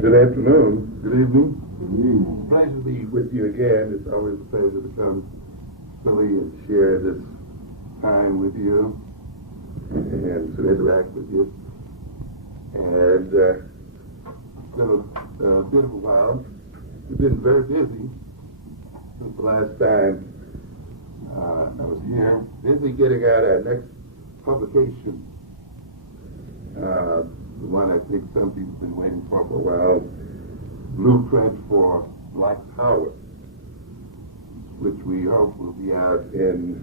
Good afternoon. Good evening. Good evening. Pleasure to be with you again. It's always a pleasure to come to Philly and share this time with you and to interact with you. And it's been a bit of a while. We've been very busy since the last time I was here. Busy getting out our next publication. The one I think some people have been waiting for a while, Blueprint for Black Power, which we hope will be out in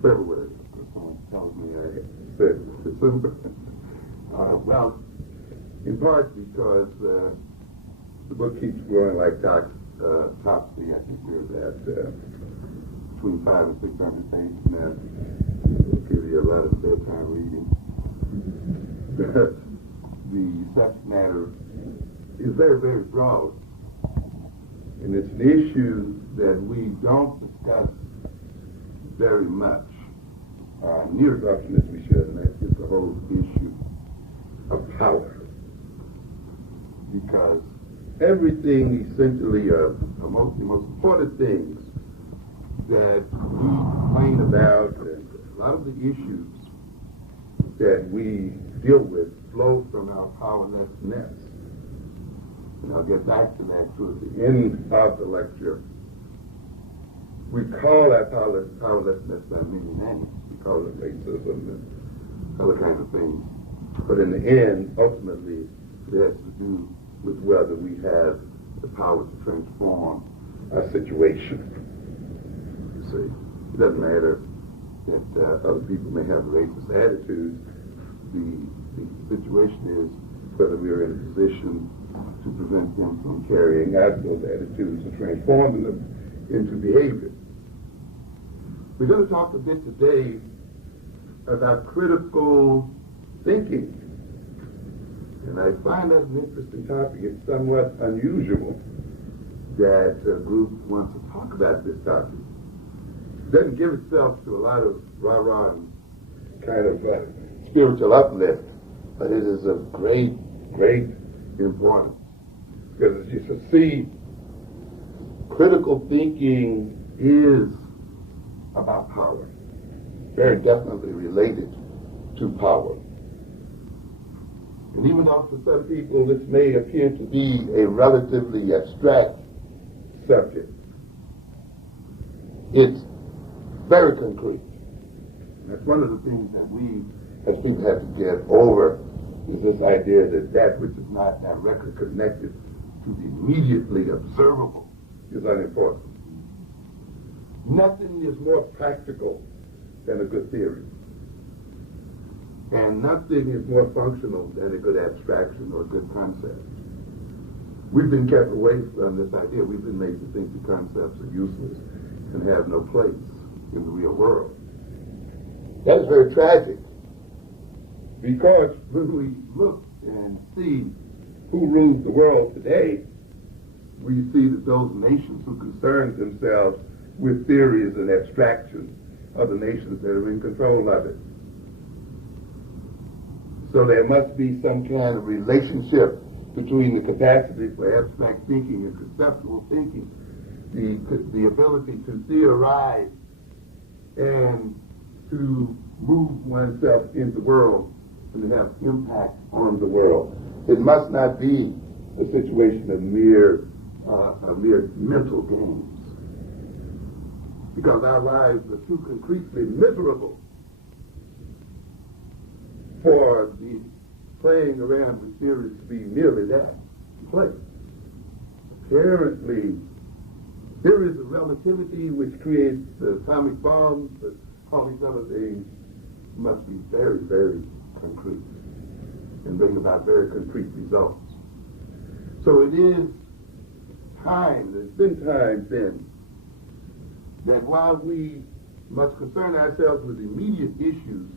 February. Someone tells me I said December. Well, in part because the book keeps growing like Topsy. I think we're at between 500 and 600 pages now. It'll give you a lot of bedtime reading. The subject matter is very, very broad, and it's an issue that we don't discuss very much, near as often as we should, and that is the whole issue of power. Because everything, essentially, the most important things that we complain about, and a lot of the issues that we deal with flow from our powerlessness. And I'll get back to that towards the end of the lecture. We call our powerlessness by many names. We call it racism and other kinds of things. But in the end, ultimately, it has to do with whether we have the power to transform our situation. You see, it doesn't matter that other people may have racist attitudes. The situation is whether we are in a position to prevent them from carrying out those attitudes and transforming them into behavior. We're going to talk a bit today about critical thinking. And I find that an interesting topic. It's somewhat unusual that a group wants to talk about this topic. It doesn't give itself to a lot of rah-rah and kind of spiritual uplift, but it is of great, great importance. Because as you can see, critical thinking is about power, very definitely related to power. And even though for some people this may appear to be a relatively abstract subject, it's very concrete. And that's one of the things that we as people have to get over, is this idea that that which is not directly connected to the immediately observable is unimportant. Nothing is more practical than a good theory. And nothing is more functional than a good abstraction or a good concept. We've been kept away from this idea. We've been made to think the concepts are useless and have no place in the real world. That is very tragic. Because when we look and see who rules the world today, we see that those nations who concern themselves with theories and abstractions are the nations that are in control of it. So there must be some kind of relationship between the capacity for abstract thinking and conceptual thinking, the ability to theorize and to move oneself in the world and to have impact on the world. It must not be a situation of mere mental games, because our lives are too concretely miserable for the playing around with theories to be merely that, play. Apparently, theories of relativity, which creates the atomic bombs, but all these other things, must be very, very concrete and bring about very concrete results. So it is time, there's been time then, that while we must concern ourselves with immediate issues,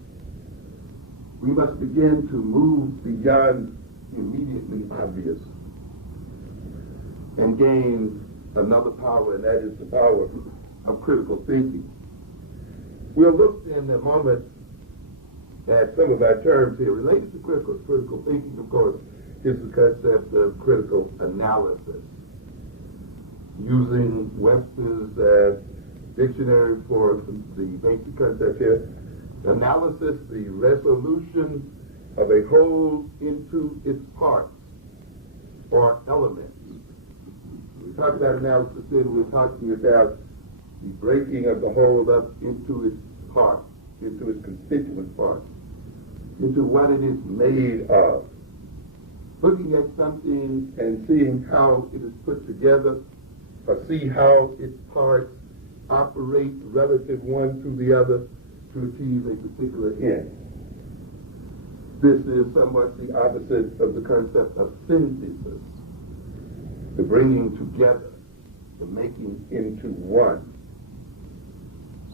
we must begin to move beyond the immediately obvious and gain another power, and that is the power of critical thinking. We'll look in a moment at some of our terms here related to critical thinking, of course, is the concept of critical analysis. Using Webster's dictionary for the basic concept here, analysis, the resolution of a whole into its parts or elements. We talk about analysis, then we're talking about the breaking of the whole up into its parts, into its constituent parts, into what it is made of. Looking at something and seeing how it is put together, or see how its parts operate relative one to the other to achieve a particular end. This is somewhat the opposite of the concept of synthesis, the bringing together, the making into one.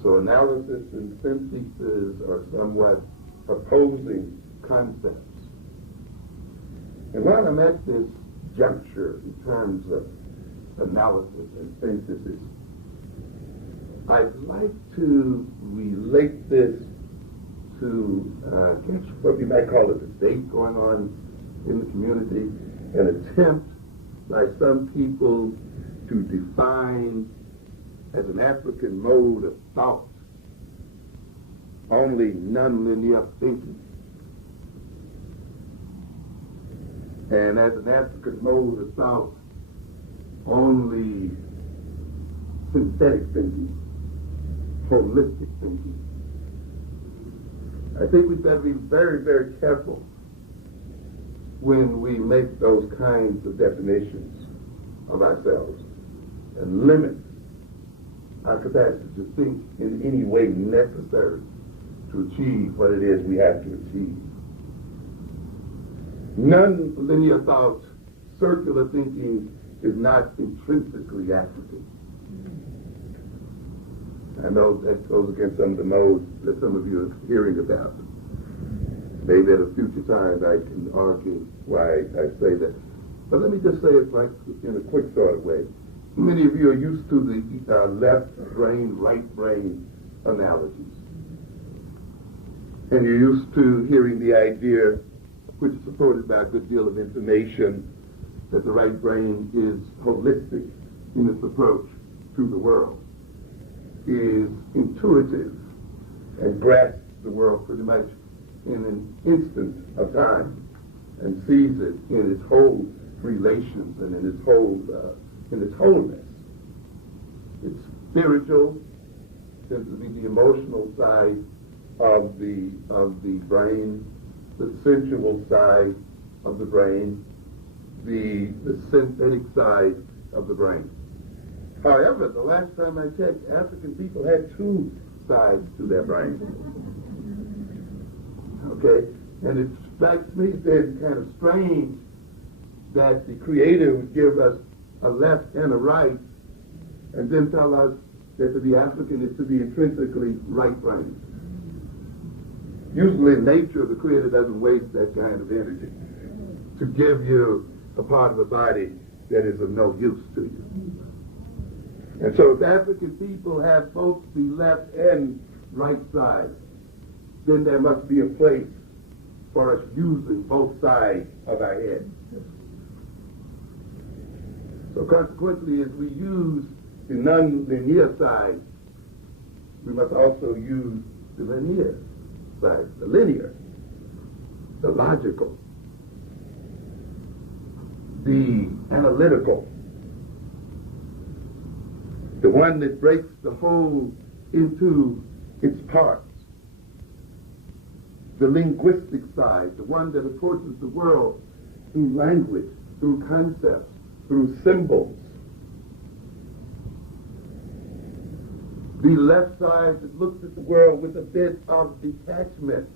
So analysis and synthesis are somewhat opposing concepts. And while I'm at this juncture in terms of analysis and synthesis, I'd like to relate this to what we might call a debate going on in the community, an attempt by some people to define as an African mode of thought only nonlinear thinking. And as an African mode of thought, only synthetic thinking, holistic thinking. I think we've got to be very, very careful when we make those kinds of definitions of ourselves and limit our capacity to think in any way necessary to achieve what it is we have to achieve. Non-linear thought, circular thinking is not intrinsically African. I know that goes against some of the modes that some of you are hearing about. Maybe at a future time I can argue why I say that. But let me just say it like in a quick sort of way. Many of you are used to the left brain, right brain analogies. And you're used to hearing the idea, which is supported by a good deal of information, that the right brain is holistic in its approach to the world, is intuitive, and grasps the world pretty much in an instant of time, and sees it in its whole relations and in its wholeness. It's spiritual, tends to be the emotional side of the brain, the sensual side of the brain, the synthetic side of the brain. However, the last time I checked, African people had two sides to their brain. Okay? And it strikes me as kind of strange that the Creator would give us a left and a right, and then tell us that to be African is to be intrinsically right-brained. Usually in nature, the Creator doesn't waste that kind of energy to give you a part of the body that is of no use to you. And so if African people have both the left and right side, then there must be a place for us using both sides of our head. So consequently, as we use the non-linear side, we must also use the linear side, the linear, the logical, the analytical, the one that breaks the whole into its parts, the linguistic side, the one that approaches the world through language, through concepts, through symbols. The left side that looks at the world with a bit of detachment,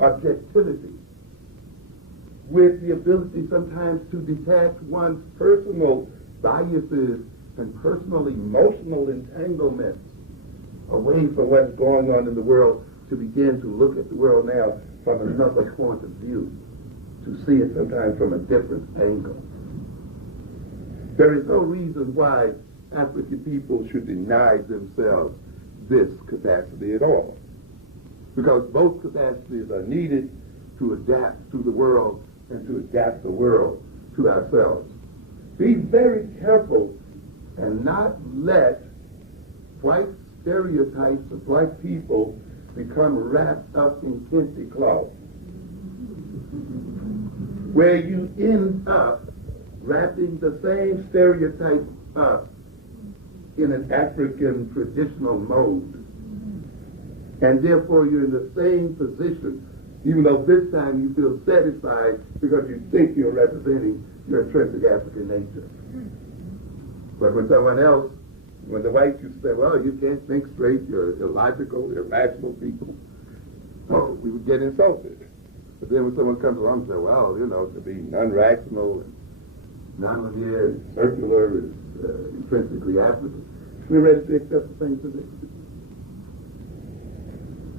objectivity, with the ability sometimes to detach one's personal biases and personal emotional entanglements away from what's going on in the world, to begin to look at the world now from another point of view, to see it sometimes from a different angle. There is no reason why African people should deny themselves this capacity at all, because both capacities are needed to adapt to the world and to adapt the world to ourselves. Be very careful and not let white stereotypes of white people become wrapped up in kente cloth, where you end up wrapping the same stereotype up in an African traditional mode. And therefore you're in the same position, even though this time you feel satisfied because you think you're representing your intrinsic African nature. But when someone else, when the whites used to say, well, you can't think straight, you're illogical, you're irrational people, oh, we would get insulted. But then when someone comes along and says, well, you know, to be non-rational and non-linear and circular is intrinsically African, we're ready to accept the same position.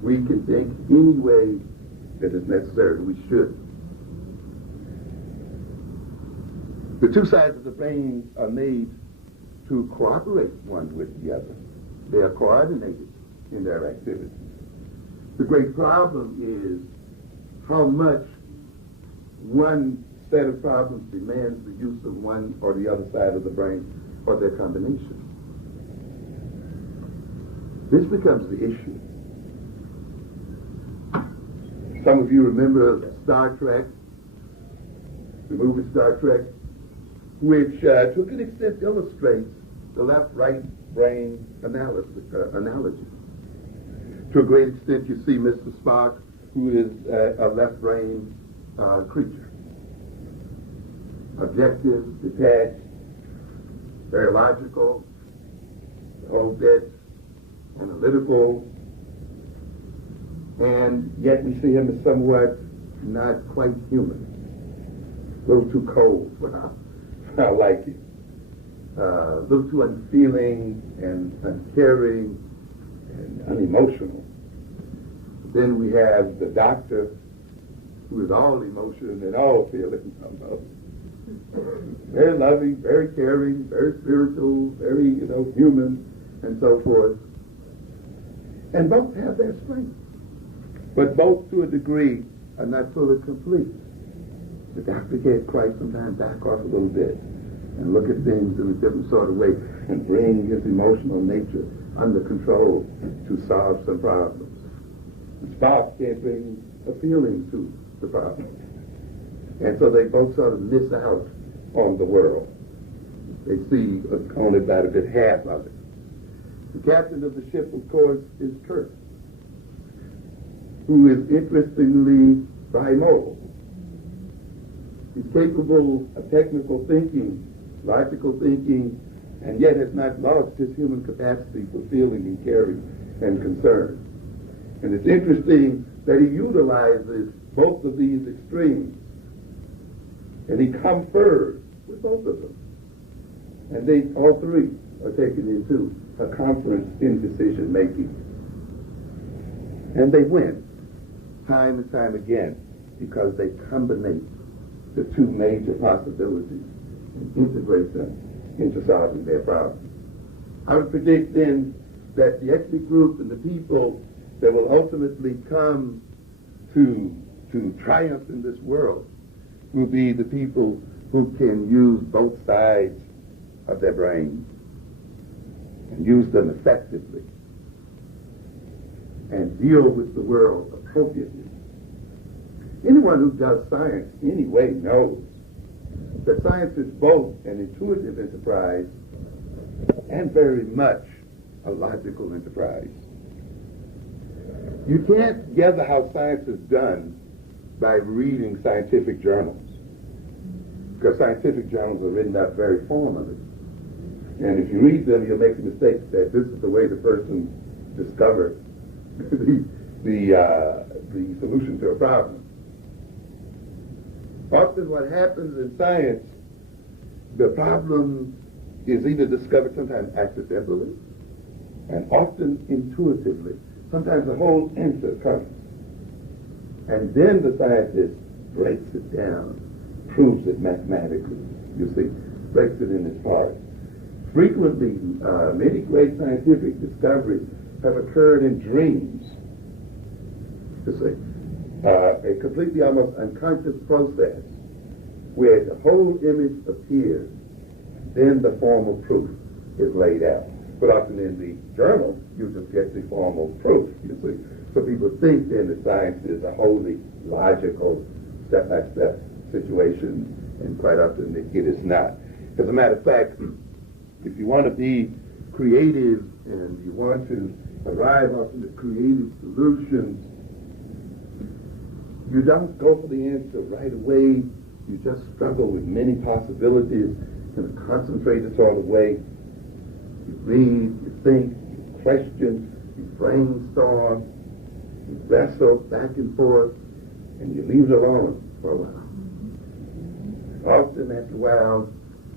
We can think any way that is necessary. We should. The two sides of the brain are made to cooperate one with the other. They are coordinated in their activities. The great problem is how much one set of problems demands the use of one or the other side of the brain or their combination. This becomes the issue. Some of you remember Star Trek, the movie Star Trek, which to an extent illustrates the left-right brain analogy. To a great extent, you see Mr. Spock, who is a left-brain creature. Objective, detached, very logical, a whole bit analytical, and yet we see him as somewhat not quite human. A little too cold for our liking. A little too unfeeling and uncaring and unemotional. Then we have the doctor, who is all emotion and all feeling almost. Very loving, very caring, very spiritual, very, human, and so forth. And both have their strengths. But both, to a degree, are not fully complete. The doctor can't quite sometimes back off a little bit and look at things in a different sort of way and bring his emotional nature under control to solve some problems. The spouse can't bring a feeling to the problem. And so they both sort of miss out on the world. They see only about a good half of it. The captain of the ship, of course, is Kirk, who is interestingly bimoral. He's capable of technical thinking, logical thinking, and yet has not lost his human capacity for feeling and caring and concern. And it's interesting that he utilizes both of these extremes, and he confers with both of them. And they, all three, are taken into a conference in decision making. And they win time and time again because they combine the two major possibilities and integrate them into solving their problem. I would predict then that the ethnic group and the people that will ultimately come to triumph in this world will be the people who can use both sides of their brains and use them effectively and deal with the world appropriately. Anyone who does science anyway knows that science is both an intuitive enterprise and very much a logical enterprise. You can't gather how science is done by reading scientific journals, because scientific journals are written up very formally. And if you read them, you'll make the mistake that this is the way the person discovered the solution to a problem. Often what happens in science, the problem is either discovered sometimes accidentally and often intuitively. Sometimes the whole answer comes. And then the scientist breaks it down, proves it mathematically, you see, breaks it in its parts. Frequently, many great scientific discoveries have occurred in dreams. You see, a completely almost unconscious process where the whole image appears, then the formal proof is laid out. But often in the journal, you just get the formal proof, you see. So people think then that science is a wholly logical, step-by-step situation, and quite often it is not. As a matter of fact, if you want to be creative and you want to arrive at the creative solutions, you don't go for the answer right away. You just struggle with many possibilities and concentrate it all the way. You read, you think, you question, you brainstorm, you wrestle back and forth, and you leave it alone for a while. Often after a while,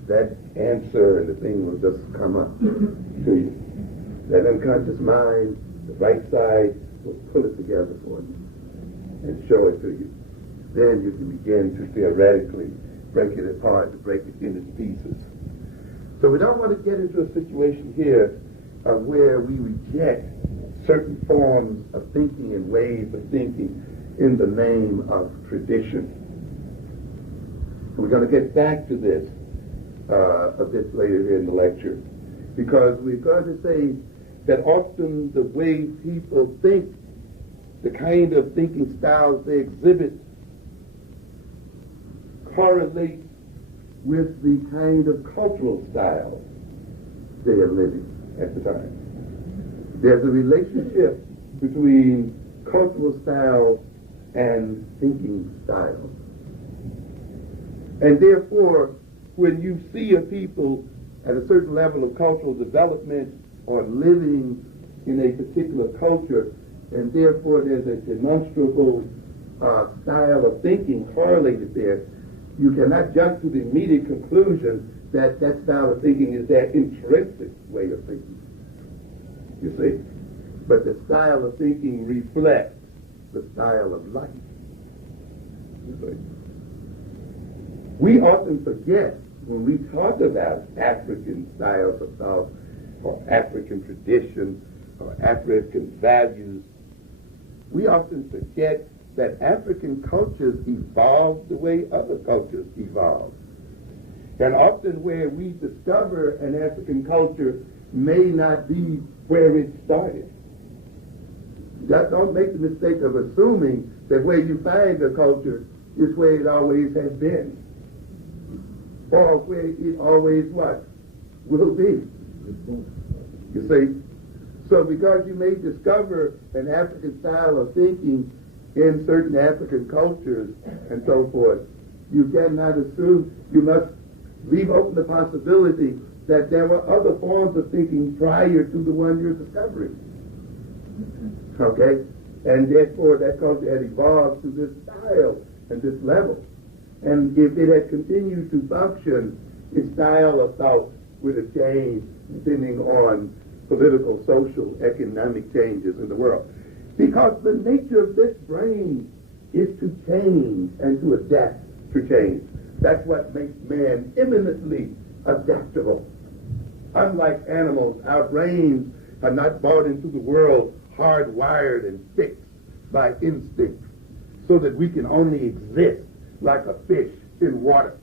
that answer and the thing will just come up to you. That unconscious mind, the right side, will pull it together for you and show it to you. Then you can begin to theoretically break it apart, to break it into pieces. So we don't want to get into a situation here where we reject certain forms of thinking and ways of thinking in the name of tradition. We're going to get back to this a bit later here in the lecture, because we're going to say that often the way people think, the kind of thinking styles they exhibit, correlate with the kind of cultural style they are living at the time. There's a relationship between cultural style and thinking style. And therefore, when you see a people at a certain level of cultural development or living in a particular culture, and therefore there's a demonstrable style of thinking correlated there, you cannot jump to the immediate conclusion that that style of thinking is their intrinsic way of thinking. You see? But the style of thinking reflects the style of life. You see? We often forget when we talk about African styles of thought or African tradition or African values, we often forget that African cultures evolve the way other cultures evolve. And often where we discover an African culture may not be where it started. Don't make the mistake of assuming that where you find a culture is where it always has been, or where it always what? Will be. You see? So because you may discover an African style of thinking in certain African cultures and so forth, you cannot assume, you must leave open the possibility that there were other forms of thinking prior to the one you're discovering. Okay? And therefore that culture had evolved to this style and this level. And if it had continued to function, its style of thought would have changed depending on political, social, economic changes in the world. Because the nature of this brain is to change and to adapt to change. That's what makes man eminently adaptable. Unlike animals, our brains are not brought into the world hardwired and fixed by instinct so that we can only exist like a fish in water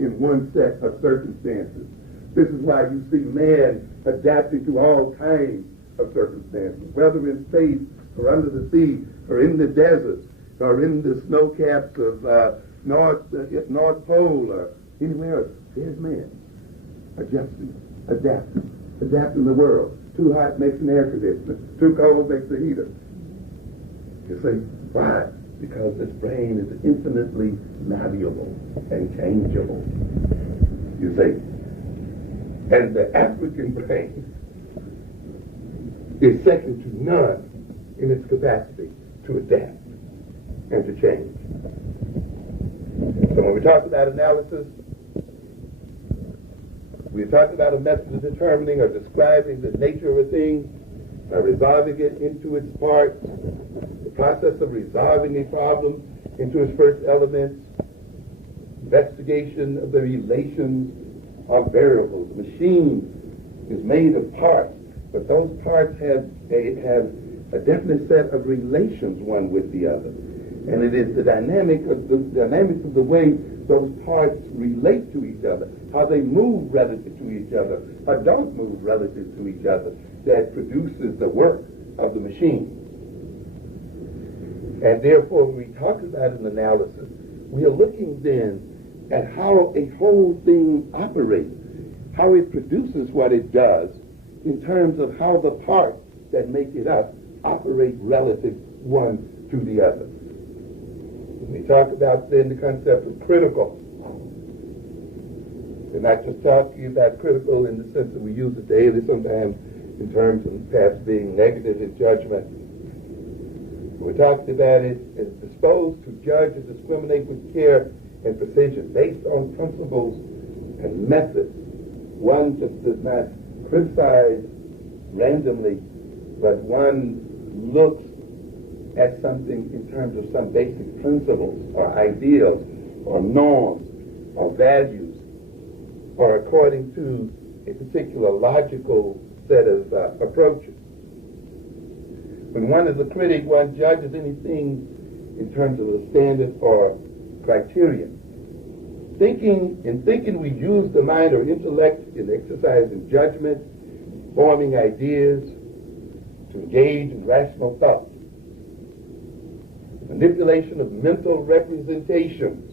in one set of circumstances. This is why you see man adapting to all kinds of circumstances, whether in space or under the sea or in the deserts or in the snow caps of North Pole or anywhere else. There's man adapting the world. Too hot makes an air conditioner. Too cold makes a heater. You see, why? Because this brain is infinitely malleable and changeable. You see, and the African brain is second to none in its capacity to adapt and to change. So when we talk about analysis, we talk about a method of determining or describing the nature of a thing by resolving it into its parts, the process of resolving a problem into its first elements, investigation of the relations of variables. The machine is made of parts, but those parts have a definite set of relations one with the other. And it is the dynamics of the way those parts relate to each other, how they move relative to each other, or don't move relative to each other, that produces the work of the machine. And therefore, when we talk about an analysis, we are looking then at how a whole thing operates, how it produces what it does in terms of how the parts that make it up operate relative one to the other. When we talk about then the concept of critical, we're not just talking about critical in the sense that we use it daily, sometimes in terms of perhaps being negative in judgment. We're talking about it as disposed to judge and discriminate with care and precision based on principles and methods. One just does not criticize randomly, but one looks at something in terms of some basic principles or ideals or norms or values or according to a particular logical set of approaches. When one is a critic, one judges anything in terms of a standard or criterion. In thinking, we use the mind or intellect in exercising judgment, forming ideas, to engage in rational thought. Manipulation of mental representations.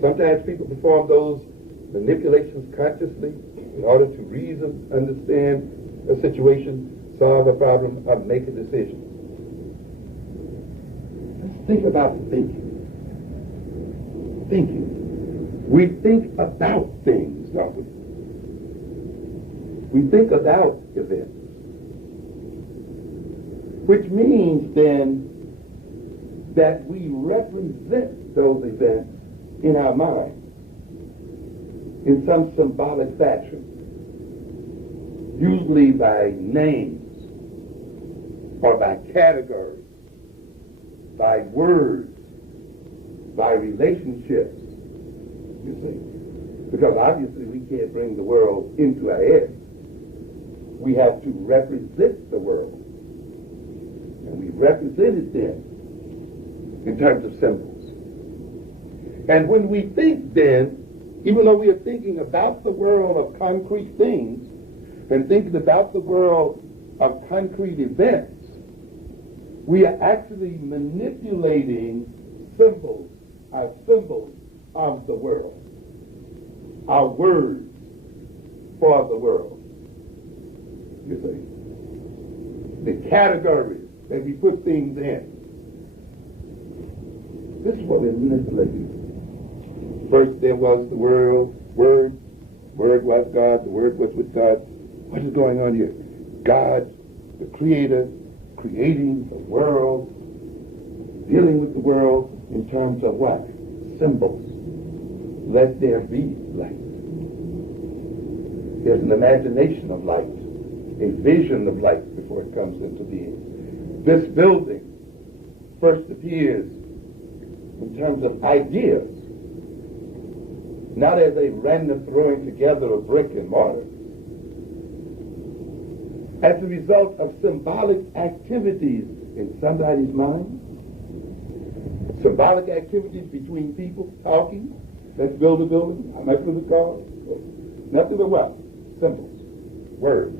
Sometimes people perform those manipulations consciously in order to reason, understand a situation, solve a problem, or make a decision. Let's think about thinking. Thinking. We think about things, don't we? We think about events. Which means then that we represent those events in our mind in some symbolic fashion, usually by names or by categories, by words, by relationships, you see. Because obviously we can't bring the world into our head. We have to represent the world. And we represent it then in terms of symbols. And when we think then, even though we are thinking about the world of concrete things and thinking about the world of concrete events, we are actually manipulating symbols, our symbols of the world, our words for the world. You see, the categories that we put things in. This is what we're manipulating. First there was the Word was God, the Word was with God. What is going on here? God, the Creator, creating the world, dealing with the world in terms of what? Symbols. Let there be light. There's an imagination of light, a vision of light before it comes into being. This building first appears in terms of ideas, not as a random throwing together of brick and mortar. As a result of symbolic activities in somebody's mind, symbolic activities between people talking, let's build a building, how much will it cost? Nothing but what? Symbols, words.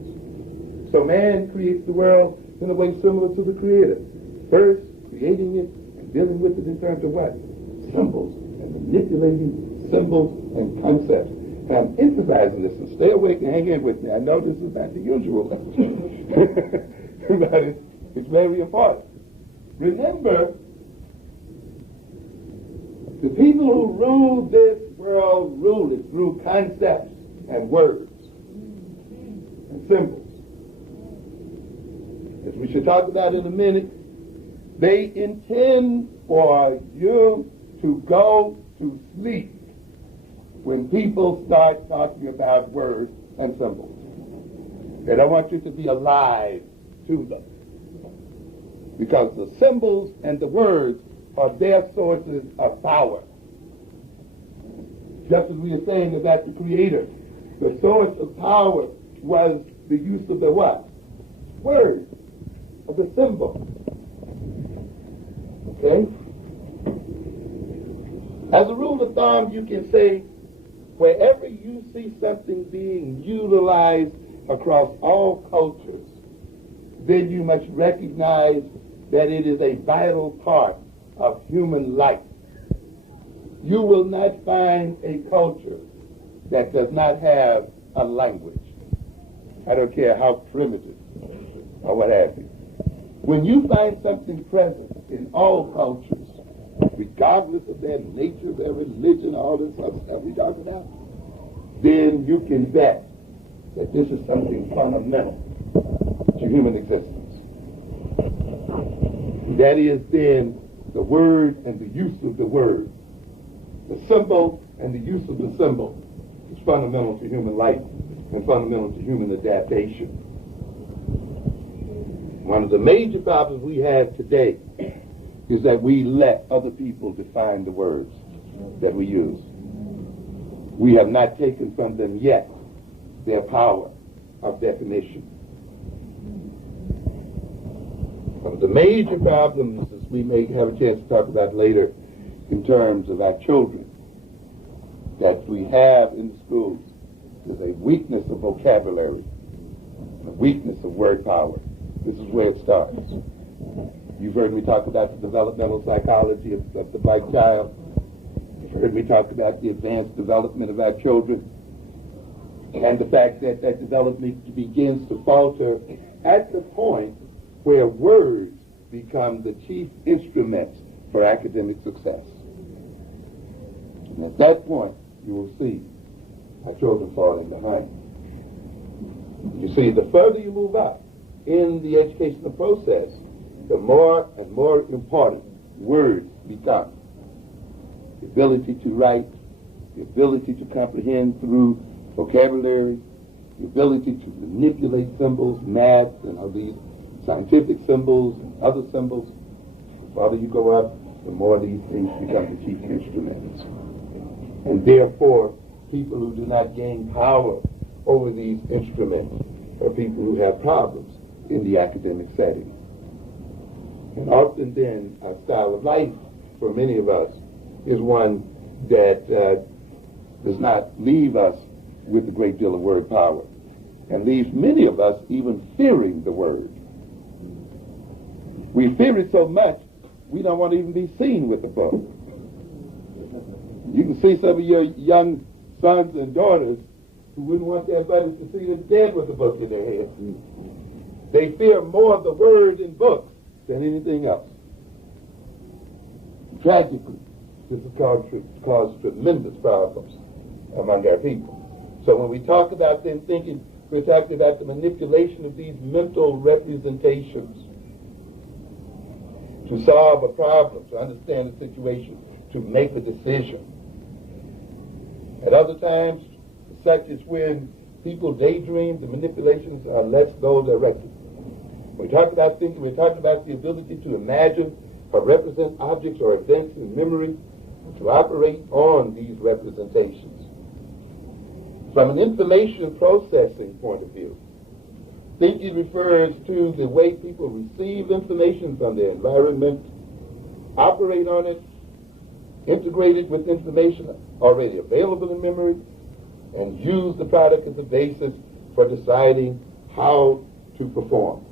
So man creates the world in a way similar to the Creator. First, creating it and dealing with it in terms of what? Symbols, and manipulating symbols and concepts. And I'm emphasizing this, so stay awake and hang in with me. I know this is not the usual, but it's very important. Remember, the people who rule this world rule it through concepts and words and symbols. As we should talk about in a minute, they intend for you to go to sleep when people start talking about words and symbols. They don't want you to be alive to them. Because the symbols and the words are their sources of power. Just as we are saying about the Creator, the source of power was the use of the what? Word, of the symbol. Okay? As a rule of thumb, you can say wherever you see something being utilized across all cultures, then you must recognize that it is a vital part of human life. You will not find a culture that does not have a language. I don't care how primitive or what have you. When you find something present in all cultures, regardless of their nature, their religion, all this other stuff we talk about, then you can bet that this is something fundamental to human existence. That is then the word and the use of the word. The symbol and the use of the symbol is fundamental to human life and fundamental to human adaptation. One of the major problems we have today is that we let other people define the words that we use. We have not taken from them yet their power of definition. One of the major problems, as we may have a chance to talk about later, in terms of our children, that we have in the schools is a weakness of vocabulary, a weakness of word power. This is where it starts. You've heard me talk about the developmental psychology of the black child. You've heard me talk about the advanced development of our children and the fact that that development begins to falter at the point where words become the chief instruments for academic success. And at that point, you will see our children falling behind. You see, the further you move up in the educational process, the more and more important words become. The ability to write, the ability to comprehend through vocabulary, the ability to manipulate symbols, math, and all these scientific symbols and other symbols. The farther you go up, the more these things become the chief instruments. And therefore, people who do not gain power over these instruments are people who have problems in the academic setting. And often then, our style of life, for many of us, is one that does not leave us with a great deal of word power, and leaves many of us even fearing the word. We fear it so much, we don't want to even be seen with the book. You can see some of your young sons and daughters who wouldn't want their buddies to see them dead with a book in their hand. They fear more the word in books than anything else. Tragically, this has caused tremendous problems among our people. So when we talk about then thinking, we're talking about the manipulation of these mental representations to solve a problem, to understand a situation, to make a decision. At other times, such as when people daydream, the manipulations are less goal-directed. When we talk about thinking, we're talking about the ability to imagine or represent objects or events in memory, to operate on these representations. From an information processing point of view, thinking refers to the way people receive information from their environment, operate on it, integrate it with information already available in memory, and use the product as a basis for deciding how to perform.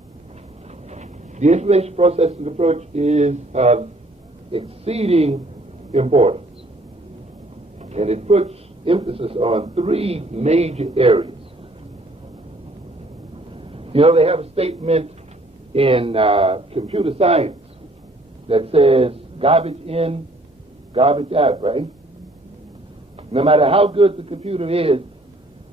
The information processing approach is of exceeding importance, and it puts emphasis on three major areas. You know, they have a statement in computer science that says garbage in, garbage out, right? No matter how good the computer is,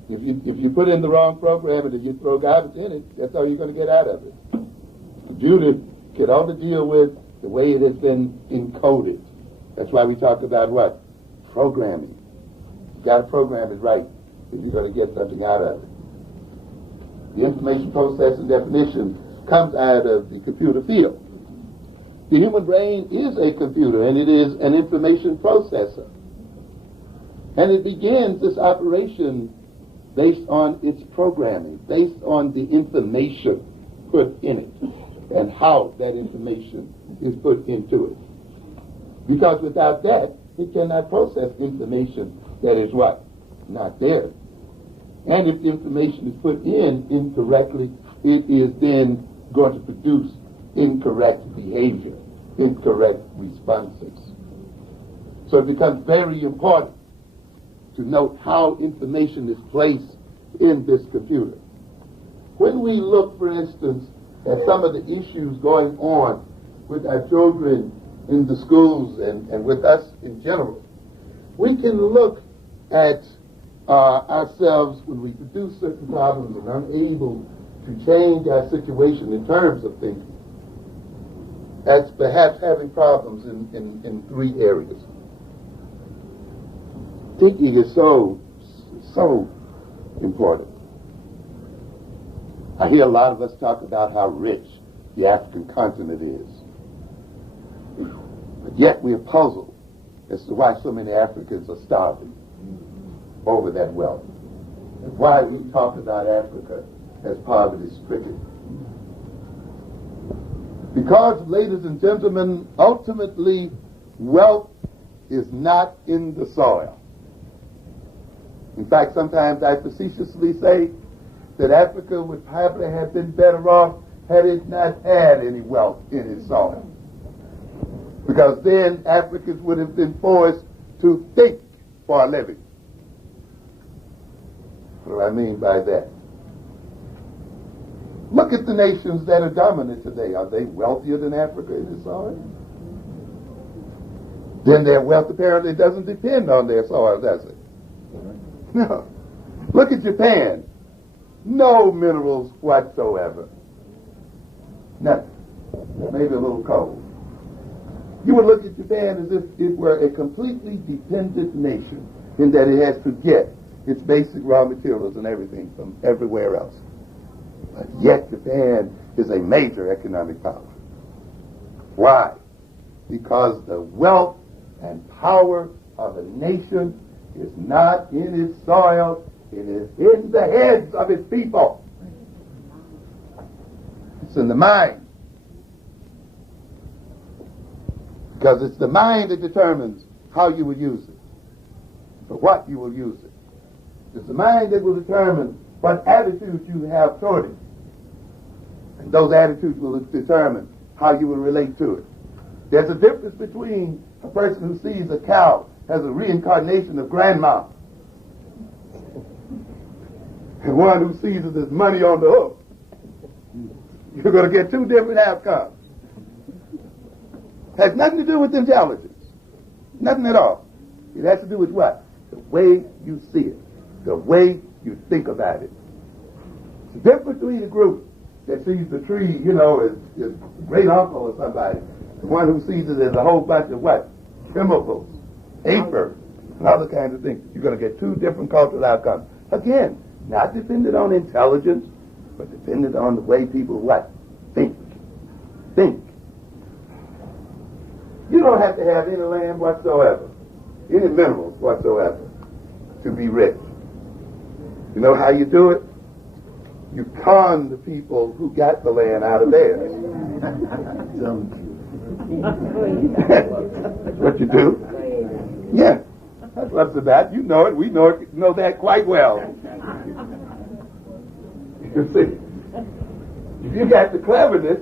if you put in the wrong program and if you throw garbage in it, that's all you're going to get out of it. The computer can only deal with the way it has been encoded. That's why we talk about what? Programming. You got to program it right if you're going to get something out of it. The information processing definition comes out of the computer field. The human brain is a computer, and it is an information processor. And it begins this operation based on its programming, based on the information put in it, and how that information is put into it. Because without that, It cannot process information that is what? Not there. And if the information is put in incorrectly, it is then going to produce incorrect behavior, incorrect responses. So it becomes very important to note how information is placed in this computer. When we look, for instance, at some of the issues going on with our children in the schools and with us in general, we can look at ourselves when we produce certain problems and unable to change our situation in terms of thinking as perhaps having problems in three areas. Thinking is so important. I hear a lot of us talk about how rich the African continent is. But yet we are puzzled as to why so many Africans are starving over that wealth. And why we talk about Africa as poverty-stricken. Because, ladies and gentlemen, ultimately, wealth is not in the soil. In fact, sometimes I facetiously say that Africa would probably have been better off had it not had any wealth in its soil. Because then Africans would have been forced to think for a living. What do I mean by that? Look at the nations that are dominant today. Are they wealthier than Africa in its soil? Then their wealth apparently doesn't depend on their soil, does it? No. Look at Japan. No minerals whatsoever. Nothing. Maybe a little coal. You would look at Japan as if it were a completely dependent nation in that it has to get its basic raw materials and everything from everywhere else. But yet Japan is a major economic power. Why? Because the wealth and power of a nation is not in its soil, it is in the heads of its people. It's in the mind. Because it's the mind that determines how you will use it, for what you will use it. It's the mind that will determine what attitudes you have toward it. And those attitudes will determine how you will relate to it. There's a difference between a person who sees a cow as a reincarnation of grandma and one who sees it as money on the hook. You're going to get two different outcomes. Has nothing to do with intelligence. Nothing at all. It has to do with what? The way you see it. The way you think about it. It's the difference between a group that sees the tree, as great uncle or somebody, the one who sees it as a whole bunch of what? Chemicals, paper, and other kinds of things. You're going to get two different cultural outcomes. Again, not dependent on intelligence, but dependent on the way people what? Think. Think. You don't have to have any land whatsoever, any minerals whatsoever, to be rich. You know how you do it? You con the people who got the land out of theirs. That's what you do. Yeah. That's what it's about. You know it. We know that quite well. You see, if you got the cleverness,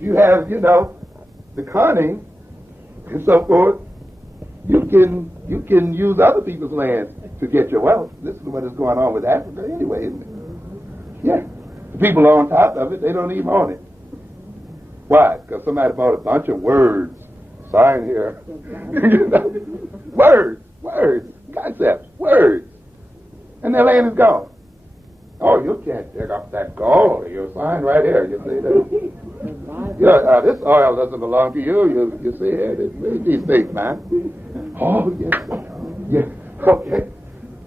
you have, the cunning and so forth, you can use other people's land to get your wealth. This is what is going on with Africa anyway, isn't it? Yeah. The people on top of it, they don't even own it. Why? Because somebody bought a bunch of words. Sign here. Words, concepts, words. And their land is gone. Oh, you can't dig up that gold. You'll find right here. You see that? This oil doesn't belong to you. You see it? These things, man. Oh, yes. Yeah. Okay.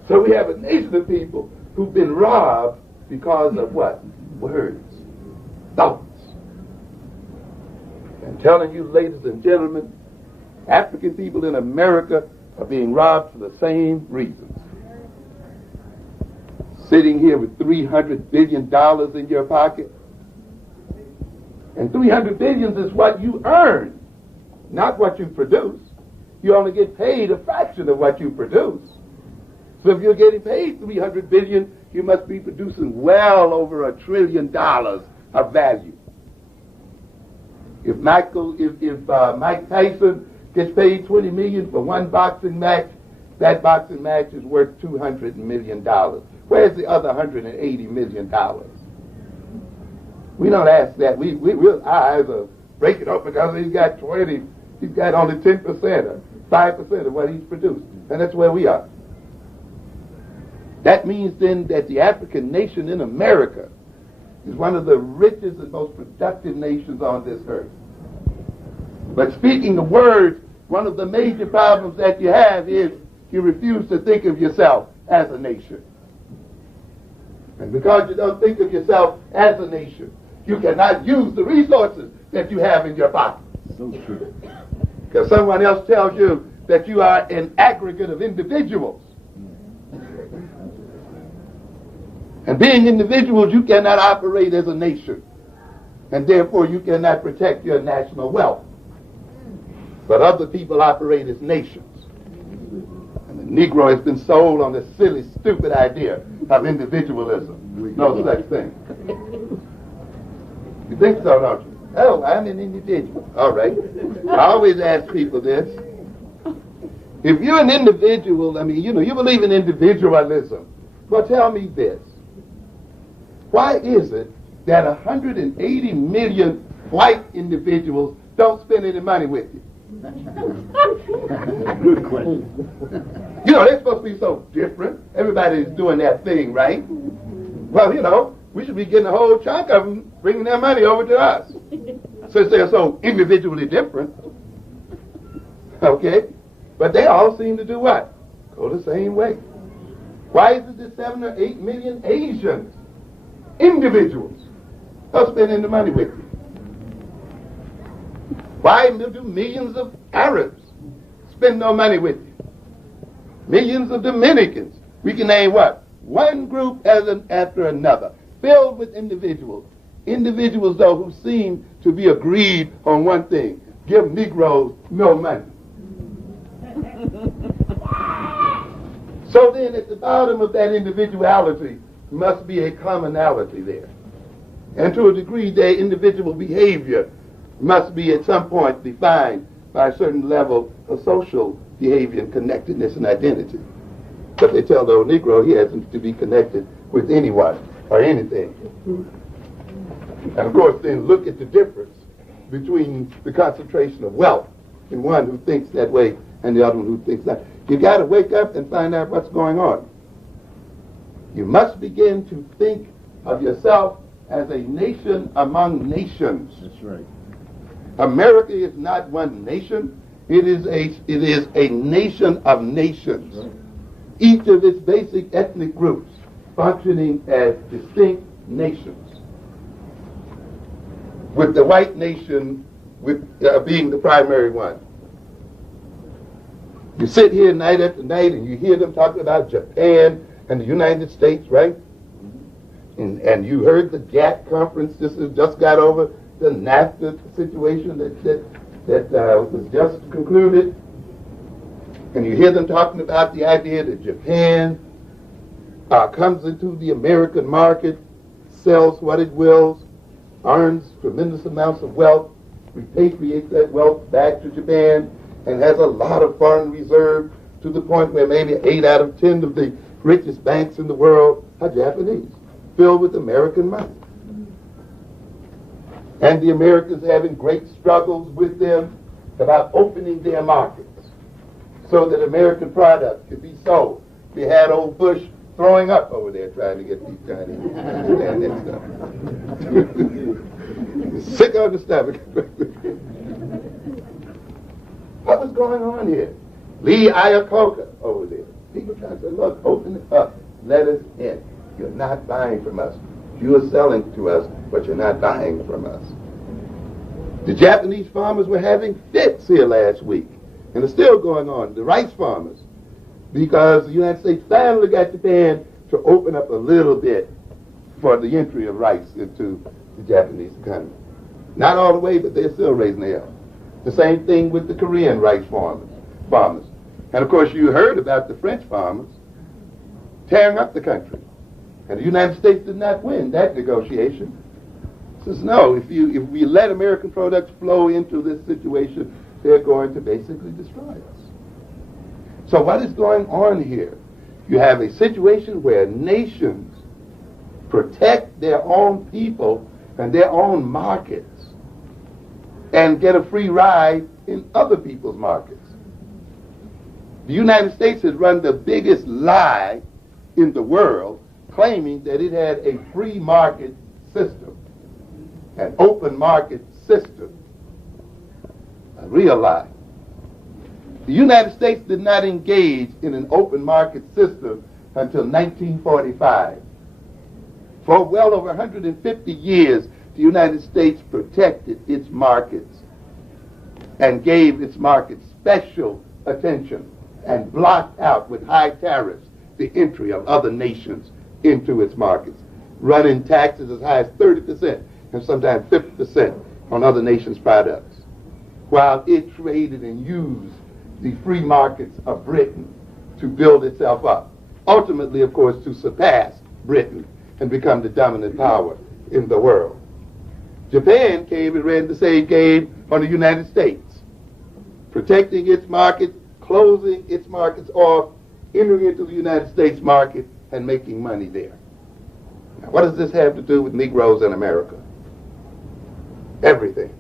So we have a nation of people who've been robbed because of what? Words. Thoughts. I'm telling you, ladies and gentlemen, African people in America are being robbed for the same reasons. Sitting here with $300 billion in your pocket. And $300 billion is what you earn, not what you produce. you only get paid a fraction of what you produce. So if you're getting paid $300 billion, you must be producing well over $1 trillion of value. If Mike Tyson gets paid $20 million for one boxing match, that boxing match is worth $200 million. Where's the other $180 million? We don't ask that. Our eyes are breaking up because he's got only 10% or 5% of what he's produced. And that's where we are. That means then that the African nation in America is one of the richest and most productive nations on this earth. But speaking of words, one of the major problems that you have is you refuse to think of yourself as a nation. And because you don't think of yourself as a nation, you cannot use the resources that you have in your pocket. So true. Because someone else tells you that you are an aggregate of individuals. And being individuals, you cannot operate as a nation. And therefore, you cannot protect your national wealth. But other people operate as nations. And the Negro has been sold on this silly, stupid idea of individualism. No such thing. You think so, don't you? Oh, I'm an individual. All right. I always ask people this. If you're an individual, you believe in individualism. Well, tell me this. Why is it that 180 million white individuals don't spend any money with you? Good question. They're supposed to be so different. Everybody's doing their thing, right? Well, we should be getting a whole chunk of them bringing their money over to us. Since they're so individually different. Okay? But they all seem to do what? Go the same way. Why is it that 7 or 8 million Asians, individuals, are spending the money with you? Why do millions of Arabs spend no money with you? Millions of Dominicans. We can name what? One group after another, filled with individuals. Individuals, though, who seem to be agreed on one thing: give Negroes no money. So then, at the bottom of that individuality must be a commonality there. And to a degree, their individual behavior must be at some point defined by a certain level of social behavior and connectedness and identity. But they tell the old Negro he hasn't to be connected with anyone or anything. And of course, then look at the difference between the concentration of wealth in one who thinks that way and the other one who thinks that. You got to wake up and find out what's going on. You must begin to think of yourself as a nation among nations. That's right. America is not one nation. It is a nation of nations. Right. Each of its basic ethnic groups functioning as distinct nations, with the white nation being the primary one. You sit here night after night and you hear them talking about Japan and the United States, right? And you heard the GATT conference just got over, the NAFTA situation that was just concluded. And you hear them talking about the idea that Japan comes into the American market, sells what it wills, earns tremendous amounts of wealth, repatriates that wealth back to Japan, and has a lot of foreign reserve to the point where maybe 8 out of 10 of the richest banks in the world are Japanese, filled with American money. And the Americans having great struggles with them about opening their markets so that American products could be sold. We had old Bush throwing up over there trying to get these Chinese to understand that stuff. Sick on the stomach. What was going on here? Lee Iacocca over there. People trying to say, look, open it up. Let us in. You're not buying from us. You are selling to us, but you're not buying from us. The Japanese farmers were having fits here last week, and it's still going on. The rice farmers, because the United States finally got Japan to open up a little bit for the entry of rice into the Japanese economy. Not all the way, but they're still raising hell. The same thing with the Korean rice farmers. farmers. And of course you heard about the French farmers tearing up the country. And the United States did not win that negotiation. It says, no, if we let American products flow into this situation, they're going to basically destroy us. So what is going on here? You have a situation where nations protect their own people and their own markets and get a free ride in other people's markets. The United States has run the biggest lie in the world, claiming that it had a free market system, an open market system. A real lie. The United States did not engage in an open market system until 1945. For well over 150 years, the United States protected its markets and gave its markets special attention and blocked out with high tariffs the entry of other nations into its markets, running taxes as high as 30% and sometimes 50% on other nations' products, while it traded and used the free markets of Britain to build itself up, ultimately, of course, to surpass Britain and become the dominant power in the world. Japan came and ran the same game on the United States, protecting its market, closing its markets off, entering into the United States market and making money there. Now, what does this have to do with Negroes in America? Everything.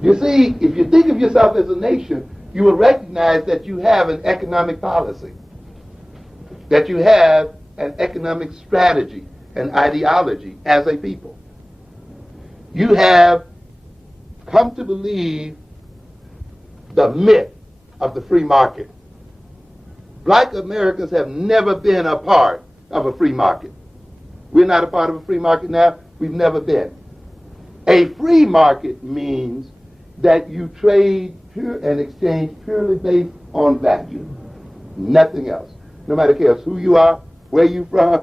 You see, if you think of yourself as a nation, you will recognize that you have an economic policy, that you have an economic strategy and ideology as a people. You have come to believe the myth of the free market. Black Americans have never been a part of a free market. We're not a part of a free market now. We've never been. A free market means that you trade pure and exchange purely based on value. Nothing else. Nobody cares who you are, where you from.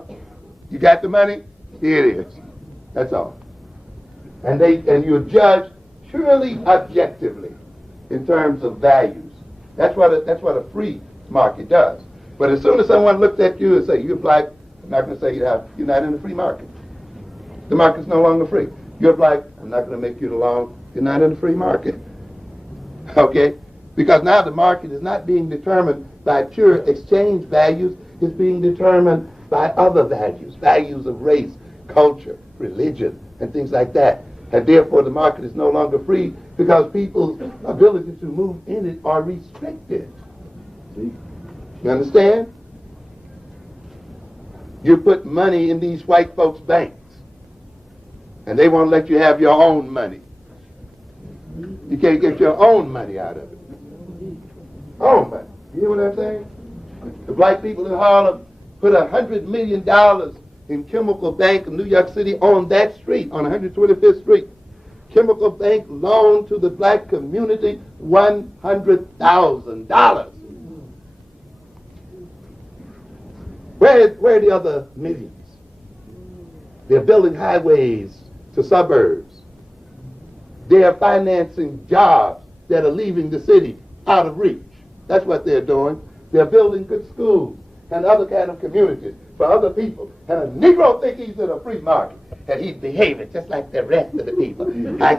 You got the money? Here it is. That's all. And you're judged purely objectively in terms of values. That's what a free market does. But as soon as someone looks at you and say, you're black, I'm not going to say you're not in the free market. The market's no longer free. You're black, I'm not going to make you alone. You're not in the free market. Okay? Because now the market is not being determined by pure exchange values. It's being determined by other values, values of race, culture, religion, and things like that. And therefore the market is no longer free because people's ability to move in it are restricted. See? You understand? You put money in these white folks' banks, and they won't let you have your own money. You can't get your own money out of it. Own money. You hear what I'm saying? The black people in Harlem put $100 million in Chemical Bank of New York City on that street, on 125th Street. Chemical Bank loaned to the black community $100,000. Where are the other millions? They're building highways to suburbs. They're financing jobs that are leaving the city out of reach. That's what they're doing. They're building good schools and other kind of communities for other people. And a Negro thinks he's in a free market, and he's behaving just like the rest of the people. I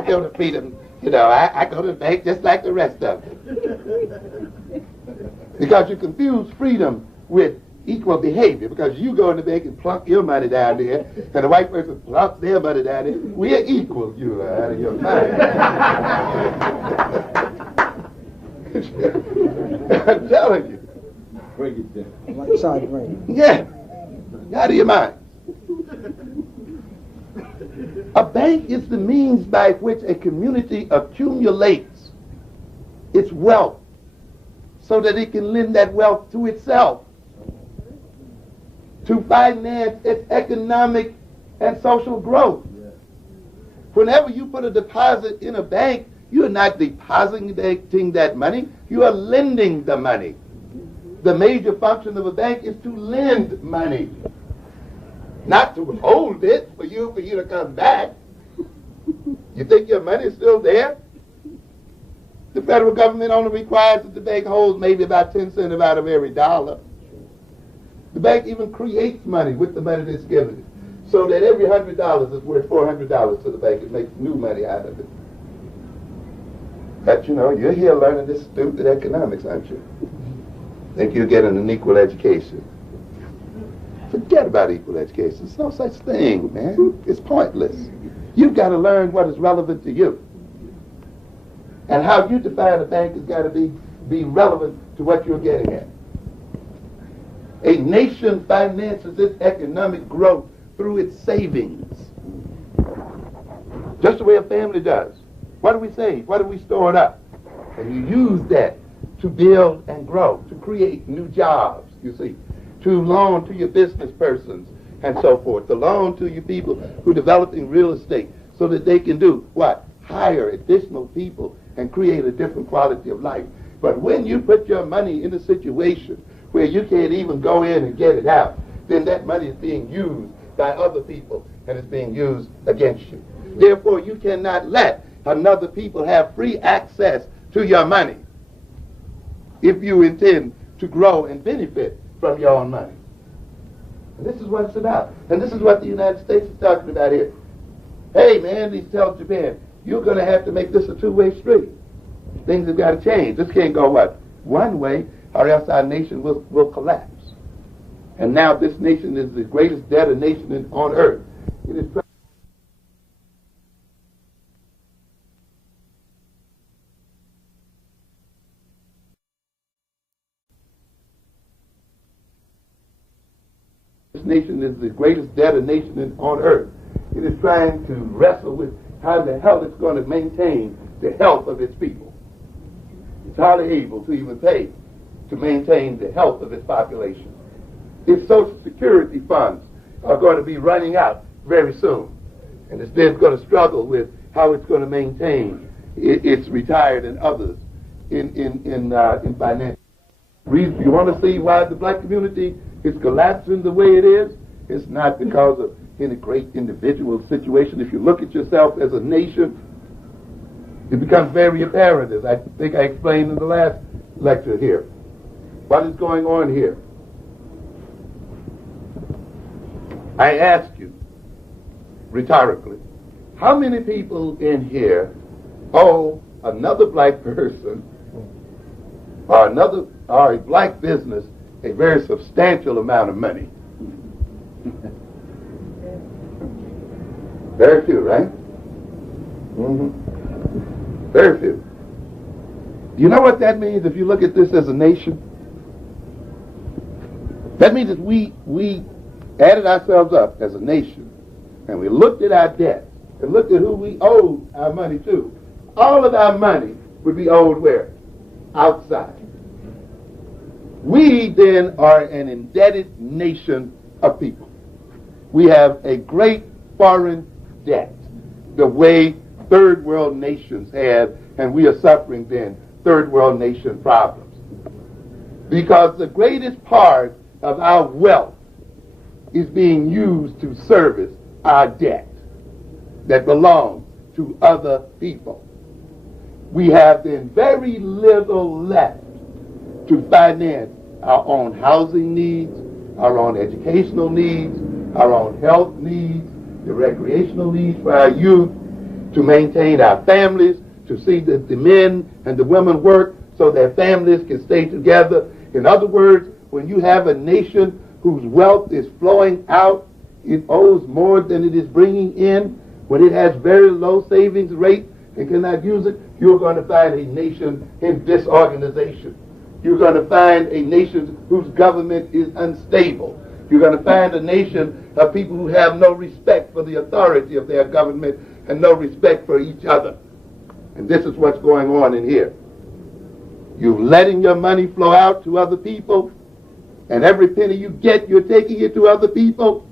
go to freedom, I go to the bank just like the rest of them. Because you confuse freedom with equal behavior, because you go in the bank and plunk your money down there, and the white person plunks their money down there. We're equal. You are out of your mind. I'm telling you. Break it down. Like side brain. Yeah. Out of your mind. A bank is the means by which a community accumulates its wealth so that it can lend that wealth to itself, to finance its economic and social growth. Whenever you put a deposit in a bank, you are not depositing that money, you are lending the money. The major function of a bank is to lend money, not to hold it for you to come back. You think your money is still there? The federal government only requires that the bank holds maybe about 10 cents out of every dollar. The bank even creates money with the money that's given it, so that every $100 is worth $400 to the bank. It makes new money out of it. But you know, you're here learning this stupid economics, aren't you? Think you're getting an equal education. Forget about equal education. There's no such thing, man. It's pointless. You've got to learn what is relevant to you. And how you define a bank has got to be relevant to what you're getting at. A nation finances its economic growth through its savings. Just the way a family does. What do we save? What do we store it up? And you use that to build and grow, to create new jobs, you see, to loan to your business persons and so forth, to loan to your people who are developing real estate so that they can do what? Hire additional people and create a different quality of life. But when you put your money in a situation where you can't even go in and get it out, then that money is being used by other people and it's being used against you. Therefore, you cannot let another people have free access to your money if you intend to grow and benefit from your own money. And this is what it's about. And this is what the United States is talking about here. Hey, man, these tell Japan, you're going to have to make this a two-way street. Things have got to change. This can't go, what, one way, or else our nation will collapse. And now this nation is the greatest debtor nation on earth. It is This nation is the greatest debtor nation on earth. It is trying to wrestle with how the hell it's going to maintain the health of its people. It's hardly able to even pay to maintain the health of its population. Its Social Security funds are going to be running out very soon. And it's then going to struggle with how it's going to maintain its retired and others in financial. You want to see why the black community is collapsing the way it is? It's not because of any great individual situation. If you look at yourself as a nation, it becomes very apparent, as I think I explained in the last lecture here. What is going on here? I ask you, rhetorically, how many people in here owe another black person or a black business a very substantial amount of money? Very few, right? Mm-hmm. Very few. Do you know what that means if you look at this as a nation? That means that we added ourselves up as a nation, and we looked at our debt and looked at who we owed our money to. All of our money would be owed where? Outside. We then are an indebted nation of people. We have a great foreign debt, the way third world nations have, and we are suffering then third world nation problems. Because the greatest part of our wealth is being used to service our debt that belongs to other people. We have then very little left to finance our own housing needs, our own educational needs, our own health needs, the recreational needs for our youth, to maintain our families, to see that the men and the women work so their families can stay together. In other words, when you have a nation whose wealth is flowing out, it owes more than it is bringing in, when it has very low savings rate and cannot use it, you're going to find a nation in disorganization. You're going to find a nation whose government is unstable. You're going to find a nation of people who have no respect for the authority of their government and no respect for each other. And this is what's going on in here. You're letting your money flow out to other people, and every penny you get, you're taking it to other people.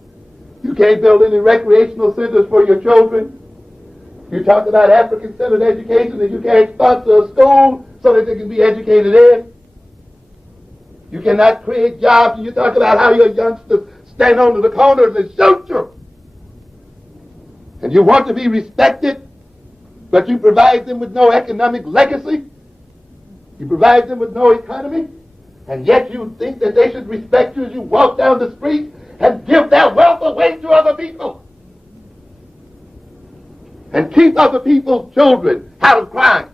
You can't build any recreational centers for your children. You talk about African-centered education, and you can't sponsor a school so that they can be educated in. You cannot create jobs, and you talk about how your youngsters stand on the corners and shoot you. And you want to be respected, but you provide them with no economic legacy. You provide them with no economy, and yet you think that they should respect you as you walk down the street and give their wealth away to other people. And keep other people's children out of crime.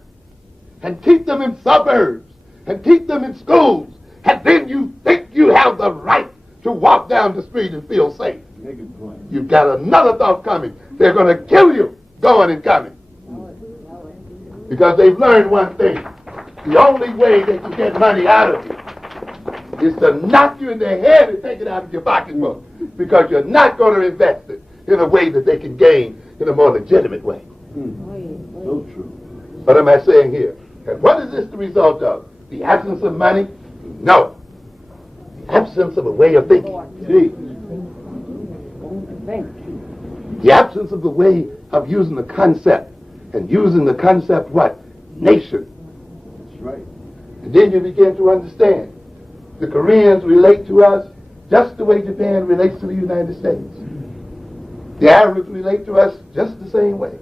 And keep them in suburbs. And keep them in schools. And then you think you have the right to walk down the street and feel safe. You've got another thought coming. They're going to kill you going and coming. Because they've learned one thing. The only way they can get money out of you is to knock you in the head and take it out of your pocketbook. Because you're not going to invest it in a way that they can gain in a more legitimate way. So true. What am I saying here? And what is this the result of? The absence of money? No. The absence of a way of thinking. The absence of the way of using the concept. And using the concept what? Nation. That's right. And then you begin to understand. The Koreans relate to us just the way Japan relates to the United States. The Arabs relate to us just the same way.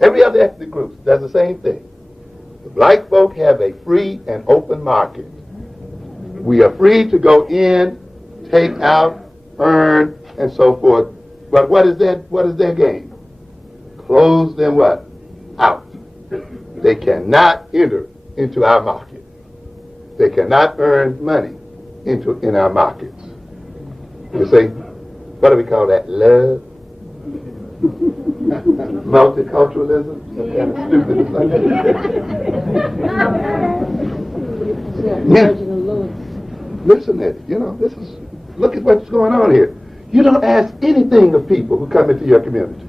Every other ethnic group does the same thing. The black folk have a free and open market. We are free to go in, take out, earn, and so forth. But what is their game? Close them what? Out. They cannot enter into our market. They cannot earn money in our markets. You see? What do we call that? Love? Multiculturalism? Some kind of stupid yeah. Listen at it. You know, look at what's going on here. You don't ask anything of people who come into your community.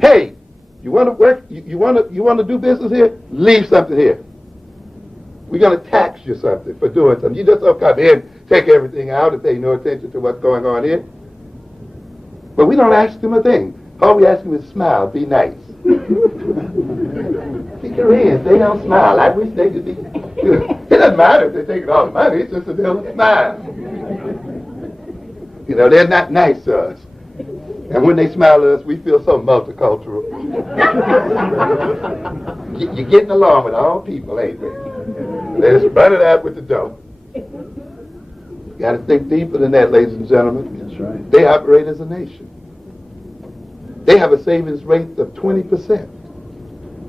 Hey, you want to work? You want to do business here? Leave something here. We're going to tax you something for doing something. You just don't come in, take everything out, and pay no attention to what's going on here. But we don't ask them a thing. All we ask them is smile, be nice. See, Koreans, they don't smile. I wish they could be. It doesn't matter if they're taking all the money. It's just that they don't smile. You know, they're not nice to us. And when they smile at us, we feel so multicultural. You're getting along with all people, ain't they? They just run it out with the dough. You got to think deeper than that, ladies and gentlemen. That's right. They operate as a nation. They have a savings rate of 20%.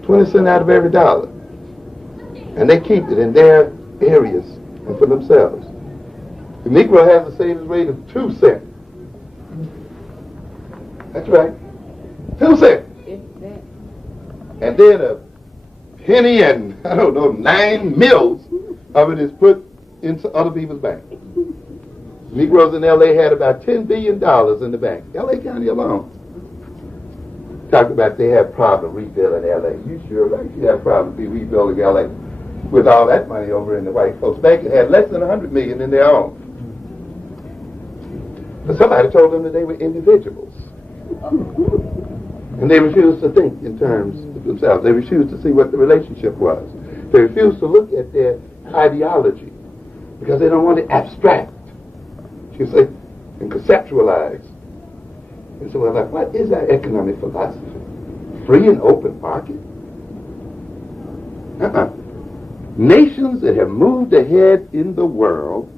20 cents out of every dollar. And they keep it in their areas and for themselves. The Negro has a savings rate of 2 cents. That's right. 2 cents. And then a penny and, 9 mils of it is put into other people's bank. Negroes in L.A. had about $10 billion in the bank. L.A. County alone. Talk about they have problem rebuilding L.A. You sure right? You have problems rebuilding L.A. with all that money over in the white folks' bank. It had less than $100 million in their own. But somebody told them that they were individuals. And they refused to think in terms of themselves. They refused to see what the relationship was. They refused to look at their ideology because they don't want to abstract, you see, and conceptualize. And so we're like, what is our economic philosophy? Free and open market? Nations that have moved ahead in the world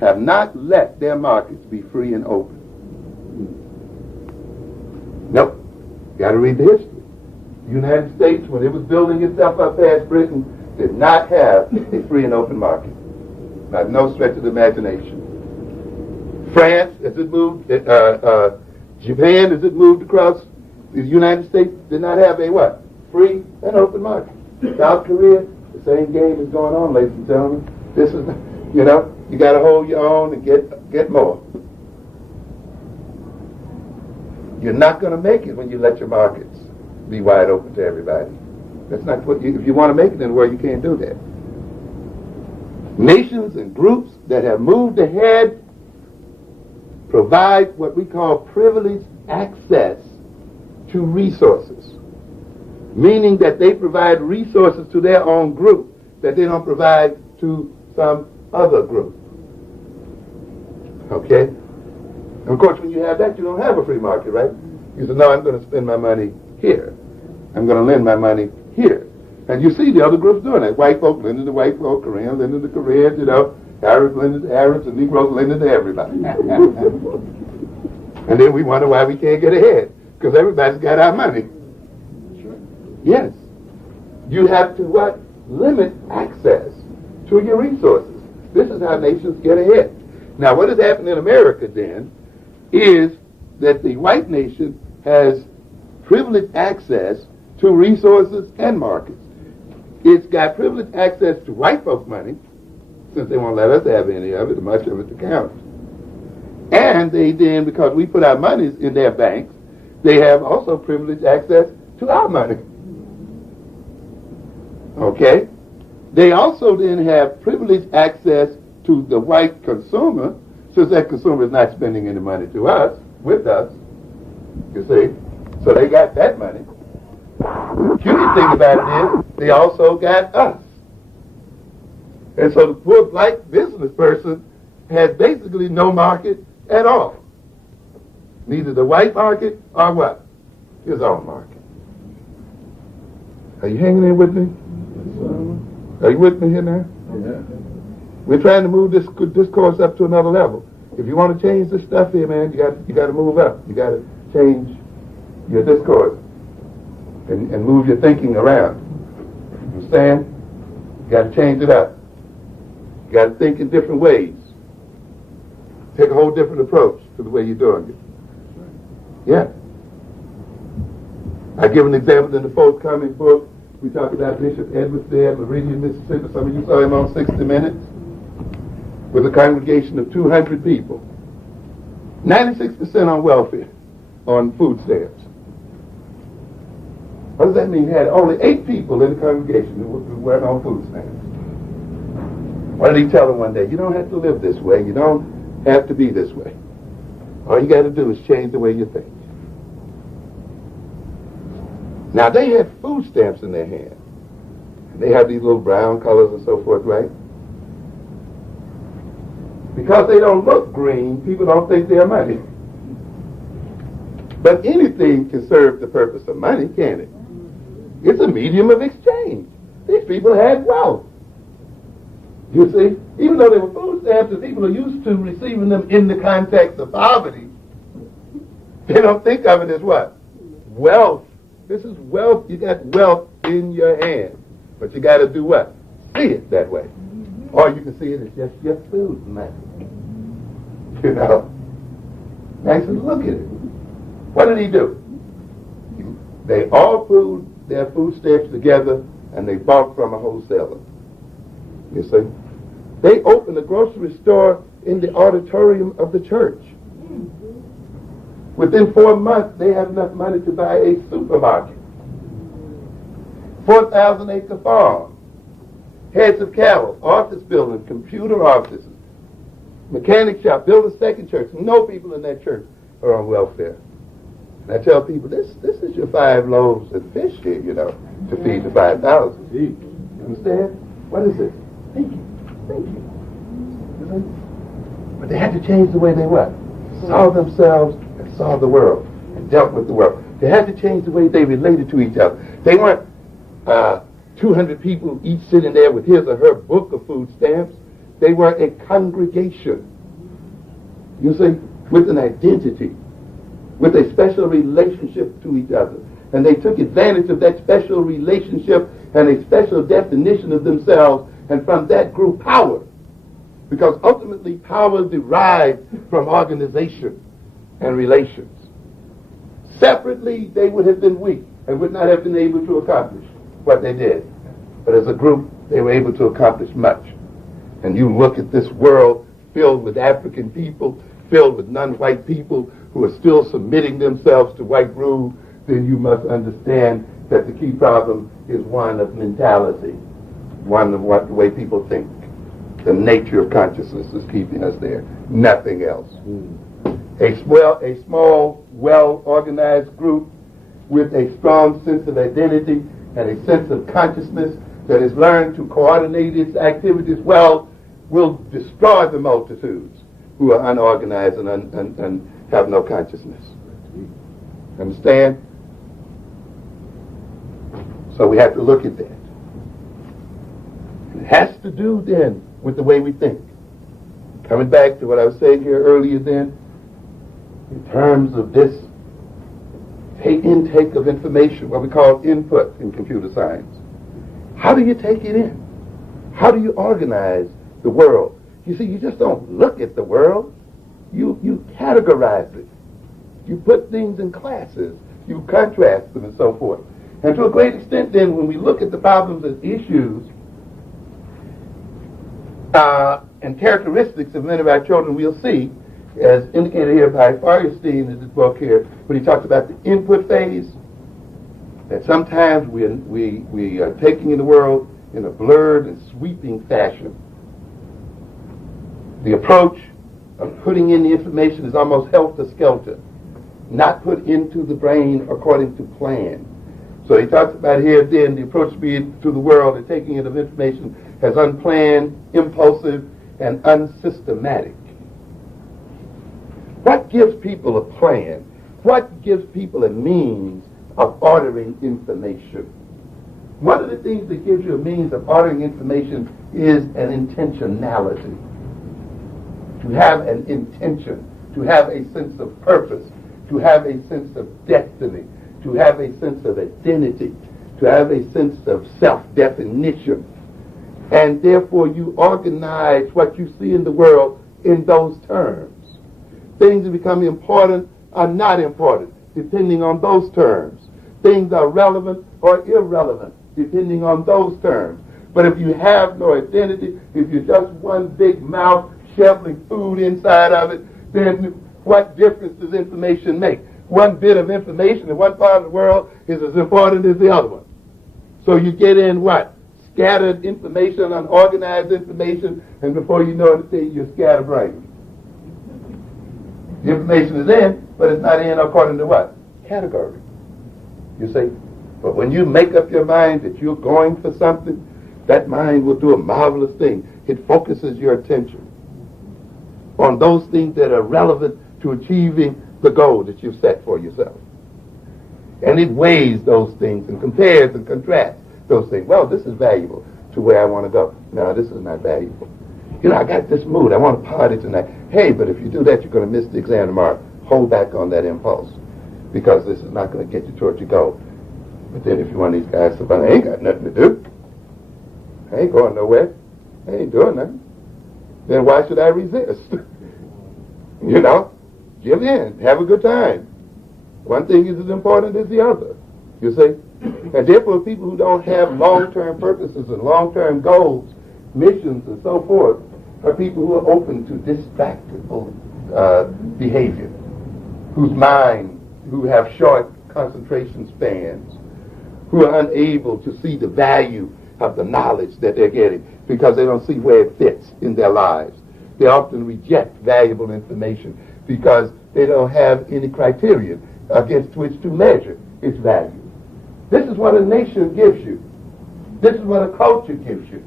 have not let their markets be free and open. Nope. You got to read the history. The United States, when it was building itself up past Britain, did not have a free and open market. Not no stretch of the imagination. France, as it moved, Japan, as it moved across the United States, did not have a what? Free and open market. South Korea, the same game is going on, ladies and gentlemen. This is, you got to hold your own and get more. You're not going to make it when you let your markets be wide open to everybody. That's not what if you want to make it in the world, you can't do that. Nations and groups that have moved ahead provide what we call privileged access to resources, meaning that they provide resources to their own group that they don't provide to some other group. Okay? And of course, when you have that, you don't have a free market, right? You say, no, I'm going to spend my money here. I'm going to lend my money here. And you see the other groups doing that. White folk lending to white folk, Koreans lending to Koreans, Arabs lending to Arabs, and Negroes lending to everybody. And then we wonder why we can't get ahead, because everybody's got our money. Yes. You have to what? Limit access to your resources. This is how nations get ahead. Now, what has happened in America then is that the white nation has privileged access to resources and markets. It's got privileged access to white folks' money, since they won't let us have any of it, or much of it to count. And they then, because we put our monies in their banks, they have also privileged access to our money. Okay? They also then have privileged access to the white consumer, since that consumer is not spending any money to us, with us, you see. So they got that money. The cute thing about it is, they also got us. And so the poor black business person has basically no market at all. Neither the white market or what? His own market. Are you hanging in with me? Are you with me here now? Yeah. We're trying to move this discourse up to another level. If you want to change this stuff here, man, you got to move up. You got to change your discourse and move your thinking around. You understand? You got to change it up. You got to think in different ways. Take a whole different approach to the way you're doing it. Yeah. I give an example in the forthcoming book. We talk about Bishop Edwards there, Meridian, Mississippi. Some of you saw him on 60 Minutes with a congregation of 200 people. 96% on welfare, on food stamps. What does that mean? He had only 8 people in the congregation who weren't on food stamps. What did he tell them one day? You don't have to live this way. You don't have to be this way. All you got to do is change the way you think. Now, they had food stamps in their hand. And they have these little brown colors and so forth, right? Because they don't look green, people don't think they're money. But anything can serve the purpose of money, can't it? It's a medium of exchange. These people had wealth. You see, even though they were food stamps and people are used to receiving them in the context of poverty, they don't think of it as what? Wealth. This is wealth. You got wealth in your hand. But you got to do what? See it that way. Or you can see it as just your food money. You know? Now, look at it. What did he do? They all put their food stamps together and they bought from a wholesaler. You see? They opened a grocery store in the auditorium of the church. Within 4 months, they have enough money to buy a supermarket. 4,000-acre farm. Heads of cattle, office buildings, computer offices, mechanic shop, build a second church. No people in that church are on welfare. And I tell people, this is your 5 loaves of fish here, you know, to feed the 5,000. You understand? What is it? Thinking. But they had to change the way they what? Saw themselves and saw the world and dealt with the world. They had to change the way they related to each other. They weren't 200 people each sitting there with his or her book of food stamps. They were a congregation. You see, with an identity, with a special relationship to each other. And they took advantage of that special relationship and a special definition of themselves, and from that grew power. Because ultimately power derived from organization and relations. Separately, they would have been weak and would not have been able to accomplish what they did. But as a group, they were able to accomplish much. And you look at this world filled with African people, filled with non-white people who are still submitting themselves to white rule, then you must understand that the key problem is one of mentality, one of the way people think. The nature of consciousness is keeping us there, nothing else. A small, well-organized group with a strong sense of identity and a sense of consciousness that has learned to coordinate its activities well will destroy the multitudes who are unorganized and have no consciousness. Understand? So we have to look at that. It has to do then with the way we think. Coming back to what I was saying here earlier then, in terms of this intake of information, what we call input in computer science. How do you take it in? How do you organize the world? You see, you just don't look at the world. You categorize it. You put things in classes. You contrast them and so forth. And to a great extent then, when we look at the problems and issues and characteristics of many of our children, we'll see, as indicated here by Feuerstein in his book here, when he talks about the input phase, that sometimes we are taking in the world in a blurred and sweeping fashion. The approach of putting in the information is almost helter-skelter, not put into the brain according to plan. So he talks about here then the approach to the world and taking in of information as unplanned, impulsive, and unsystematic. What gives people a plan? What gives people a means of ordering information? One of the things that gives you a means of ordering information is an intentionality. To have an intention, to have a sense of purpose, to have a sense of destiny, to have a sense of identity, to have a sense of self-definition. And therefore you organize what you see in the world in those terms. Things that become important are not important, depending on those terms. Things are relevant or irrelevant, depending on those terms. But if you have no identity, if you're just one big mouth shoveling food inside of it, then what difference does information make? One bit of information in one part of the world is as important as the other one. So you get in what? Scattered information, unorganized information, and before you know it, you're scatterbrained. The information is in, but it's not in according to what? Category. You see? But when you make up your mind that you're going for something, that mind will do a marvelous thing. It focuses your attention on those things that are relevant to achieving the goal that you've set for yourself. And it weighs those things and compares and contrasts those things. Well, this is valuable to where I want to go. No, this is not valuable. You know, I got this mood. I want to party tonight. Hey, but if you do that, you're going to miss the exam tomorrow. Hold back on that impulse because this is not going to get you towards your goal. But then if you're one of these guys, I ain't got nothing to do. I ain't going nowhere. I ain't doing nothing. Then why should I resist? You know, give in. Have a good time. One thing is as important as the other. You see? And therefore, people who don't have long-term purposes and long-term goals, missions, and so forth, are people who are open to distractible behavior, whose mind, who have short concentration spans, who are unable to see the value of the knowledge that they're getting because they don't see where it fits in their lives. They often reject valuable information because they don't have any criterion against which to measure its value. This is what a nation gives you. This is what a culture gives you.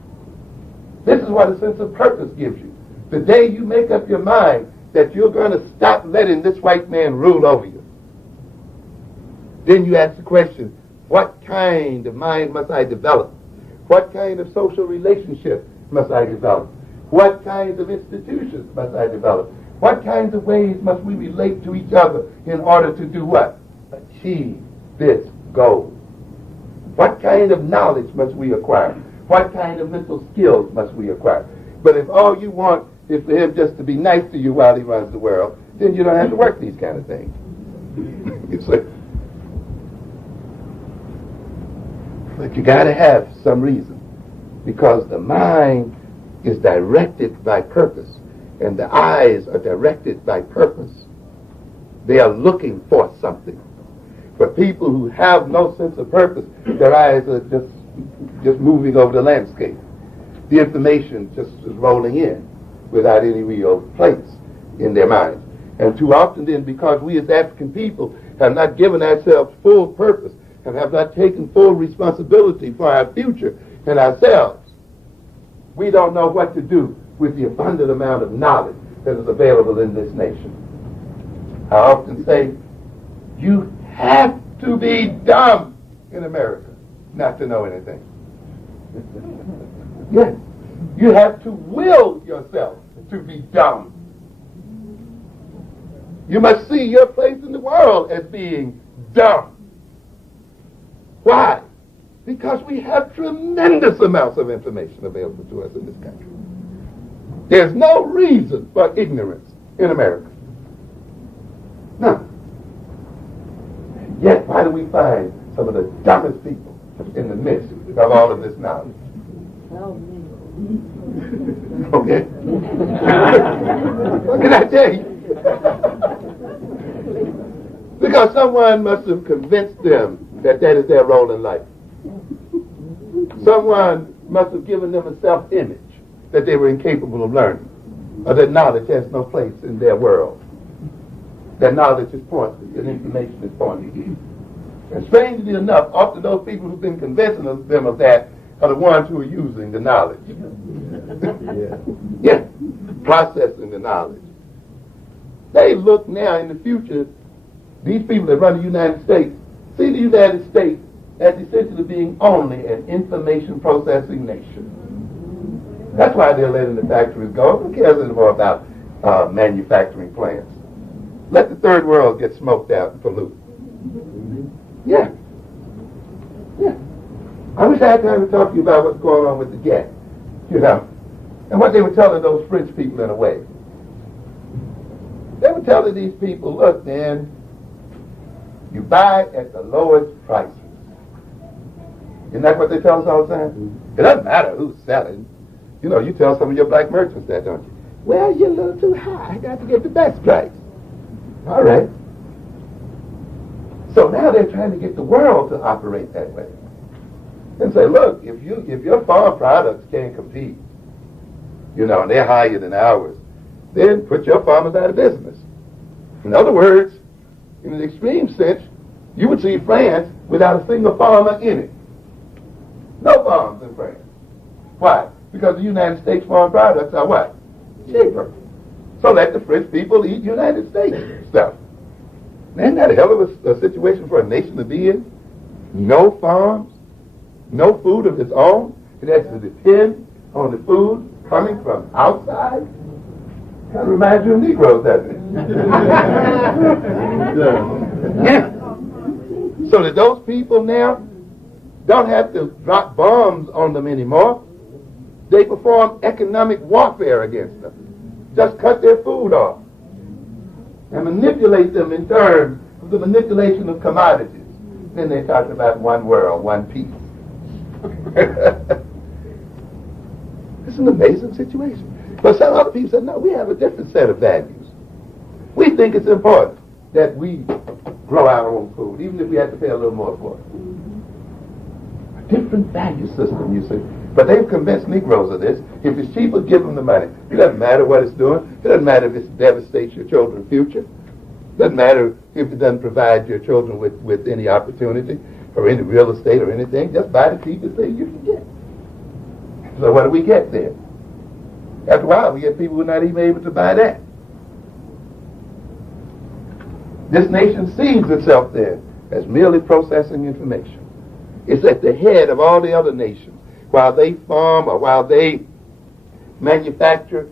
This is what a sense of purpose gives you. The day you make up your mind that you're going to stop letting this white man rule over you, then you ask the question, what kind of mind must I develop? What kind of social relationship must I develop? What kinds of institutions must I develop? What kinds of ways must we relate to each other in order to do what? Achieve this goal. What kind of knowledge must we acquire? What kind of mental skills must we acquire? But if all you want is for him just to be nice to you while he runs the world, then you don't have to work these kind of things. You see? But you got to have some reason, because the mind is directed by purpose, and the eyes are directed by purpose. They are looking for something. For people who have no sense of purpose, their eyes are just moving over the landscape. The information just is rolling in without any real place in their minds. And too often then, because we as African people have not given ourselves full purpose and have not taken full responsibility for our future and ourselves, we don't know what to do with the abundant amount of knowledge that is available in this nation. I often say, you have to be dumb in America not to know anything. Yes. You have to will yourself to be dumb. You must see your place in the world as being dumb. Why? Because we have tremendous amounts of information available to us in this country. There's no reason for ignorance in America. None. Yet, why do we find some of the dumbest people in the midst of all of this knowledge? Okay. What can I tell you? Because someone must have convinced them that that is their role in life. Someone must have given them a self-image that they were incapable of learning, or that knowledge has no place in their world. That knowledge is pointless, and information is pointless. And strangely enough, often those people who've been convincing them of that are the ones who are using the knowledge. Yeah, processing the knowledge. They look now in the future, these people that run the United States, see the United States as essentially being only an information processing nation. That's why they're letting the factories go. Who cares anymore about manufacturing plants? Let the third world get smoked out and pollute. Yeah. Yeah. I wish I had time to talk to you about what's going on with the gas, and what they were telling those French people in a way. They were telling these people, look, man, you buy at the lowest prices. Isn't that what they tell us all the time? It doesn't matter who's selling. You tell some of your black merchants that, don't you? Well, you're a little too high. I got to get the best price. All right. So now they're trying to get the world to operate that way. And say, look, if your farm products can't compete, and they're higher than ours, then put your farmers out of business. In other words, in an extreme sense, you would see France without a single farmer in it. No farms in France. Why? Because the United States farm products are what? Cheaper. So let the French people eat United States stuff. Isn't that a hell of a situation for a nation to be in? No farms, no food of its own. It has to depend on the food coming from outside. Kind of reminds you of Negroes, doesn't it? Yeah. So that those people now don't have to drop bombs on them anymore. They perform economic warfare against them. Just cut their food off and manipulate them in terms of the manipulation of commodities. Then they talk about one world, one peace. It's an amazing situation. But some other people said, no, we have a different set of values. We think it's important that we grow our own food, even if we have to pay a little more for it. A different value system, you see. But they've convinced Negroes of this. If it's cheaper, give them the money. It doesn't matter what it's doing. It doesn't matter if it devastates your children's future. It doesn't matter if it doesn't provide your children with any opportunity or any real estate or anything. Just buy the cheapest thing you can get. So what do we get then? After a while, we get people who are not even able to buy that. This nation sees itself then as merely processing information. It's at the head of all the other nations. While they farm or while they manufacture,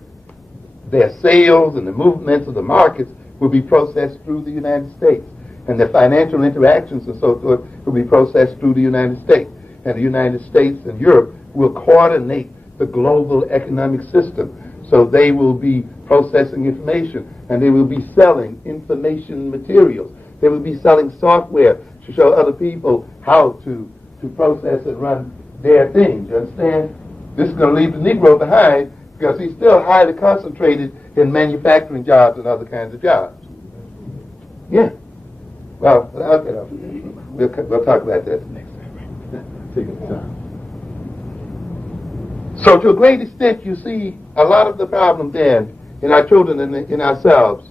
their sales and the movements of the markets will be processed through the United States. And their financial interactions and so forth will be processed through the United States. And the United States and Europe will coordinate the global economic system. So they will be processing information, and they will be selling information materials. They will be selling software to show other people how to process and run their things. You understand? This is going to leave the Negro behind because he's still highly concentrated in manufacturing jobs and other kinds of jobs. Yeah. Well, okay, we'll talk about that next time. Take your time. So to a great extent, you see, a lot of the problem then in our children and in ourselves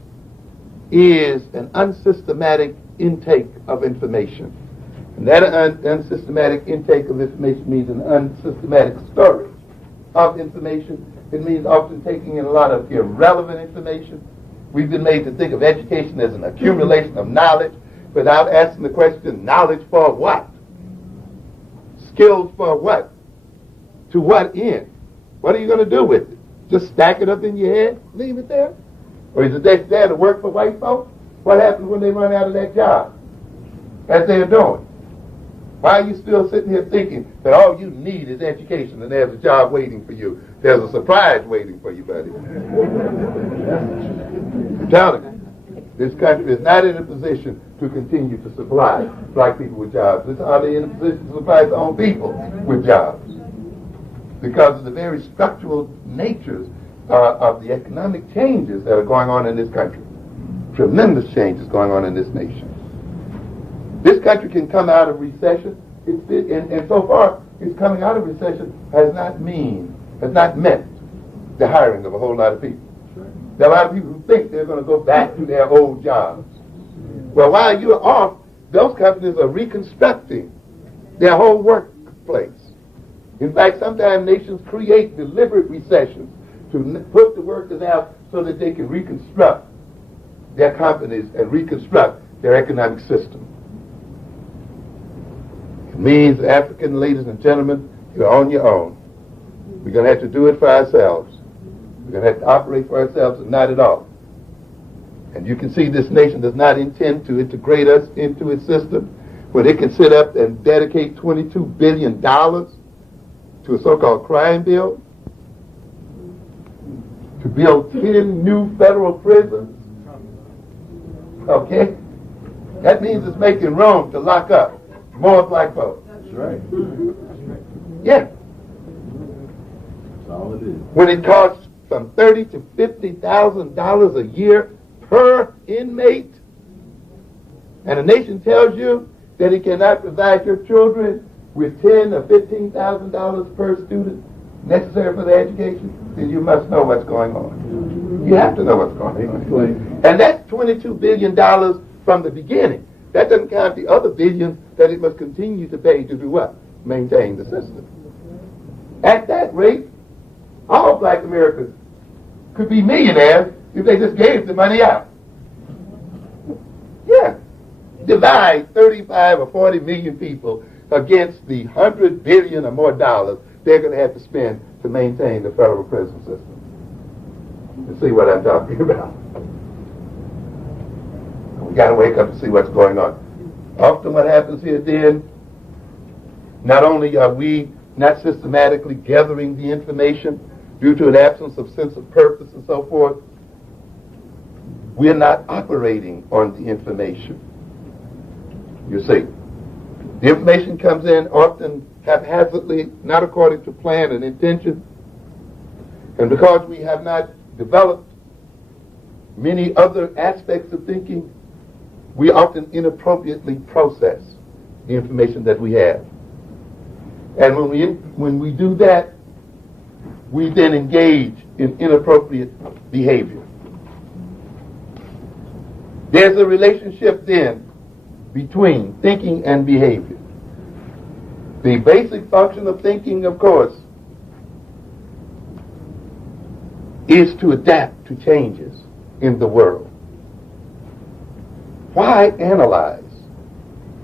is an unsystematic intake of information. And that unsystematic intake of information means an unsystematic storage of information. It means often taking in a lot of irrelevant information. We've been made to think of education as an accumulation of knowledge without asking the question, knowledge for what? Skills for what? To what end? What are you going to do with it? Just stack it up in your head, leave it there? Or is it there to work for white folks? What happens when they run out of that job? As they're doing. Why are you still sitting here thinking that all you need is education and there's a job waiting for you? There's a surprise waiting for you, buddy. I'm telling you, this country is not in a position to continue to supply black people with jobs. It's hardly in a position to supply its own people with jobs. Because of the very structural natures of the economic changes that are going on in this country. Tremendous changes going on in this nation. This country can come out of recession, and so far, its coming out of recession has not meant the hiring of a whole lot of people. There are a lot of people who think they're going to go back to their old jobs. Well, while you're off, those companies are reconstructing their whole workplace. In fact, sometimes nations create deliberate recessions to put the workers out so that they can reconstruct their companies and reconstruct their economic system. It means, African ladies and gentlemen, you're on your own. We're going to have to do it for ourselves. We're going to have to operate for ourselves and not at all. And you can see this nation does not intend to integrate us into its system, where they can sit up and dedicate $22 billion to a so-called crime bill, to build 10 new federal prisons. Okay? That means it's making room to lock up more black folks. That's right. Yeah. That's all it is. When it costs from $30,000 to $50,000 a year per inmate, and the nation tells you that it cannot provide your children with $10,000 or $15,000 per student necessary for their education, then you must know what's going on. You have to know what's going on. And that's $22 billion from the beginning. That doesn't count the other billions that it must continue to pay to do what? Maintain the system. At that rate, all black Americans could be millionaires if they just gave the money out. Yeah. Divide 35 or 40 million people against the 100 billion or more dollars they're going to have to spend to maintain the federal prison system. You see what I'm talking about? We got to wake up and see what's going on. Often what happens here then, not only are we not systematically gathering the information due to an absence of sense of purpose and so forth, we're not operating on the information. You see, the information comes in often haphazardly, not according to plan and intention, and because we have not developed many other aspects of thinking, we often inappropriately process the information that we have. And when we do that, we then engage in inappropriate behavior. There's a relationship then between thinking and behavior. The basic function of thinking, of course, is to adapt to changes in the world. Why analyze?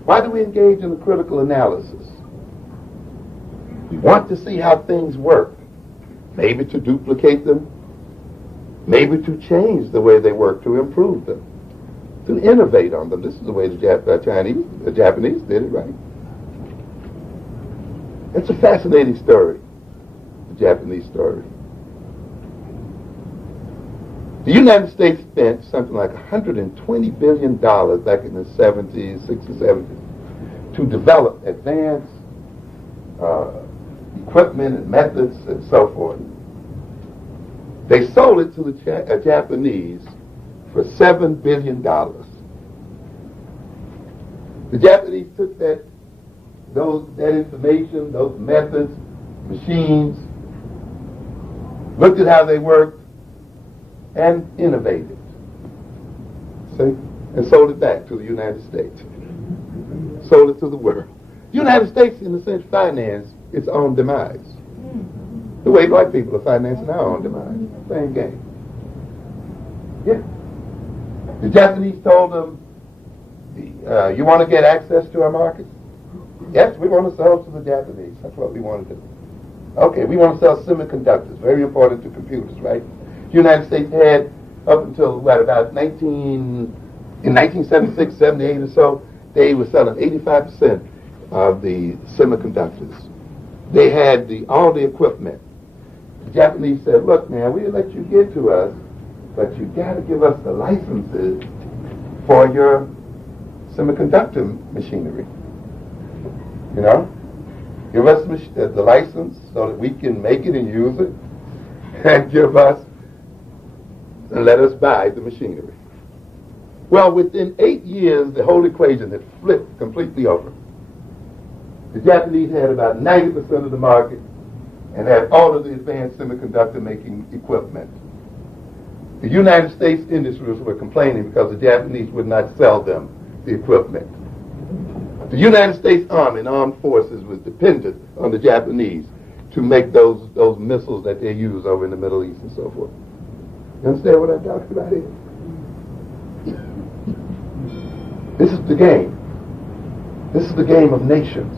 Why do we engage in a critical analysis? We want to see how things work. Maybe to duplicate them. Maybe to change the way they work, to improve them. To innovate on them. This is the way the Japanese did it, right? It's a fascinating story, the Japanese story. The United States spent something like $120 billion back in the 60s, 70s, to develop advanced equipment and methods and so forth. They sold it to the Japanese for $7 billion. The Japanese took that information, those methods, machines, looked at how they worked, and innovated. See? And sold it back to the United States. Sold it to the world. The United States, in a sense, financed its own demise. The way black people are financing our own demise. Same game. Yeah. The Japanese told them, you want to get access to our market? Yes, we want to sell to the Japanese. That's what we want to do. Okay, we want to sell semiconductors, very important to computers, right? The United States had, up until, about in 1976, 78 or so, they were selling 85% of the semiconductors. They had all the equipment. The Japanese said, look, man, we'll let you get to us, but you got to give us the licenses for your semiconductor machinery. You know? Give us the license so that we can make it and use it, and let us buy the machinery. Well, within 8 years, the whole equation had flipped completely over. The Japanese had about 90% of the market and had all of the advanced semiconductor making equipment. The United States industries were complaining because the Japanese would not sell them the equipment. The United States Army and armed forces was dependent on the Japanese to make those missiles that they use over in the Middle East and so forth. You understand what I'm talking about here? This is the game. This is the game of nations.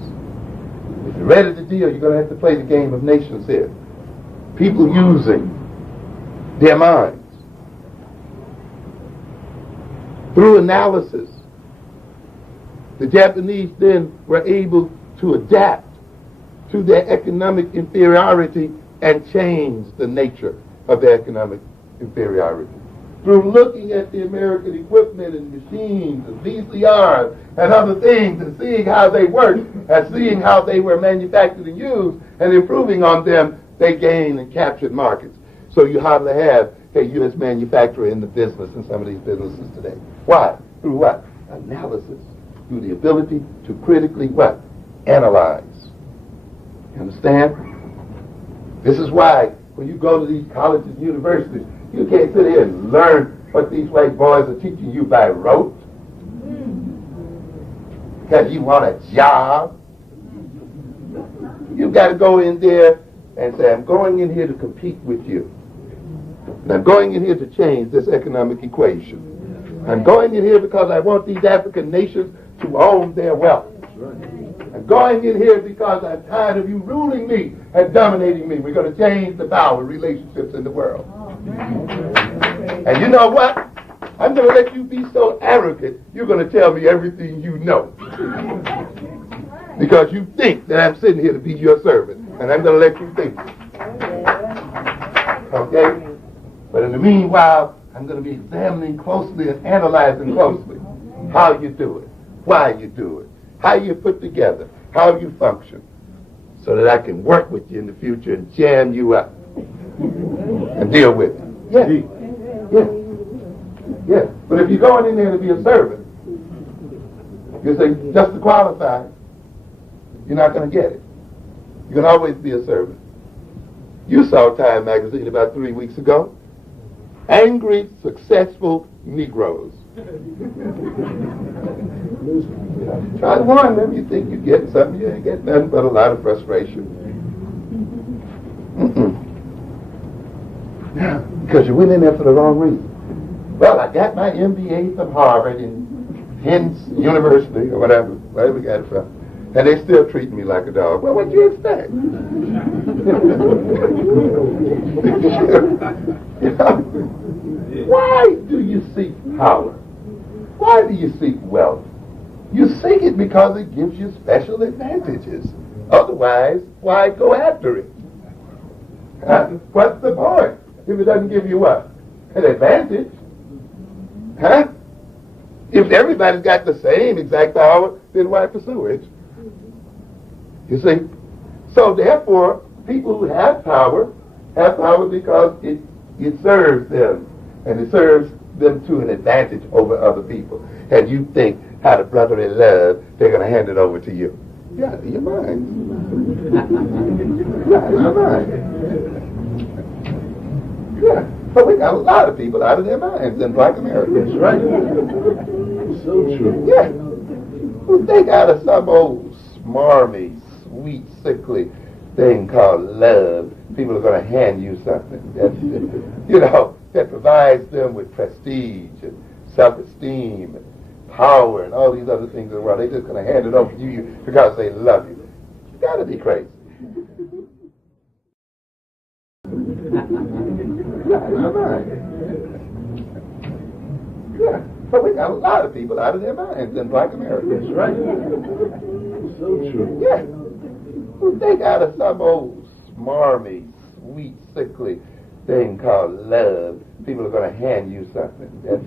If you're ready to deal, you're going to have to play the game of nations here. People using their minds. Through analysis, the Japanese then were able to adapt to their economic inferiority and change the nature of their economic inferiority. Through looking at the American equipment and machines and VCRs and other things and seeing how they worked and seeing how they were manufactured and used and improving on them, they gained and captured markets. So you hardly have a U.S. manufacturer in the business in some of these businesses today. Why? Through what? Analysis. Through the ability to critically what? Analyze. You understand? This is why when you go to these colleges and universities, you can't sit here and learn what these white boys are teaching you by rote because you want a job. You've got to go in there and say, I'm going in here to compete with you. And I'm going in here to change this economic equation. I'm going in here because I want these African nations to own their wealth. I'm going in here because I'm tired of you ruling me and dominating me. We're going to change the power relationships in the world. And you know what? I'm going to let you be so arrogant, you're going to tell me everything you know. Because you think that I'm sitting here to be your servant, and I'm going to let you think. Okay? But in the meanwhile, I'm going to be examining closely and analyzing closely how you do it, why you do it, how you put together, how you function, so that I can work with you in the future and jam you up and deal with it. Yeah. Yeah. Yeah. But if you're going in there to be a servant, you say, just to qualify, you're not going to get it. You can always be a servant. You saw Time magazine about 3 weeks ago. Angry, successful Negroes. Try to warn them. You think you're getting something. You ain't getting nothing but a lot of frustration. Because you went in there for the wrong reason. Well, I got my MBA from Harvard and Penn University or whatever we got it from. And they still treat me like a dog. Well, what'd you expect? You know? Why do you seek power? Why do you seek wealth? You seek it because it gives you special advantages. Otherwise, why go after it? What's the point if it doesn't give you what? An advantage. Huh? If everybody's got the same exact power, then why pursue it? You see? So therefore, people who have power because it serves them. And it serves them to an advantage over other people. And you think, out of brotherly love, they're going to hand it over to you. Yeah, out of your mind. Yeah, out of your mind. Yeah. But we got a lot of people out of their minds in Black Americans, right? So true. Yeah. Who think out of some old smarmy, sweet, sickly thing called love, people are going to hand you something that, that provides them with prestige and self-esteem and power and all these other things in the world. They're just going to hand it over to you because they love you. You got to be crazy. Out of their mind. Yeah. But we got a lot of people out of their minds in Black America. That's right. So true. Yeah. They got some old smarmy, sweet, sickly thing called love. People are going to hand you something that,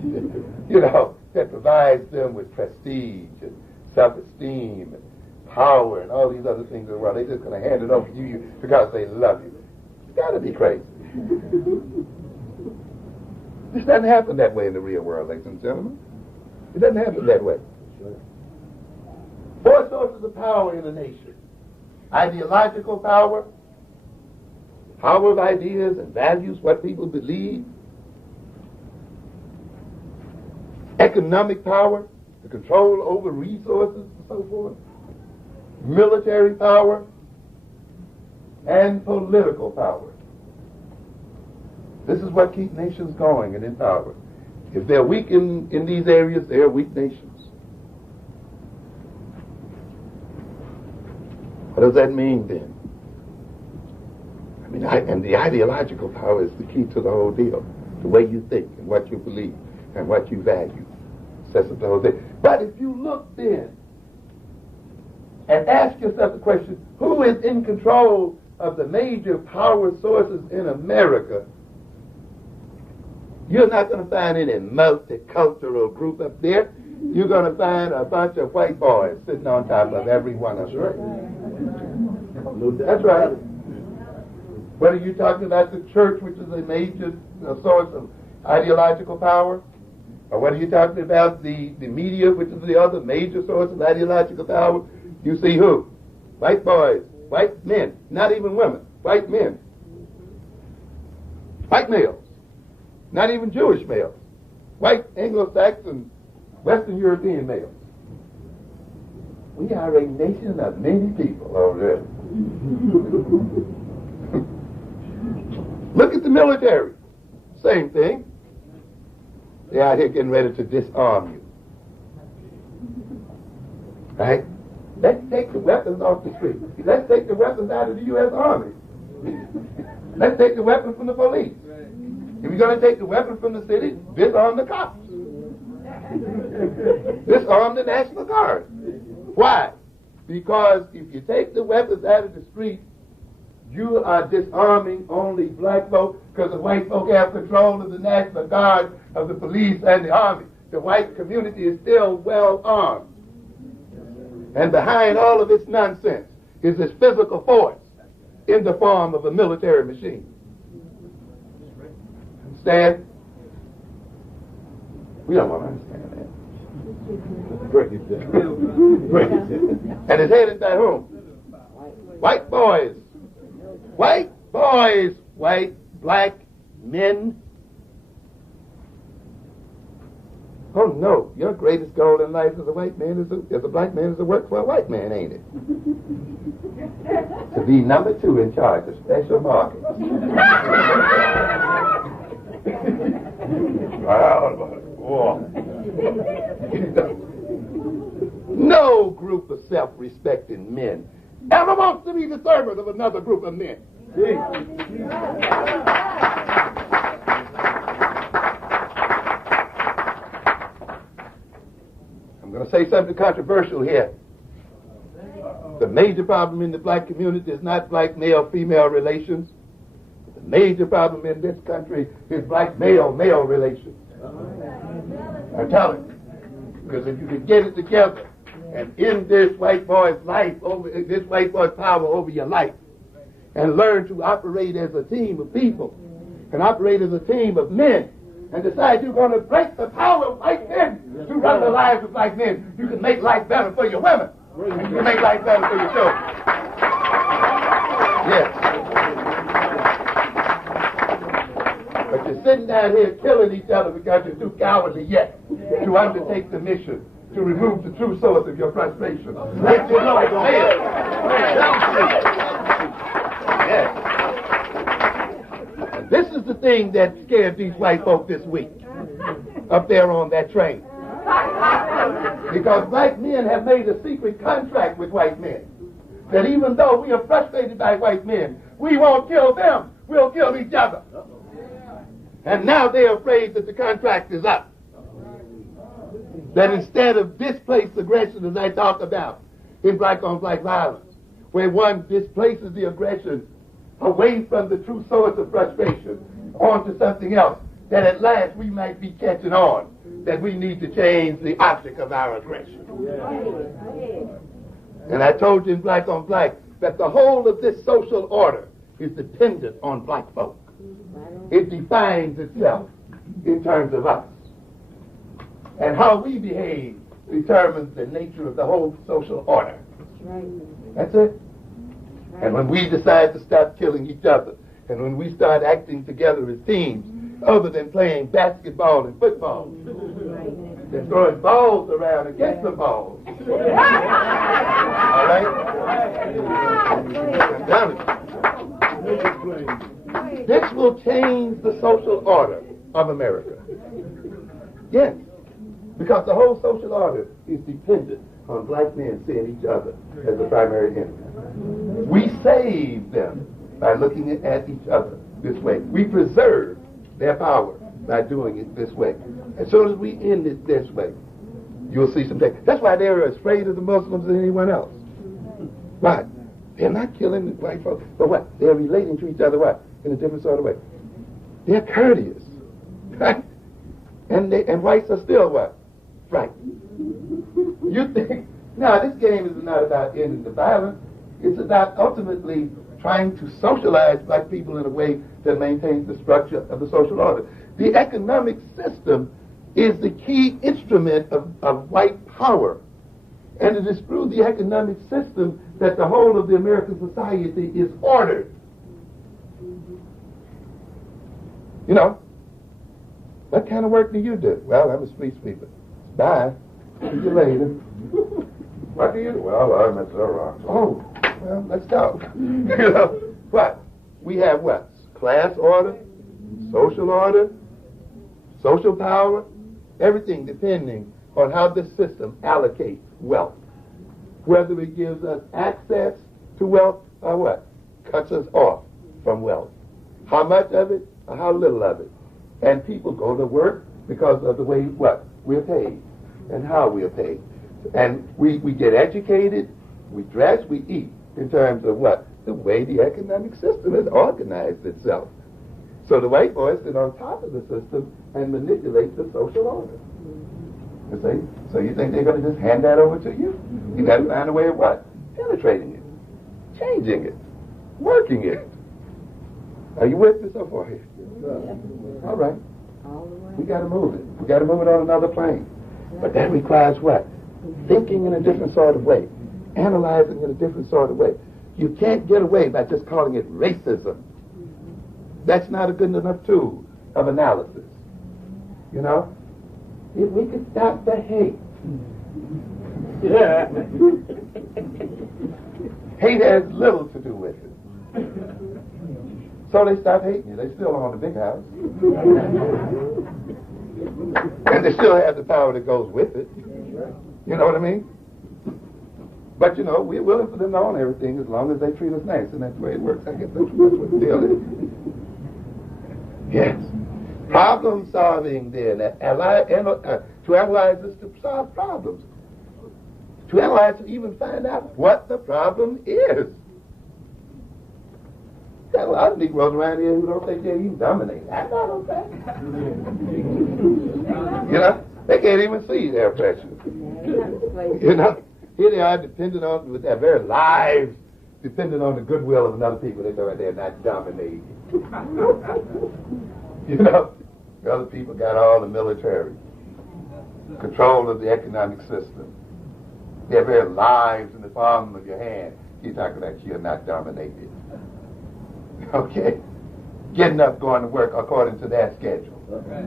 that provides them with prestige and self-esteem and power and all these other things in the world. They're just going to hand it over to you because they love you. It's got to be crazy. This doesn't happen that way in the real world, ladies and gentlemen. It doesn't happen that way. Four sources of power in a nation. Ideological power, power of ideas and values, what people believe. Economic power, the control over resources and so forth. Military power, and political power. This is what keeps nations going and in power. If they're weak in these areas, they're weak nations. What does that mean then? And the ideological power is the key to the whole deal. The way you think and what you believe and what you value. Sets up the whole thing. But if you look then and ask yourself the question, who is in control of the major power sources in America? You're not going to find any multicultural group up there. You're going to find a bunch of white boys sitting on top of every one of them. That's right. Whether you're talking about the church, which is a major source of ideological power, or whether you're talking about the media, which is the other major source of ideological power, you see who? White boys, white men, not even women, white men. White males, not even Jewish males. White Anglo-Saxon, Western European males. We are a nation of many people over there. Look at the military. Same thing. They're out here getting ready to disarm you. Right? Let's take the weapons off the street. Let's take the weapons out of the U.S. Army. Let's take the weapons from the police. If you're going to take the weapons from the city, disarm the cops. Disarm the National Guard. Why? Because if you take the weapons out of the street, you are disarming only black folk, because the white folk have control of the National Guard, of the police, and the army. The white community is still well armed. And behind all of its nonsense is this physical force in the form of a military machine. Understand? We don't want to understand that. Break it down. Break it down. And it's headed by whom? White boys. White boys. White, black men. Oh no, your greatest goal in life as a white man as a black man is to work for a white man, ain't it? To be number 2 in charge of special markets. No group of self-respecting men ever wants to be the servant of another group of men. I'm going to say something controversial here. The major problem in the black community is not black male-female relations. The major problem in this country is black male-male relations. I tell it. Because if you can get it together and end this white boy's life, this white boy's power over your life, and learn to operate as a team of people, and operate as a team of men, and decide you're going to break the power of white men to run the lives of black men, you can make life better for your women. And you can make life better for your children. Yes. But you're sitting down here killing each other because you're too cowardly yet to undertake the mission to remove the true source of your frustration. Which is like male. Yes. And this is the thing that scared these white folk this week up there on that train. Because black men have made a secret contract with white men that even though we are frustrated by white men, we won't kill them, we'll kill each other. And now they're afraid that the contract is up. That instead of displaced aggression, as I talk about in black-on-black violence, where one displaces the aggression away from the true source of frustration onto something else, that at last we might be catching on that we need to change the object of our aggression. And I told you in black-on-black that the whole of this social order is dependent on black folk. It defines itself in terms of us. And how we behave determines the nature of the whole social order. That's it. And when we decide to stop killing each other, and when we start acting together as teams, other than playing basketball and football, and throwing balls around against the balls. All right? I'm done. This will change the social order of America. Yes. Because the whole social order is dependent on black men seeing each other as the primary enemy. We save them by looking at each other this way. We preserve their power by doing it this way. As soon as we end it this way, you'll see some things. That's why they're as afraid of the Muslims than anyone else. Why? They're not killing the white folks, but what? They're relating to each other what? In a different sort of way. They're courteous. Right? And whites are still what? Right. You think, now this game is not about ending the violence. It's about ultimately trying to socialize black people in a way that maintains the structure of the social order. The economic system is the key instrument of white power. And it is through the economic system that the whole of the American society is ordered. You know, what kind of work do you do? Well, I'm a street sweeper. Bye. See you later. What do you do? Well, I'm a Xerox. Oh, well, let's talk. You know, what? We have what? Class order, social power, everything depending on how this system allocates wealth. Whether it gives us access to wealth or what? Cuts us off from wealth. How much of it or how little of it. And people go to work because of the way what? We're paid and how we are paid. And we get educated, we dress, we eat in terms of what? The way the economic system has organized itself. So the white boys sit on top of the system and manipulate the social order. You see? So you think they're going to just hand that over to you? You got to find a way of what? Penetrating it, changing it, working it. Are you with me so far here? All right. We got to move it. We got to move it on another plane. But that requires what? Thinking in a different sort of way, analyzing in a different sort of way. You can't get away by just calling it racism. That's not a good enough tool of analysis. You know? If we could stop the hate. Yeah. Hate has little to do with it. So they stop hating you. They still own the big house. And they still have the power that goes with it. You know what I mean? But, you know, we're willing for them to own everything as long as they treat us nice. And that's the way it works. I guess that's what the deal is. Yes. Problem solving, then. To analyze is to solve problems. To analyze to even find out what the problem is. Got a lot of Negroes around here who don't think they even dominate. I don't think. You know, they can't even see their oppression. You know, here they are dependent on, with their very lives, dependent on the goodwill of another people. They know they're not dominating. You know, the other people got all the military, control of the economic system. Their very lives in the palm of your hand. You're talking about you're not dominated. Okay? Getting up, going to work according to their schedule. Okay.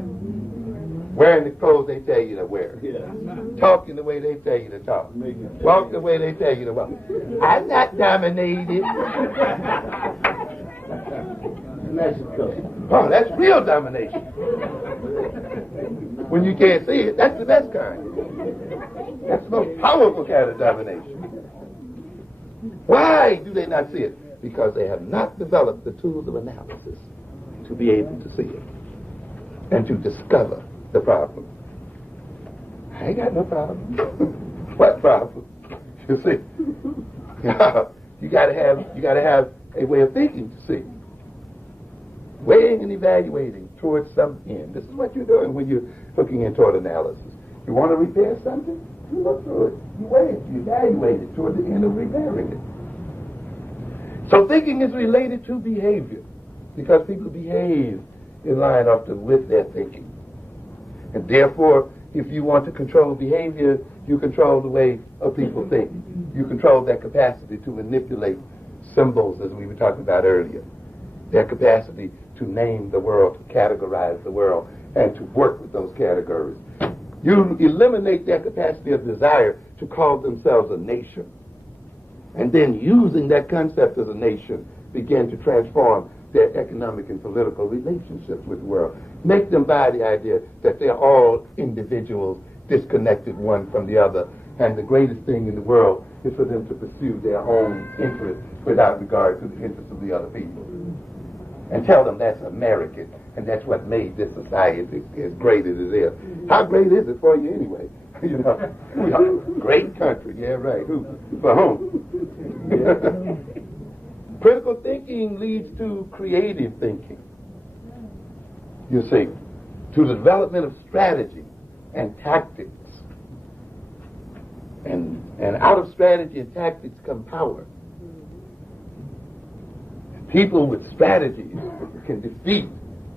Wearing the clothes they tell you to wear. Yeah. Talking the way they tell you to talk. Walk the way they tell you to walk. I'm not dominated. Oh, that's real domination. When you can't see it, that's the best kind. That's the most powerful kind of domination. Why do they not see it? Because they have not developed the tools of analysis to be able to see it. and to discover the problem. I ain't got no problem. What problem? You see, you gotta have a way of thinking to see, weighing and evaluating towards some end. This is what you're doing when you're looking into toward analysis. You want to repair something? You look through it. You weigh it. You evaluate it toward the end of repairing it. So thinking is related to behavior, because people behave in line often with their thinking. And therefore, if you want to control behavior, you control the way of people think. You control their capacity to manipulate symbols, as we were talking about earlier. Their capacity to name the world, to categorize the world, and to work with those categories. You eliminate their capacity of desire to call themselves a nation. And then using that concept of the nation, begin to transform their economic and political relationships with the world. Make them buy the idea that they're all individuals, disconnected one from the other, and the greatest thing in the world is for them to pursue their own interests without regard to the interests of the other people. And tell them that's American, and that's what made this society as great as it is. How great is it for you anyway? You know, we are a great country. Yeah, right. Who? For whom? Critical thinking leads to creative thinking. You see, to the development of strategy and tactics. And out of strategy and tactics come power. People with strategies can defeat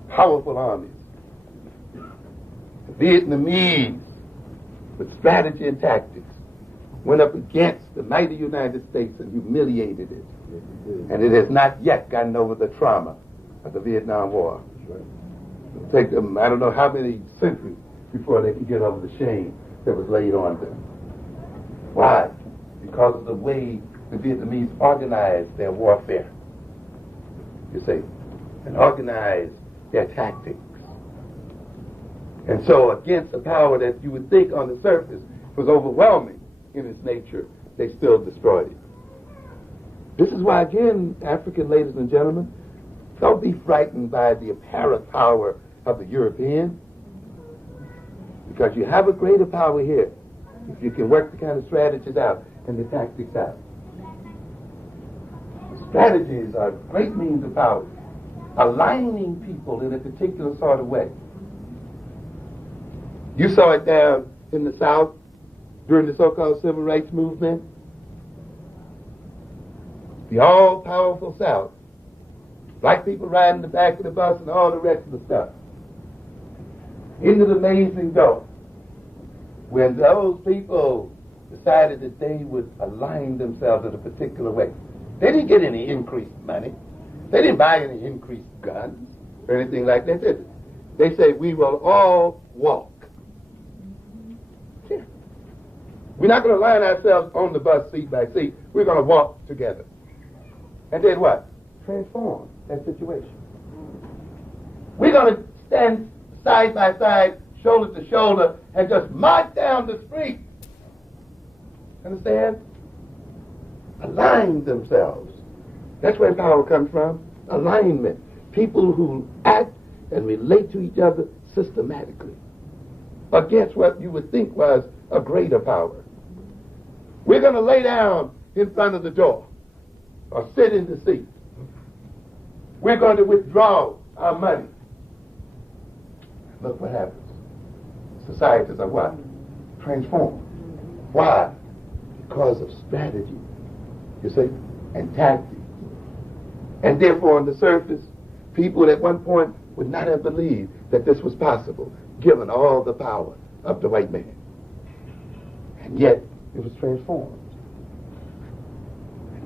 powerful armies. The Vietnamese, with strategy and tactics, went up against the mighty United States and humiliated it. And it has not yet gotten over the trauma of the Vietnam War. It'll take them, I don't know how many centuries before they can get over the shame that was laid on them. Why? Because of the way the Vietnamese organized their warfare, you see, and organized their tactics. And so against a power that you would think on the surface was overwhelming in its nature, they still destroyed it. This is why, again, African ladies and gentlemen, don't be frightened by the apparent power of the European, because you have a greater power here if you can work the kind of strategies out and the tactics out. Strategies are great means of power, aligning people in a particular sort of way. You saw it down in the South during the so-called Civil Rights Movement. The all-powerful South. Black people riding the back of the bus and all the rest of the stuff. Into the amazing door. When those people decided that they would align themselves in a particular way. They didn't get any increased money. They didn't buy any increased guns or anything like that, did they? They say, we will all walk. Yeah. We're not going to line ourselves on the bus seat by seat. We're going to walk together. And then what? Transform that situation. We're going to stand side by side, shoulder to shoulder, and just march down the street. Understand? Align themselves. That's where power comes from. Alignment. People who act and relate to each other systematically against what you would think was a greater power. We're going to lay down in front of the door or sit in the seat. We're going to withdraw our money. Look what happens. Societies are what? Transformed. Why? Because of strategy, you see, and tactics. And therefore, on the surface, people at one point would not have believed that this was possible, given all the power of the white man. And yet, it was transformed.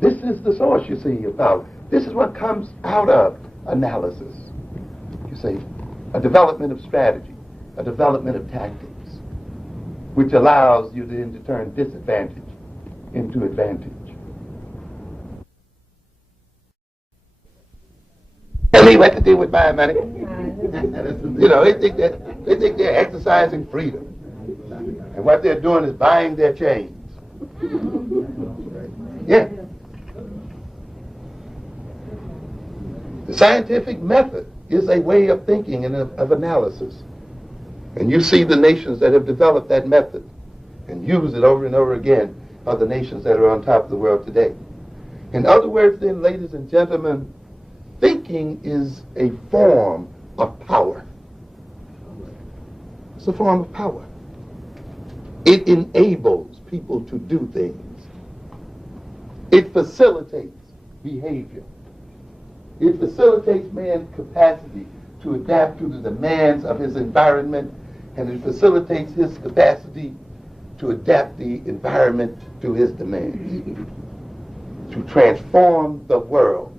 This is the source, you see, of power. This is what comes out of analysis. You see, a development of strategy, a development of tactics, which allows you then to turn disadvantage into advantage. Tell me what to do with my money. You know, they think they're exercising freedom. And what they're doing is buying their chains. Yeah. The scientific method is a way of thinking and of analysis. And you see the nations that have developed that method and use it over and over again are the nations that are on top of the world today. In other words, then, ladies and gentlemen, thinking is a form of power. It's a form of power. It enables people to do things. It facilitates behavior. It facilitates man's capacity to adapt to the demands of his environment, and it facilitates his capacity to adapt the environment to his demands, to transform the world.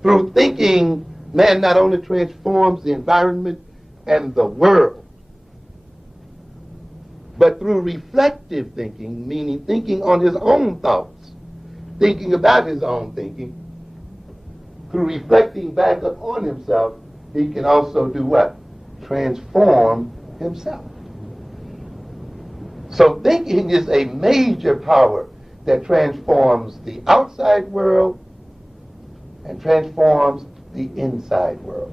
Through thinking, man not only transforms the environment and the world, but through reflective thinking, meaning thinking on his own thoughts, thinking about his own thinking, through reflecting back upon himself, he can also do what? Transform himself. So thinking is a major power that transforms the outside world and transforms the inside world.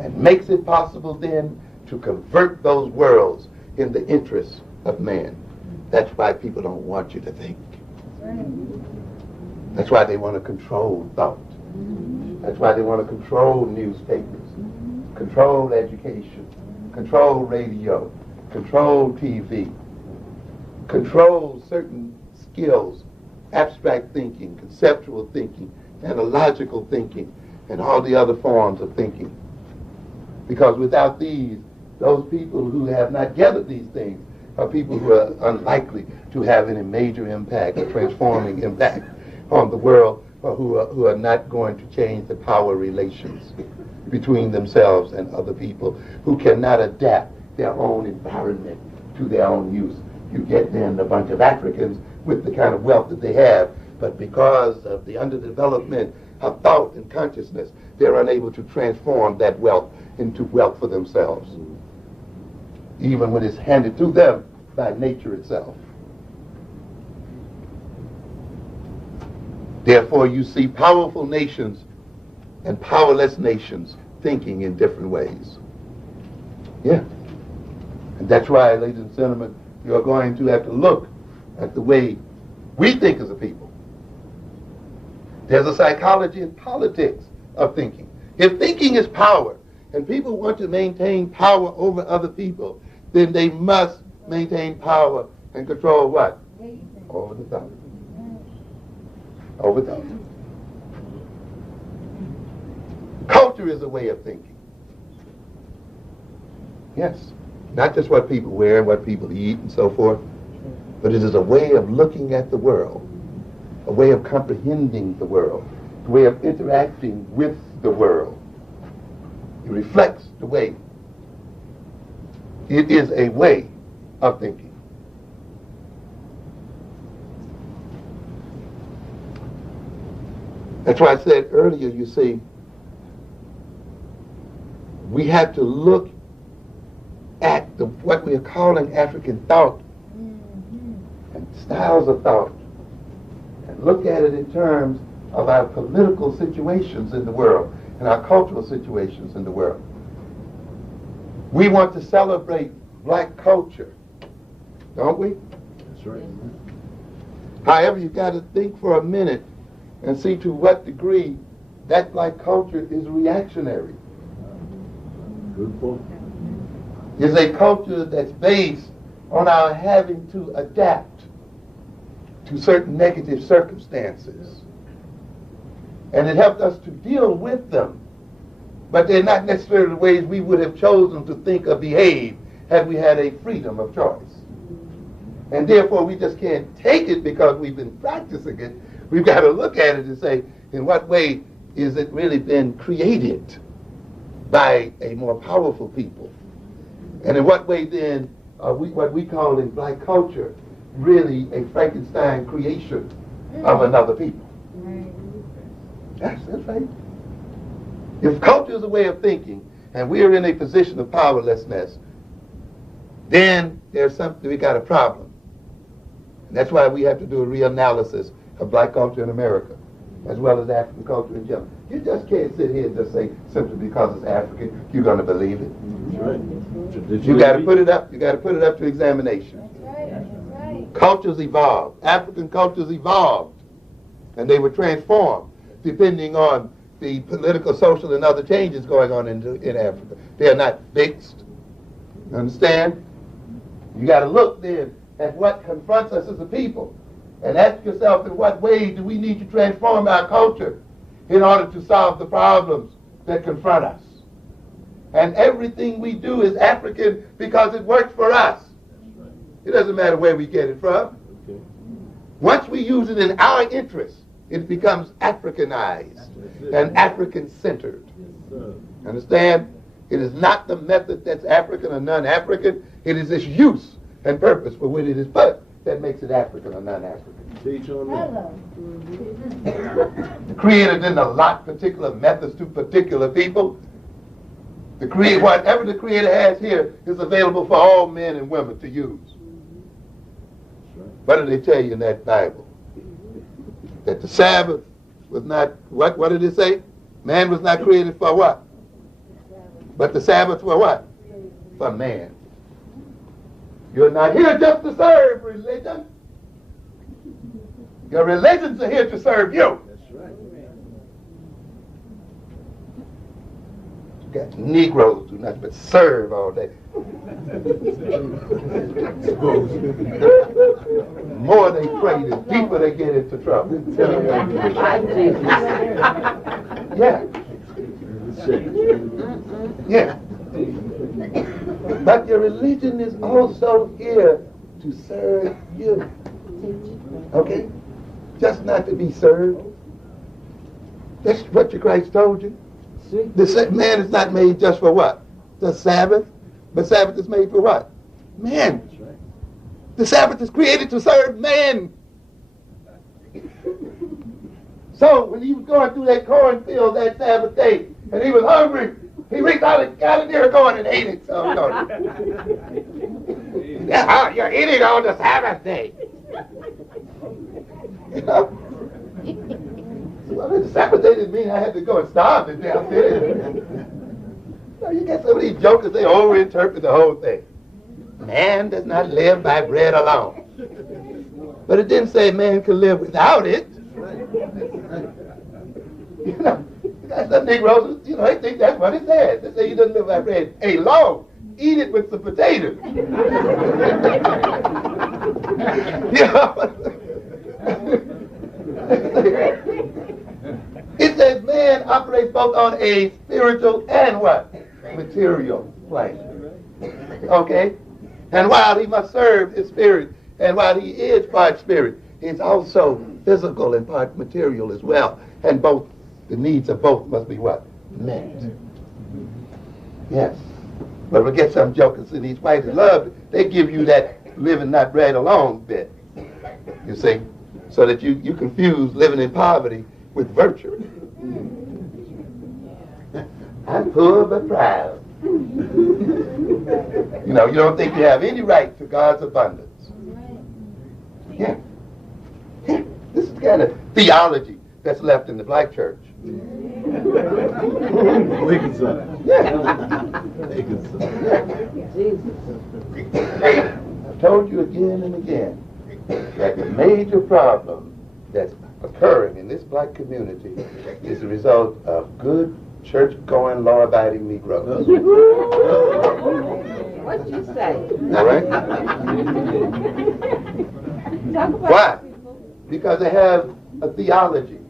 And makes it possible then to convert those worlds in the interest of man. That's why people don't want you to think. That's why they want to control thought. That's why they want to control newspapers, control education, control radio, control TV, control certain skills, abstract thinking, conceptual thinking, analogical thinking, and all the other forms of thinking. Because without these, those people who have not gathered these things are people who are unlikely to have any major impact or transforming impact on the world, or who are not going to change the power relations between themselves and other people, who cannot adapt their own environment to their own use. You get then a bunch of Africans with the kind of wealth that they have, but because of the underdevelopment of thought and consciousness, they're unable to transform that wealth into wealth for themselves, even when it's handed to them by nature itself. Therefore, you see powerful nations and powerless nations thinking in different ways. Yeah. And that's why, ladies and gentlemen, you're going to have to look at the way we think as a people. There's a psychology and politics of thinking. If thinking is power, and people want to maintain power over other people, then they must maintain power and control what? Over the thought. Over thought. Culture is a way of thinking. Yes. Not just what people wear, what people eat, and so forth, but it is a way of looking at the world, a way of comprehending the world, a way of interacting with the world. It reflects the way. It is a way of thinking. That's why I said earlier, you see, we have to look at what we are calling African thought and styles of thought, and look at it in terms of our political situations in the world and our cultural situations in the world. We want to celebrate black culture, don't we? That's right. However, you've got to think for a minute and see to what degree that black culture is reactionary. Good point. It's a culture that's based on our having to adapt to certain negative circumstances. And it helped us to deal with them. But they're not necessarily the ways we would have chosen to think or behave had we had a freedom of choice. And therefore we just can't take it because we've been practicing it. We've got to look at it and say, in what way is it really been created by a more powerful people? And in what way then are we, what we call in black culture, really a Frankenstein creation of another people? That's right. If culture is a way of thinking, and we are in a position of powerlessness, then there's something, we got a problem. And that's why we have to do a reanalysis of black culture in America. as well as African culture in general. You just can't sit here and just say simply because it's African, you're going to believe it. That's right. You got to put it up. You got to put it up to examination. Cultures evolved. African cultures evolved, and they were transformed depending on the political, social, and other changes going on in Africa. They are not fixed. You understand? You got to look then at what confronts us as a people, and ask yourself, in what way do we need to transform our culture in order to solve the problems that confront us? And everything we do is African because it works for us. It doesn't matter where we get it from. Okay. Once we use it in our interest, it becomes Africanized and African-centered. Understand? It is not the method that's African or non-African. It is its use and purpose for which it is put that makes it African or non-African. Teach on that. The Creator didn't allot particular methods to particular people. Whatever the Creator has here is available for all men and women to use. What did they tell you in that Bible? That the Sabbath was not, what did it say? Man was not created for what? But the Sabbath for what? For man. You're not here just to serve religion. Your religions are here to serve you. That's right. You got Negroes who nothing but serve all day. More they pray, the deeper they get into trouble. Yeah. Yeah. But your religion is also here to serve you. Okay? Just not to be served. That's what your Christ told you. The man is not made just for what? The Sabbath. But Sabbath is made for what? Man. That's right. The Sabbath is created to serve man. So when he was going through that cornfield that Sabbath day, and he was hungry, he reached out and got in there going and ate it. So, you're eating on the Sabbath day. You know? Well, the Sabbath day didn't mean I had to go and starve to death, did it? You get some of these jokers, they overinterpret the whole thing. Man does not live by bread alone. But it didn't say man can live without it. You know, some Negroes, they think that's what it says. They say you doesn't live by bread alone. Eat it with some potatoes. You know? It says man operates both on a spiritual and what? Material plane. Okay? And while he must serve his spirit, and while he is part spirit, he's also physical and part material as well. And both, the needs of both must be what? Met. Yes. But we get some jokers in these whites that love it. They give you that living not bread alone bit. You see? So that you confuse living in poverty with virtue. I'm poor but proud. You don't think you have any right to God's abundance. Yeah. This is the kind of theology that's left in the black church. Lincoln son. Yeah. Lincoln son. I've told you again and again that the major problem that's occurring in this black community is the result of good church-going, law-abiding Negroes. What'd you say? All right? Why? Because they have a theology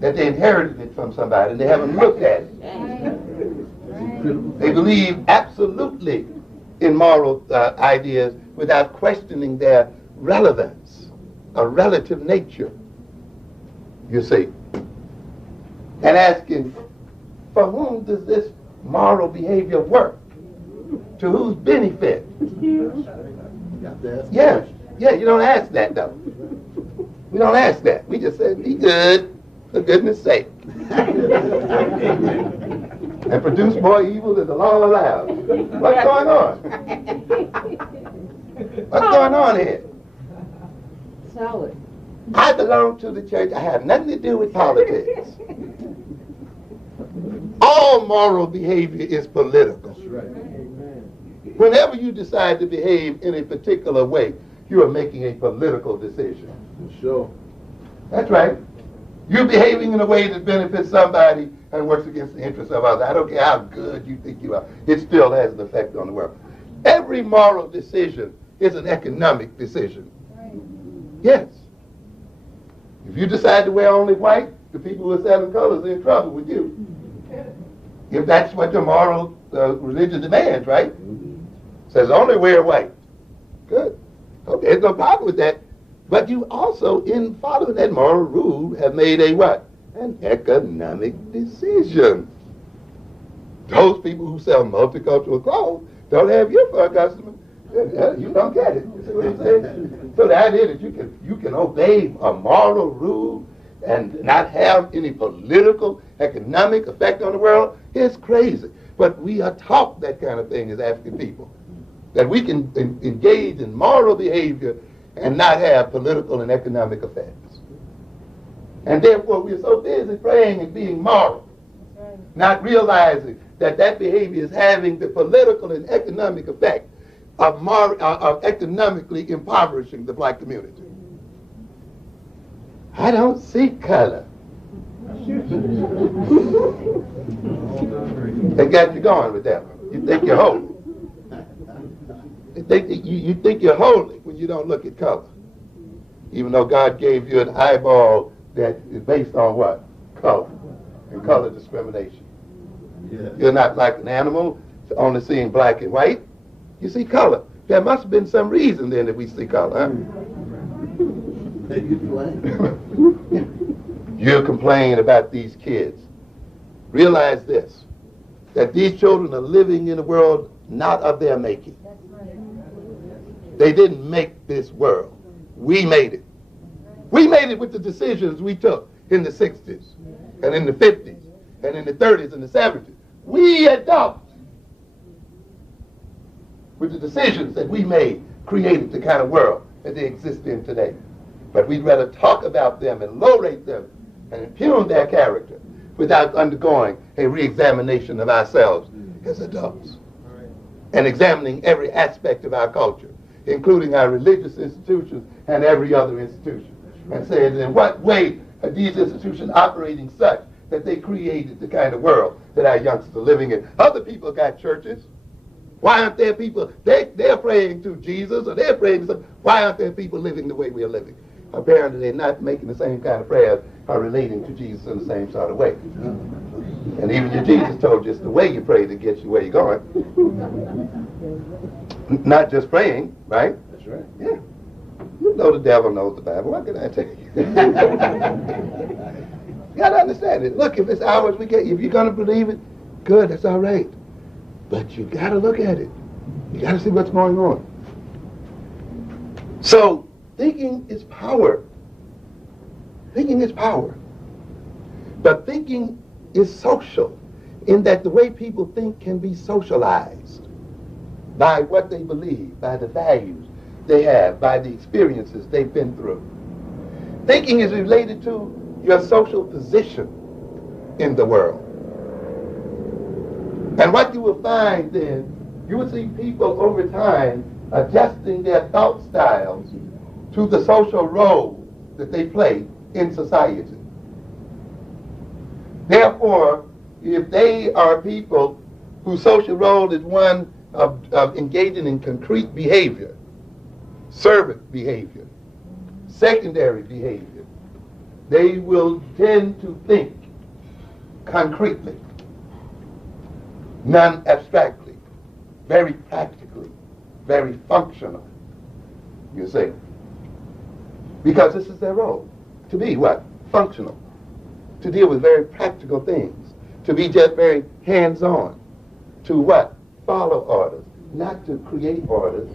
that they inherited it from somebody and they haven't looked at it. They believe absolutely in moral ideas without questioning their relevance, a relative nature, you see. And asking, for whom does this moral behavior work? To whose benefit? Yeah, you don't ask that though. We don't ask that. We just say, be good, for goodness sake. And produce more evil than the law allows. What's going on? What's going on here? Salad. I belong to the church. I have nothing to do with politics. All moral behavior is political. That's right. Whenever you decide to behave in a particular way, you are making a political decision. For sure. That's right. You're behaving in a way that benefits somebody and works against the interests of others. I don't care how good you think you are. It still has an effect on the world. Every moral decision is an economic decision. Yes. If you decide to wear only white, the people who are selling colors are in trouble with you. If that's what your moral religion demands, right? Says only wear white. Good. Okay, there's no problem with that. But you also, in following that moral rule, have made a what? An economic decision. Those people who sell multicultural clothes don't have you for a customer. You don't get it. You see what I'm saying? So the idea that you can obey a moral rule and not have any political, economic effect on the world is crazy. But we are taught that kind of thing as African people. That we can engage in moral behavior and not have political and economic effects. And therefore we're so busy praying and being moral, not realizing that that behavior is having the political and economic effect of economically impoverishing the black community. I don't see color. They got you going with that one. You think you're holy. You think you're holy when you don't look at color. Even though God gave you an eyeball that is based on what? Color. And color discrimination. Yeah. You're not like an animal only seeing black and white. You see color. There must have been some reason then that we see color, huh? You complain about these kids. Realize this, that these children are living in a world not of their making. They didn't make this world. We made it. We made it with the decisions we took in the 60s and in the 50s and in the 30s and the 70s. We adults, with the decisions that we made, created the kind of world that they exist in today. But we'd rather talk about them and low-rate them and impugn their character without undergoing a re-examination of ourselves as adults and examining every aspect of our culture, including our religious institutions and every other institution, and saying in what way are these institutions operating such that they created the kind of world that our youngsters are living in. Other people got churches. Why aren't there people, they're praying to Jesus, or they're praying to something. Why aren't there people living the way we are living? Apparently they're not making the same kind of prayers or relating to Jesus in the same sort of way. And even your Jesus told you it's the way you pray that gets you where you're going. Not just praying, right? That's right. Yeah. You know the devil knows the Bible. What can I tell you? You got to understand it. Look, if it's ours, if you're going to believe it, good, that's all right. But you got to look at it. You got to see what's going on. So, thinking is power. Thinking is power. But thinking is social in that the way people think can be socialized by what they believe, by the values they have, by the experiences they've been through. Thinking is related to your social position in the world. And what you will find then, you will see people over time adjusting their thought styles to the social role that they play in society. Therefore, if they are people whose social role is one of engaging in concrete behavior, servant behavior, secondary behavior, they will tend to think concretely, non-abstractly, very practically, very functional, you see. Because this is their role, to be what? Functional, to deal with very practical things, to be just very hands-on, to what? Follow orders, not to create orders,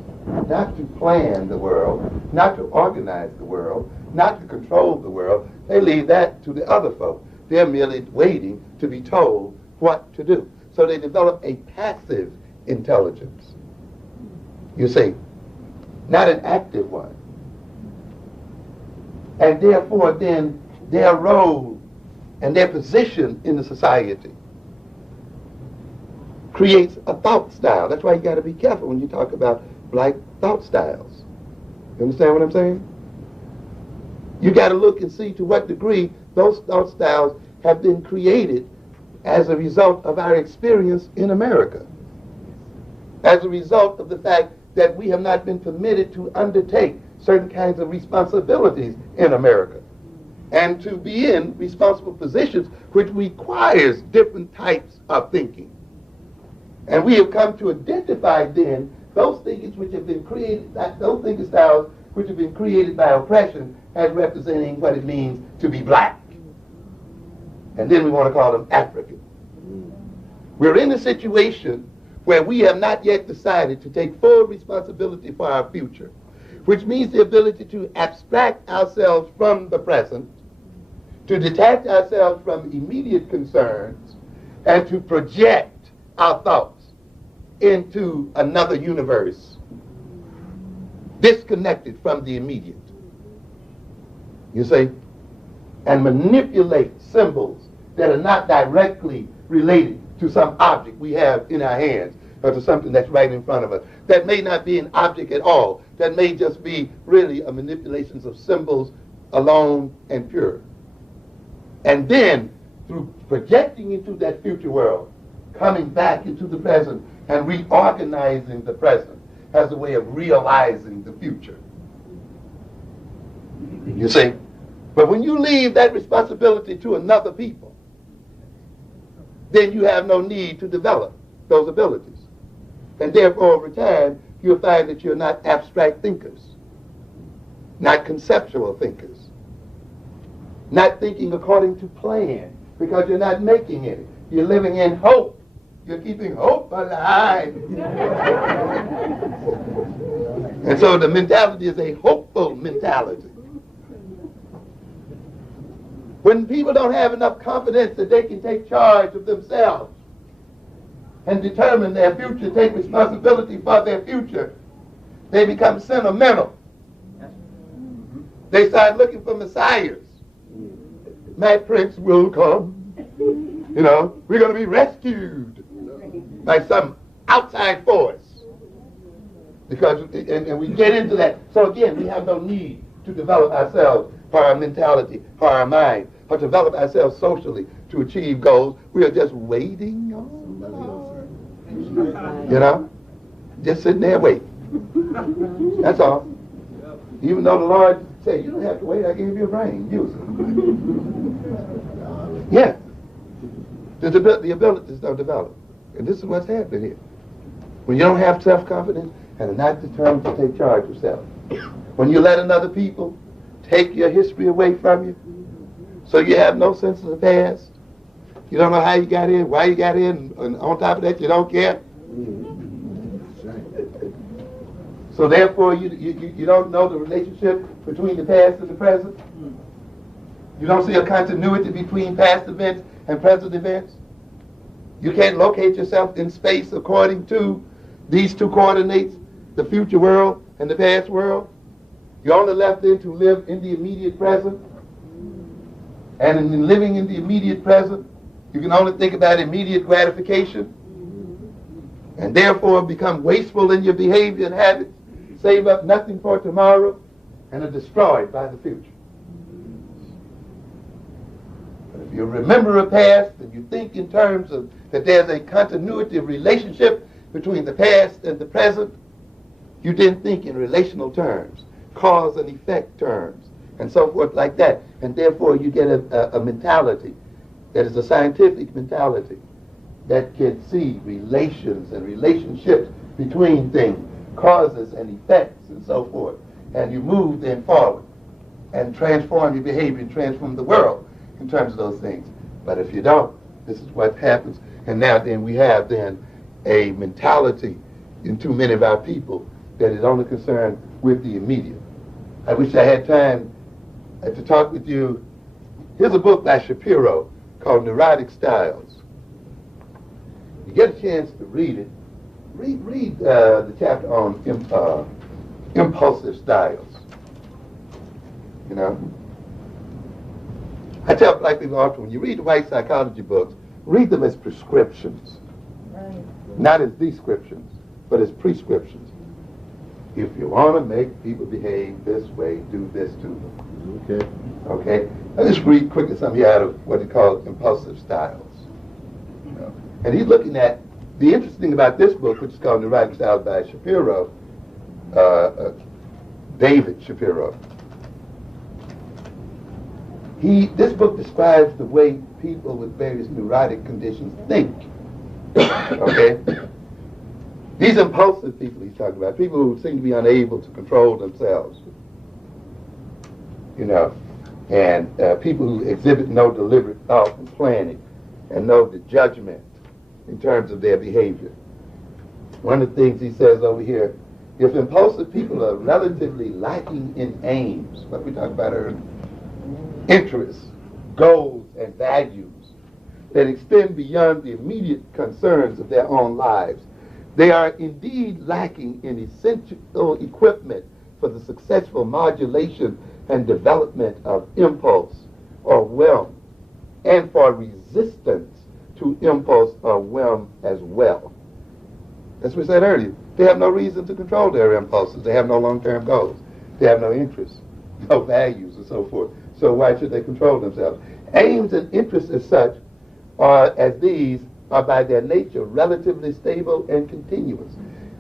not to plan the world, not to organize the world, not to control the world. They leave that to the other folk. They're merely waiting to be told what to do. So they develop a passive intelligence, you see, not an active one. and therefore then their role and their position in the society creates a thought style. That's why you got to be careful when you talk about black thought styles. You understand what I'm saying? You got to look and see to what degree those thought styles have been created as a result of our experience in America, as a result of the fact that we have not been permitted to undertake certain kinds of responsibilities in America and to be in responsible positions which requires different types of thinking. And we have come to identify then those thinkings which have been created, those thinking styles which have been created by oppression as representing what it means to be black. And then we want to call them African. We're in a situation where we have not yet decided to take full responsibility for our future, which means the ability to abstract ourselves from the present, to detach ourselves from immediate concerns, and to project our thoughts into another universe, disconnected from the immediate. You see? And manipulate symbols that are not directly related to some object we have in our hands or to something that's right in front of us. That may not be an object at all. That may just be really a manipulation of symbols alone and pure. And then, through projecting into that future world, coming back into the present and reorganizing the present as a way of realizing the future. You see? But when you leave that responsibility to another people, then you have no need to develop those abilities. And therefore, over time, you'll find that you're not abstract thinkers, not conceptual thinkers, not thinking according to plan, because you're not making any. You're living in hope. You're keeping hope alive. And so the mentality is a hopeful mentality. When people don't have enough confidence that they can take charge of themselves and determine their future, take responsibility for their future, they become sentimental. They start looking for messiahs. My prince will come. You know, we're going to be rescued by some outside force. Because, and we get into that. So again, we have no need to develop ourselves for our mentality, for our mind, or develop ourselves socially to achieve goals. We are just waiting on the Lord. You know? Just sitting there waiting. That's all. Even though the Lord said, you don't have to wait, I gave you a brain. Use it. Yeah. The abilities don't develop. And this is what's happening here. When you don't have self-confidence and are not determined to take charge of self. When you let another people take your history away from you, so you have no sense of the past. You don't know how you got in, why you got in, and on top of that, you don't care. So therefore, you don't know the relationship between the past and the present. You don't see a continuity between past events and present events. You can't locate yourself in space according to these two coordinates, the future world and the past world. You're only left then to live in the immediate present. And in living in the immediate present, you can only think about immediate gratification and therefore become wasteful in your behavior and habits, save up nothing for tomorrow, and are destroyed by the future. But if you remember a past and you think in terms of that there's a continuity of relationship between the past and the present, you then think in relational terms, cause and effect terms, and so forth like that. And therefore you get a mentality that is a scientific mentality that can see relations and relationships between things, causes and effects and so forth. And you move then forward and transform your behavior and transform the world in terms of those things. But if you don't, this is what happens. And now then we have then a mentality in too many of our people that is only concerned with the immediate. I wish I had time to talk with you. Here's a book by Shapiro called Neurotic Styles. You get a chance to read it. Read the chapter on impulsive styles. You know, I tell black people often, when you read the white psychology books, read them as prescriptions. Not as descriptions, but as prescriptions. If you want to make people behave this way, do this to them. Okay. Okay? I'll just read quickly something here out of what he called impulsive styles. You know? And he's looking at, the interesting thing about this book, which is called Neurotic Styles by Shapiro, David Shapiro. This book describes the way people with various neurotic conditions think. Okay? These impulsive people he's talking about, people who seem to be unable to control themselves, you know, and people who exhibit no deliberate thought and planning and no judgment in terms of their behavior. One of the things he says over here, if impulsive people are relatively lacking in aims, what we talked about earlier, interests, goals, and values that extend beyond the immediate concerns of their own lives, they are indeed lacking in essential equipment for the successful modulation and development of impulse or whim, and for resistance to impulse or whim as well. As we said earlier, they have no reason to control their impulses. They have no long-term goals. They have no interests, no values, and so forth. So why should they control themselves? Aims and interests as such, as these, are by their nature relatively stable and continuous.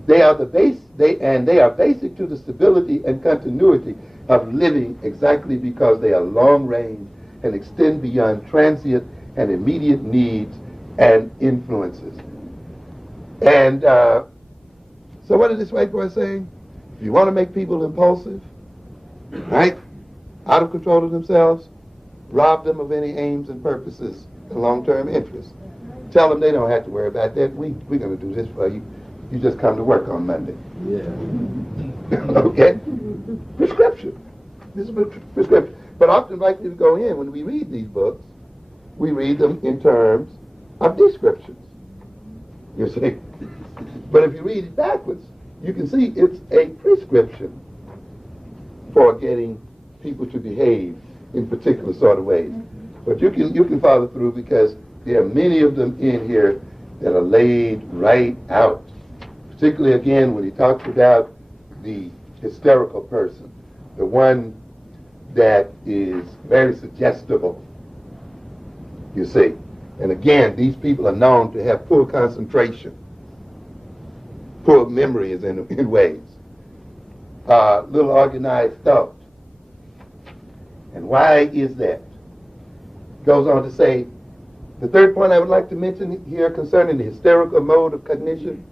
They are basic to the stability and continuity of living exactly because they are long range and extend beyond transient and immediate needs and influences. And so what is this white boy saying? If you want to make people impulsive, right, out of control of themselves, rob them of any aims and purposes and long-term interests. Tell them they don't have to worry about that. We're going to do this for you. You just come to work on Monday. Yeah. Okay? Prescription. This is a prescription. But often black people go in, when we read these books, we read them in terms of descriptions. You see? But if you read it backwards, you can see it's a prescription for getting people to behave in particular sort of ways. But you can follow through because there are many of them in here that are laid right out. Particularly, again, when he talks about the hysterical person, the one that is very suggestible, you see. And again, these people are known to have poor concentration, poor memories in ways, little organized thought. And why is that? Goes on to say, the third point I would like to mention here concerning the hysterical mode of cognition,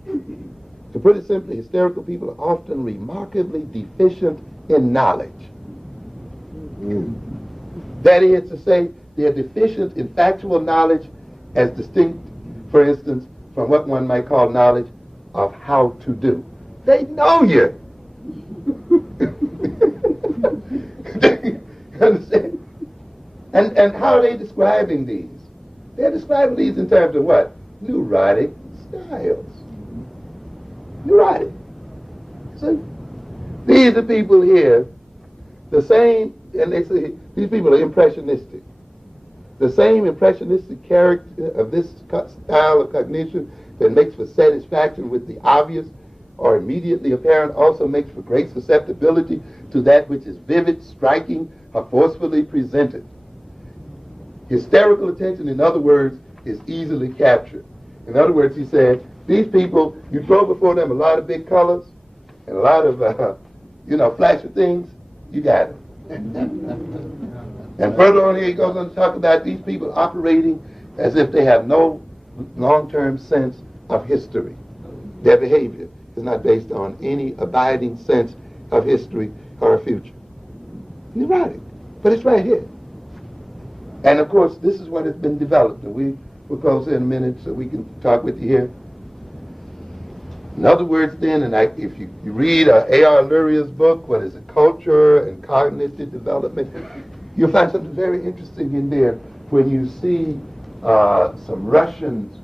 to put it simply, hysterical people are often remarkably deficient in knowledge. That is to say, they are deficient in factual knowledge as distinct, for instance, from what one might call knowledge of how to do. They know you. Understand? And how are they describing these? They're describing these in terms of what? Neurotic styles. Neurotic. So these are people here, the same, and they say these people are impressionistic. The same impressionistic character of this style of cognition that makes for satisfaction with the obvious or immediately apparent also makes for great susceptibility to that which is vivid, striking, or forcefully presented. Hysterical attention, in other words, is easily captured. In other words, he said, these people, you throw before them a lot of big colors and a lot of, flashy things, you got it. And further on here, he goes on to talk about these people operating as if they have no long-term sense of history. Their behavior is not based on any abiding sense of history or a future. Neurotic. But it's right here. And of course, this is what has been developed. And we'll close in a minute so we can talk with you here. In other words, then, and if you read A.R. Luria's book, what is it, Culture and Cognitive Development, you'll find something very interesting in there when you see some Russians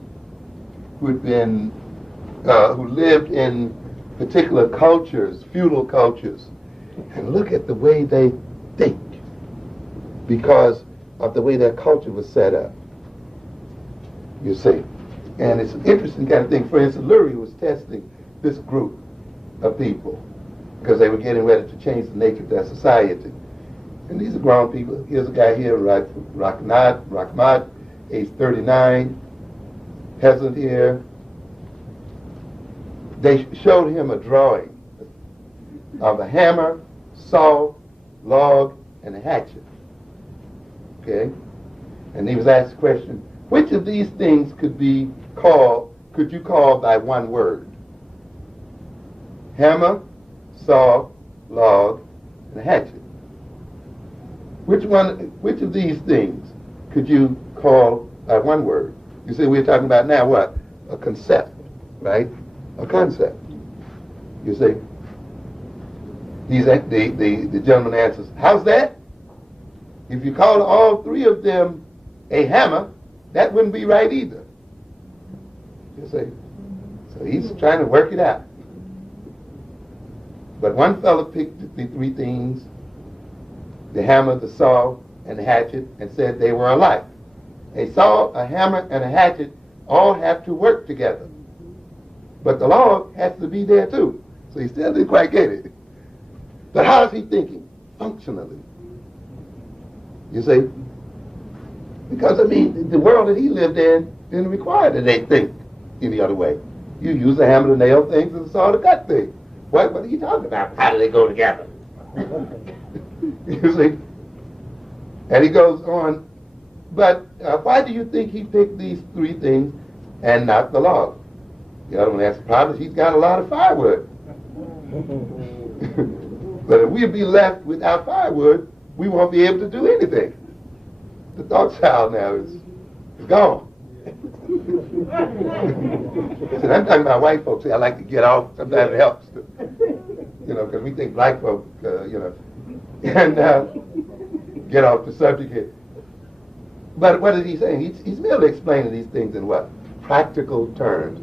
who lived in particular cultures, feudal cultures, and look at the way they think. Because of the way their culture was set up. You see. And it's an interesting kind of thing. For instance, Lurie was testing this group of people because they were getting ready to change the nature of their society. And these are grown people. Here's a guy here, Rahmat, age 39, peasant here. They showed him a drawing of a hammer, saw, log, and a hatchet. Okay? And he was asked the question, which of these things could you call by one word? Hammer, saw, log, and a hatchet. Which of these things could you call by one word? You see, we're talking about now what? A concept, right? A concept. You see? The gentleman answers, how's that? If you call all three of them a hammer, that wouldn't be right either. You see? So he's trying to work it out. But one fellow picked the three things, the hammer, the saw, and the hatchet, and said they were alike. A saw, a hammer, and a hatchet all have to work together. But the log has to be there too. So he still didn't quite get it. But how is he thinking? Functionally. You see? Because, I mean, the world that he lived in didn't require that they think any other way. You use a hammer to nail things and a saw to cut things. What are you talking about? How do they go together? You see? And he goes on, but why do you think he picked these three things and not the log? The other one answered, probably he's got a lot of firewood. But if we'd be left without firewood, we won't be able to do anything. The thought child now is gone. So I'm talking about white folks. I like to get off. Sometimes it helps, because we think black folk, and get off the subject here. But what is he saying? He's merely explaining these things in what? Practical terms.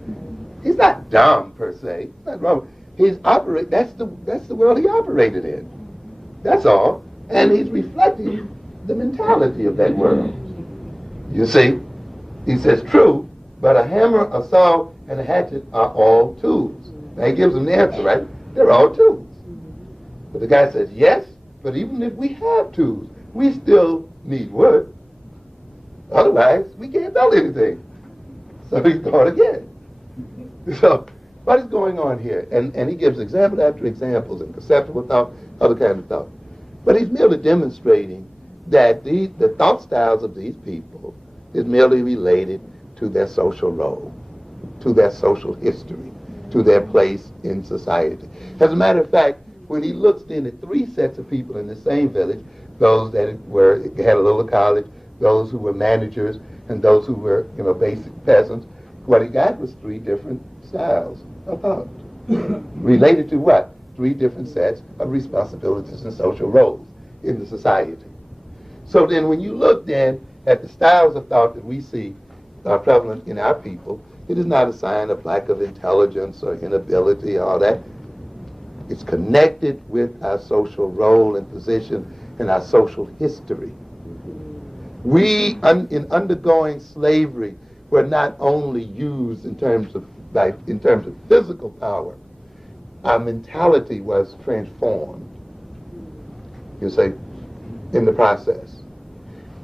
He's not dumb per se. He's not wrong. That's the world he operated in. That's all. And he's reflecting the mentality of that world. You see? He says, true, but a hammer, a saw, and a hatchet are all tools. Now he gives them the answer, right? They're all tools. But the guy says, yes, but even if we have tools, we still need wood. Otherwise, we can't build anything. So he thought again. So what is going on here? And he gives example after examples and conceptual thought, other kind of thought. But he's merely demonstrating that the thought styles of these people is merely related to their social role, to their social history, to their place in society. As a matter of fact, when he looks then at three sets of people in the same village, those that had a little college, those who were managers, and those who were basic peasants, what he got was three different styles of thought. Related to what? Three different sets of responsibilities and social roles in the society. So then when you look then at the styles of thought that we see are prevalent in our people, it is not a sign of lack of intelligence or inability or all that. It's connected with our social role and position and our social history. We, in undergoing slavery, were not only used in terms of physical power. Our mentality was transformed, you see, in the process.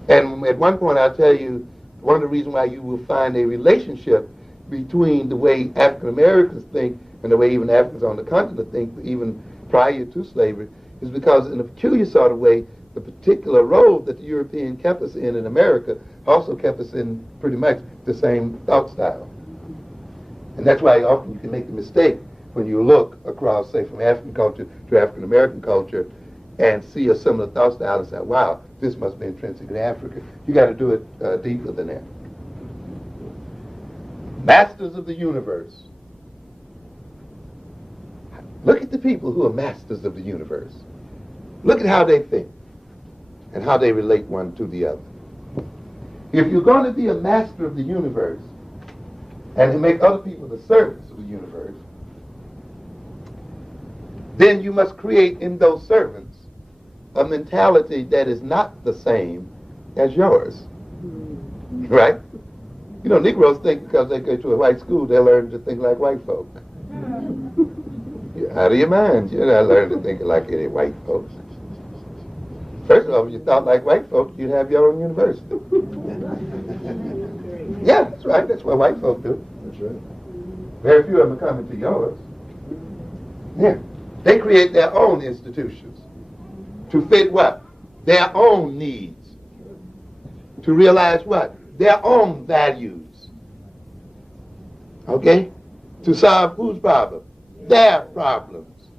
And at one point, I'll tell you, one of the reasons why you will find a relationship between the way African Americans think and the way even Africans on the continent think, even prior to slavery, is because in a peculiar sort of way, the particular role that the European kept us in America also kept us in pretty much the same thought style. And that's why often you can make the mistake when you look across, say, from African culture to African American culture and see a similar thought style and say, wow, this must be intrinsic in Africa. You got to do it deeper than that. Masters of the universe. Look at the people who are masters of the universe. Look at how they think and how they relate one to the other. If you're going to be a master of the universe and to make other people the servants of the universe, then you must create in those servants a mentality that is not the same as yours. Right? You know, Negroes think because they go to a white school, they learn to think like white folk. You're out of your mind. You're not learning to think like any white folks. First of all, if you thought like white folks, you'd have your own university. Yeah, that's right. That's what white folk do. That's right. Very few of them are coming to yours. Yeah. They create their own institutions to fit what? Their own needs. To realize what? Their own values. Okay? To solve whose problem? Their problems.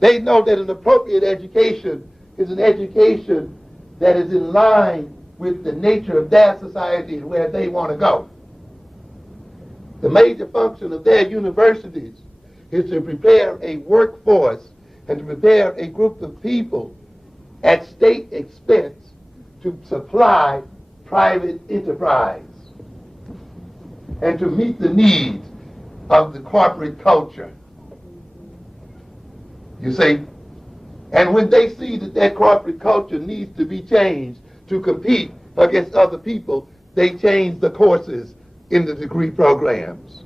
They know that an appropriate education is an education that is in line with the nature of their society and where they want to go. The major function of their universities is to prepare a workforce and to prepare a group of people at state expense to supply private enterprise and to meet the needs of the corporate culture. You see? And when they see that that corporate culture needs to be changed to compete against other people, they change the courses in the degree programs.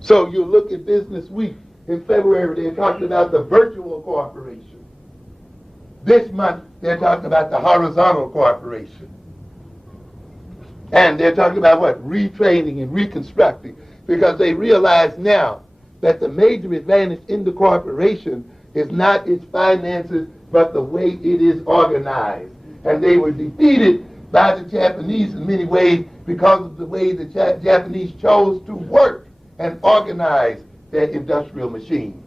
So you look at Business Week in February, they're talking about the virtual corporation. This month, they're talking about the horizontal corporation. And they're talking about what? Retraining and reconstructing. Because they realize now that the major advantage in the corporation is not its finances, but the way it is organized. And they were defeated by the Japanese in many ways because of the way the Japanese chose to work and organize their industrial machine.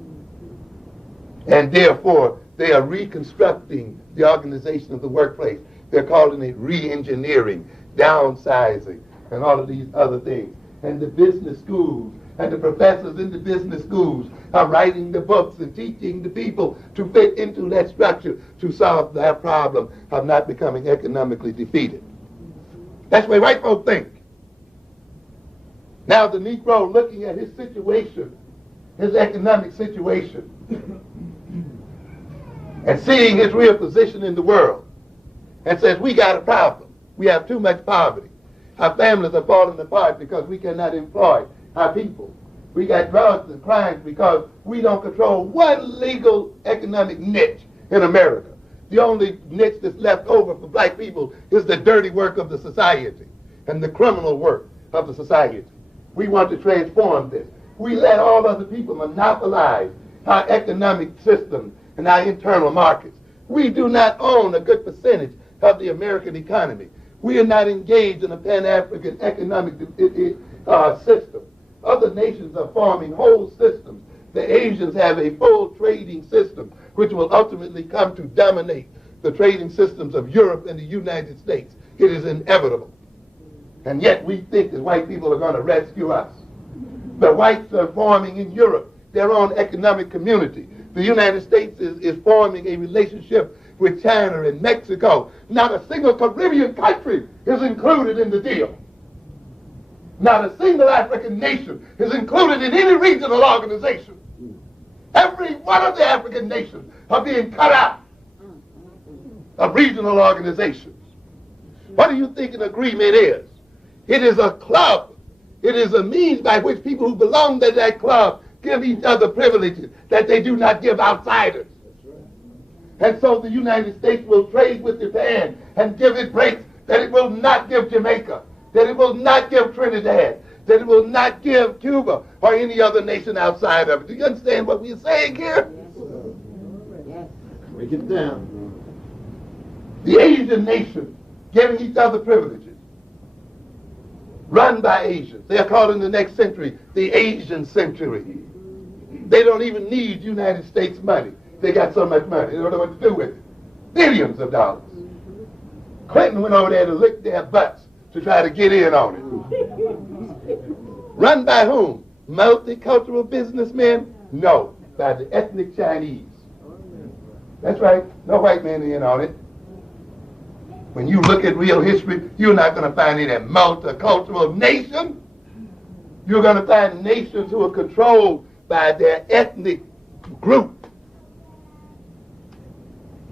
And therefore, they are reconstructing the organization of the workplace. They're calling it re-engineering, downsizing, and all of these other things. And the business schools and the professors in the business schools are writing the books and teaching the people to fit into that structure to solve their problem of not becoming economically defeated. That's the way white folk think. Now the Negro looking at his situation, his economic situation, and seeing his real position in the world, and says, we got a problem. We have too much poverty. Our families are falling apart because we cannot employ our people. We got drugs and crimes because we don't control one legal economic niche in America. The only niche that's left over for black people is the dirty work of the society and the criminal work of the society. We want to transform this. We let all other people monopolize our economic system and our internal markets. We do not own a good percentage of the American economy. We are not engaged in a Pan-African economic system. Other nations are forming whole systems. The Asians have a full trading system, which will ultimately come to dominate the trading systems of Europe and the United States. It is inevitable. And yet we think that white people are going to rescue us. The whites are forming in Europe their own economic community. The United States is forming a relationship with China and Mexico. Not a single Caribbean country is included in the deal. Not a single African nation is included in any regional organization. Every one of the African nations are being cut out of regional organizations. What do you think an agreement is? It is a club. It is a means by which people who belong to that club give each other privileges that they do not give outsiders. And so the United States will trade with Japan and give it breaks that it will not give Jamaica, that it will not give Trinidad, that it will not give Cuba or any other nation outside of it. Do you understand what we're saying here? Yes. Break it down. The Asian nations giving each other privileges, run by Asians. They are called in the next century the Asian century. They don't even need United States money. They got so much money. They don't know what to do with it. Billions of dollars. Clinton went over there to lick their butts to try to get in on it. Run by whom? Multicultural businessmen? No, by the ethnic Chinese. That's right. No white man in on it. When you look at real history, you're not going to find any multicultural nation. You're going to find nations who are controlled by their ethnic group.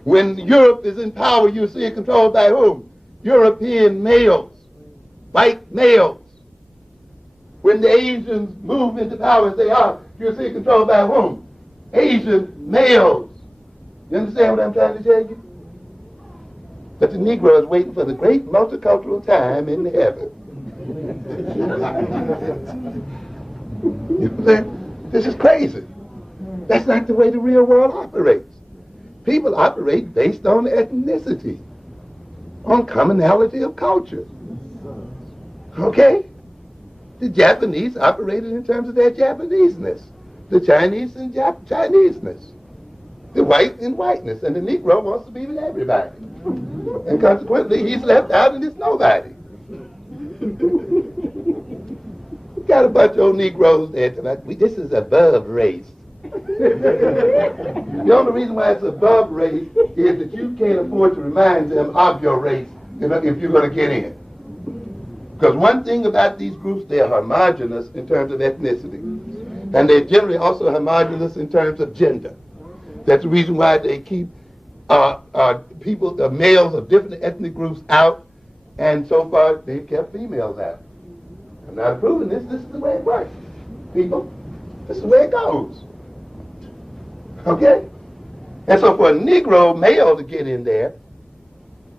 When Europe is in power, you see it controlled by whom? European males, white males. When the Asians move into power as they are, you see it controlled by whom? Asian males. You understand what I'm trying to tell you? But the Negro is waiting for the great multicultural time in heaven. You understand? This is crazy. That's not the way the real world operates. People operate based on ethnicity, on commonality of culture. Okay? The Japanese operated in terms of their Japaneseness. The Chinese in Chineseness. The white in whiteness. And the Negro wants to be with everybody. And consequently, he's left out and it's nobody. We got a bunch of old Negroes there tonight. This is above race. The only reason why it's above race is that you can't afford to remind them of your race if you're going to get in. Because one thing about these groups, they're homogenous in terms of ethnicity. And they're generally also homogenous in terms of gender. That's the reason why they keep males of different ethnic groups out, and so far they've kept females out. I'm not approving this. This is the way it works, people. This is the way it goes. Okay? And so for a Negro male to get in there,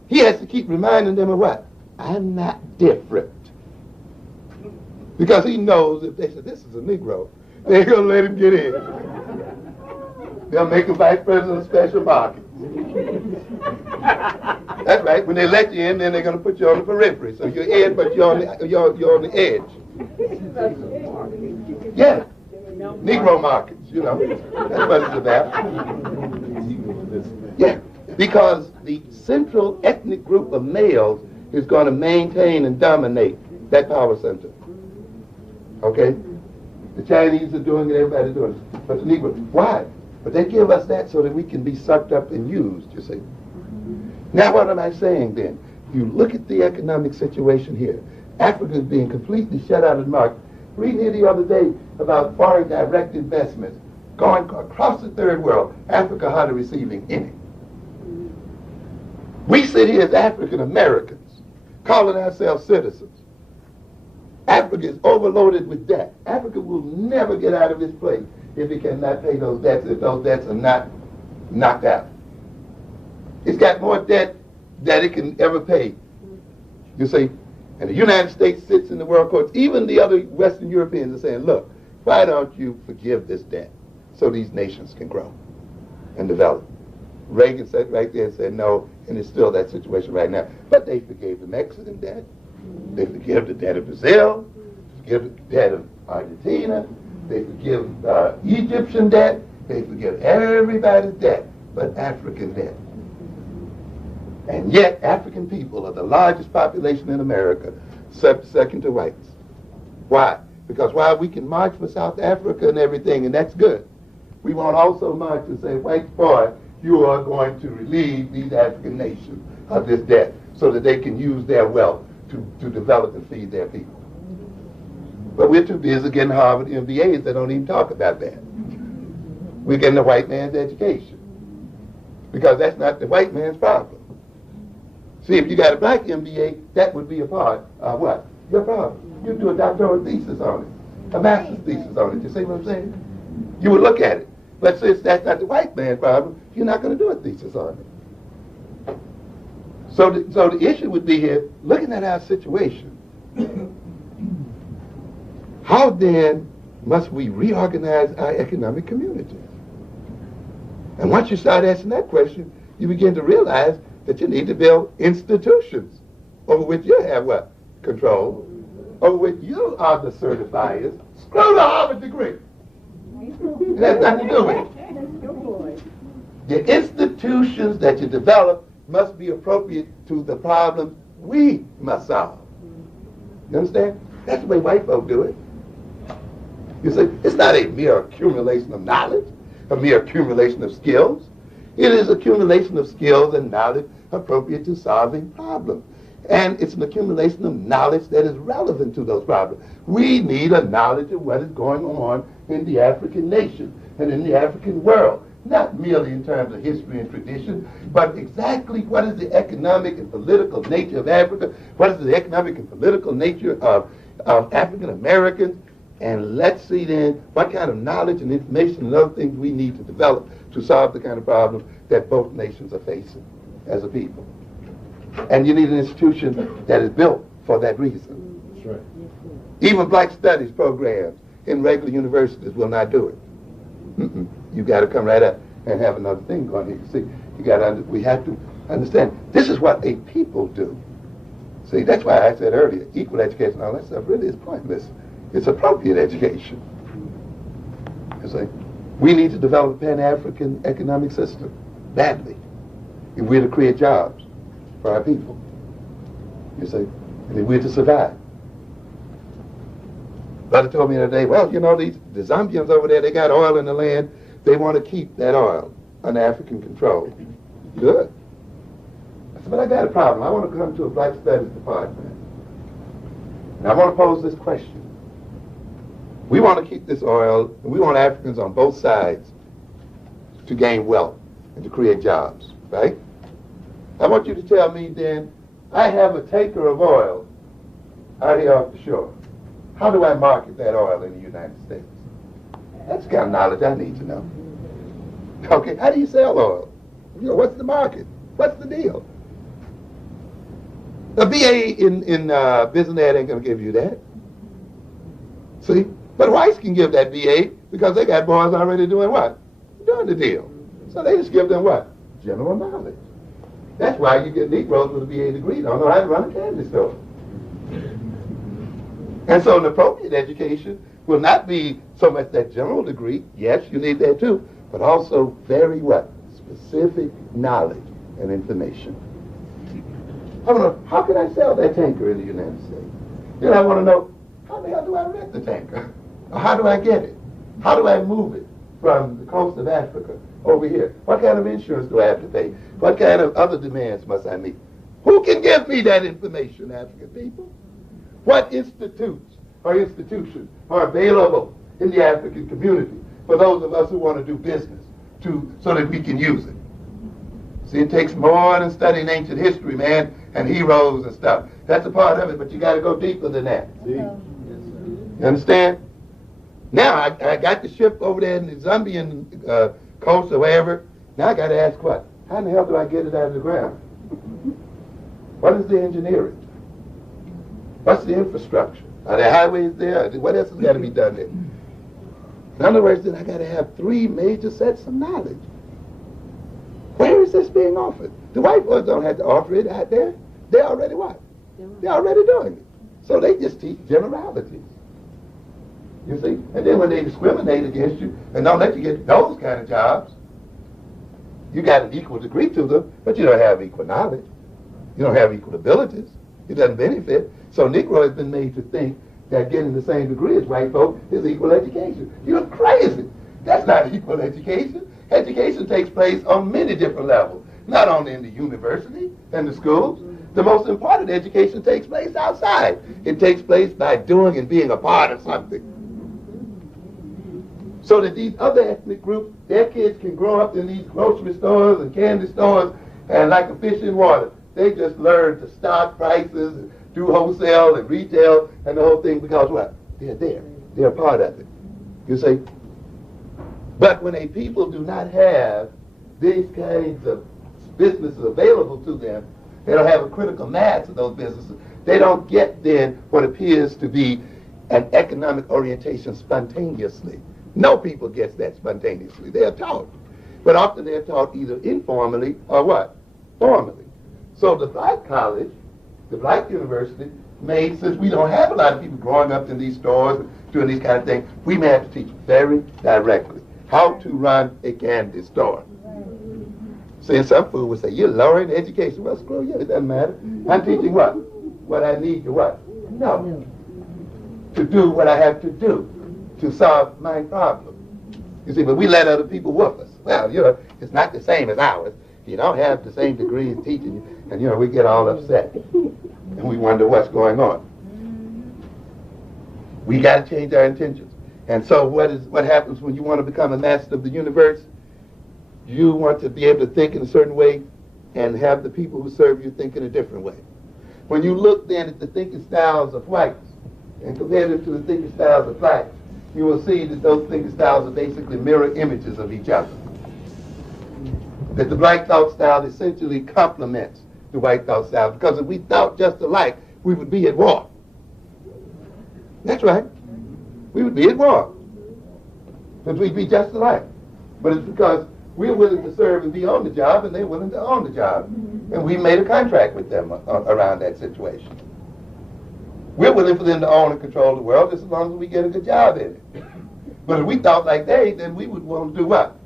he has to keep reminding them of what? I'm not different. Because he knows if they say, this is a Negro, they ain't going to let him get in. They'll make him vice president of special markets. That's right. When they let you in, then they're going to put you on the periphery. So you're in, but you're on the edge. Yeah. Negro markets, you know. That's what it's about. Yeah. Because the central ethnic group of males is going to maintain and dominate that power center. Okay? The Chinese are doing it, everybody's doing it. But the Negro, why? But they give us that so that we can be sucked up and used, you see. Now what am I saying then? You look at the economic situation here. Africa is being completely shut out of the market. Reading here the other day about foreign direct investments going across the third world. Africa hardly receiving any. We sit here as African Americans, calling ourselves citizens. Africa is overloaded with debt. Africa will never get out of this place if it cannot pay those debts, if those debts are not knocked out. It's got more debt than it can ever pay. You see? And the United States sits in the world courts. Even the other Western Europeans are saying, look, why don't you forgive this debt so these nations can grow and develop? Reagan sat right there and said no, and it's still that situation right now. But they forgave the Mexican debt. They forgive the debt of Brazil. They forgive the debt of Argentina. They forgive Egyptian debt. They forgive everybody's debt but African debt. And yet, African people are the largest population in America, second to whites. Why? Because while we can march for South Africa and everything, and that's good, we won't also march and say, white boy, you are going to relieve these African nations of this debt so that they can use their wealth to develop and feed their people. But we're too busy getting Harvard MBAs that don't even talk about that. We're getting the white man's education. Because that's not the white man's problem. See, if you got a black MBA, that would be a part of what? Your problem. You'd do a doctoral thesis on it, a master's thesis on it. You see what I'm saying? You would look at it. But since that's not the white man's problem, you're not going to do a thesis on it. So the issue would be here, looking at our situation, how then must we reorganize our economic community? And once you start asking that question, you begin to realize that you need to build institutions over which you have what? Control, over which you are the certifiers. Screw the Harvard degree. It has nothing to do with it. The institutions that you develop must be appropriate to the problems we must solve. You understand? That's the way white folk do it. You see, it's not a mere accumulation of knowledge, a mere accumulation of skills. It is accumulation of skills and knowledge appropriate to solving problems. And it's an accumulation of knowledge that is relevant to those problems. We need a knowledge of what is going on in the African nation and in the African world. not merely in terms of history and tradition, but exactly what is the economic and political nature of Africa, what is the economic and political nature of African Americans, and let's see then what kind of knowledge and information and other things we need to develop to solve the kind of problems that both nations are facing as a people. And you need an institution that is built for that reason. That's right. Even black studies programs in regular universities will not do it. You got to come right up and have another thing going here. See, we have to understand this is what a people do. See, that's why I said earlier, equal education and all that stuff really is pointless. It's appropriate education. You see, we need to develop a Pan-African economic system badly if we're to create jobs for our people. You see, and if we're to survive. Brother told me the other day, well, you know, the Zambians over there, they got oil in the land. They want to keep that oil under African control. Good. I said, but I got a problem. I want to come to a black studies department. And I want to pose this question. We want to keep this oil, and we want Africans on both sides to gain wealth and to create jobs, right? I want you to tell me then, I have a tanker of oil out here off the shore. How do I market that oil in the United States? That's the kind of knowledge I need to know. Okay, how do you sell oil? You know, what's the market? What's the deal? A BA in business ed ain't going to give you that. See? But whites can give that BA because they got boys already doing what? Doing the deal. So they just give them what? General knowledge. That's why you get Negroes with a BA degree don't know how to run a candy store. And so an appropriate education will not be so much that general degree. Yes, you need that too, but also very what? Specific knowledge and information. I want to know, how can I sell that tanker in the United States? Then I want to know, how the hell do I rent the tanker? Or how do I get it? How do I move it from the coast of Africa over here? What kind of insurance do I have to pay? What kind of other demands must I meet? Who can give me that information, African people? What institutes or institutions are available in the African community for those of us who want to do business so that we can use it? See, it takes more than studying ancient history, man, and heroes and stuff. That's a part of it, but you got to go deeper than that. See? You understand? Now, I got the ship over there in the Zambian coast or wherever. Now I got to ask what? How in the hell do I get it out of the ground? What is the engineering? What's the infrastructure? Are there highways there? What else has got to be done there? In other words, then I got to have three major sets of knowledge. Where is this being offered? The white boys don't have to offer it out there. They're already what? They're already doing it. So they just teach generalities. You see? And then when they discriminate against you and don't let you get those kind of jobs, you got an equal degree to them, but you don't have equal knowledge. You don't have equal abilities. It doesn't benefit. So Negro has been made to think that getting the same degree as white folk is equal education. You're crazy. That's not equal education. Education takes place on many different levels, not only in the university and the schools. The most important education takes place outside. It takes place by doing and being a part of something. So that these other ethnic groups, their kids can grow up in these grocery stores and candy stores and like a fish in water. They just learn to stock prices and do wholesale and retail and the whole thing because what? They're there. They're a part of it. You see? But when a people do not have these kinds of businesses available to them, they don't have a critical mass of those businesses. They don't get then what appears to be an economic orientation spontaneously. No people gets that spontaneously. They are taught. But often they're taught either informally or what? Formally. So the black college, the black university, made, since we don't have a lot of people growing up in these stores and doing these kind of things, we may have to teach very directly how to run a candy store. See, some fool would say, you're lowering education. Well, screw you, it doesn't matter. I'm teaching what? What I need to what? No. To do what I have to do to solve my problem. You see, but we let other people whoop us. Well, you know, it's not the same as ours. You don't have the same degree in teaching you. And, you know, we get all upset. And we wonder what's going on. We got to change our intentions. And so what happens when you want to become a master of the universe? you want to be able to think in a certain way and have the people who serve you think in a different way. When you look then at the thinking styles of whites and compare them to the thinking styles of blacks, you will see that those thinking styles are basically mirror images of each other. That the black thought style essentially complements the white thought style, because if we thought just alike, we would be at war. That's right. We would be at war. Because we'd be just alike. But it's because we're willing to serve and be on the job, and they're willing to own the job. And we made a contract with them around that situation. We're willing for them to own and control the world just as long as we get a good job in it. But if we thought like they, then we would want to do what?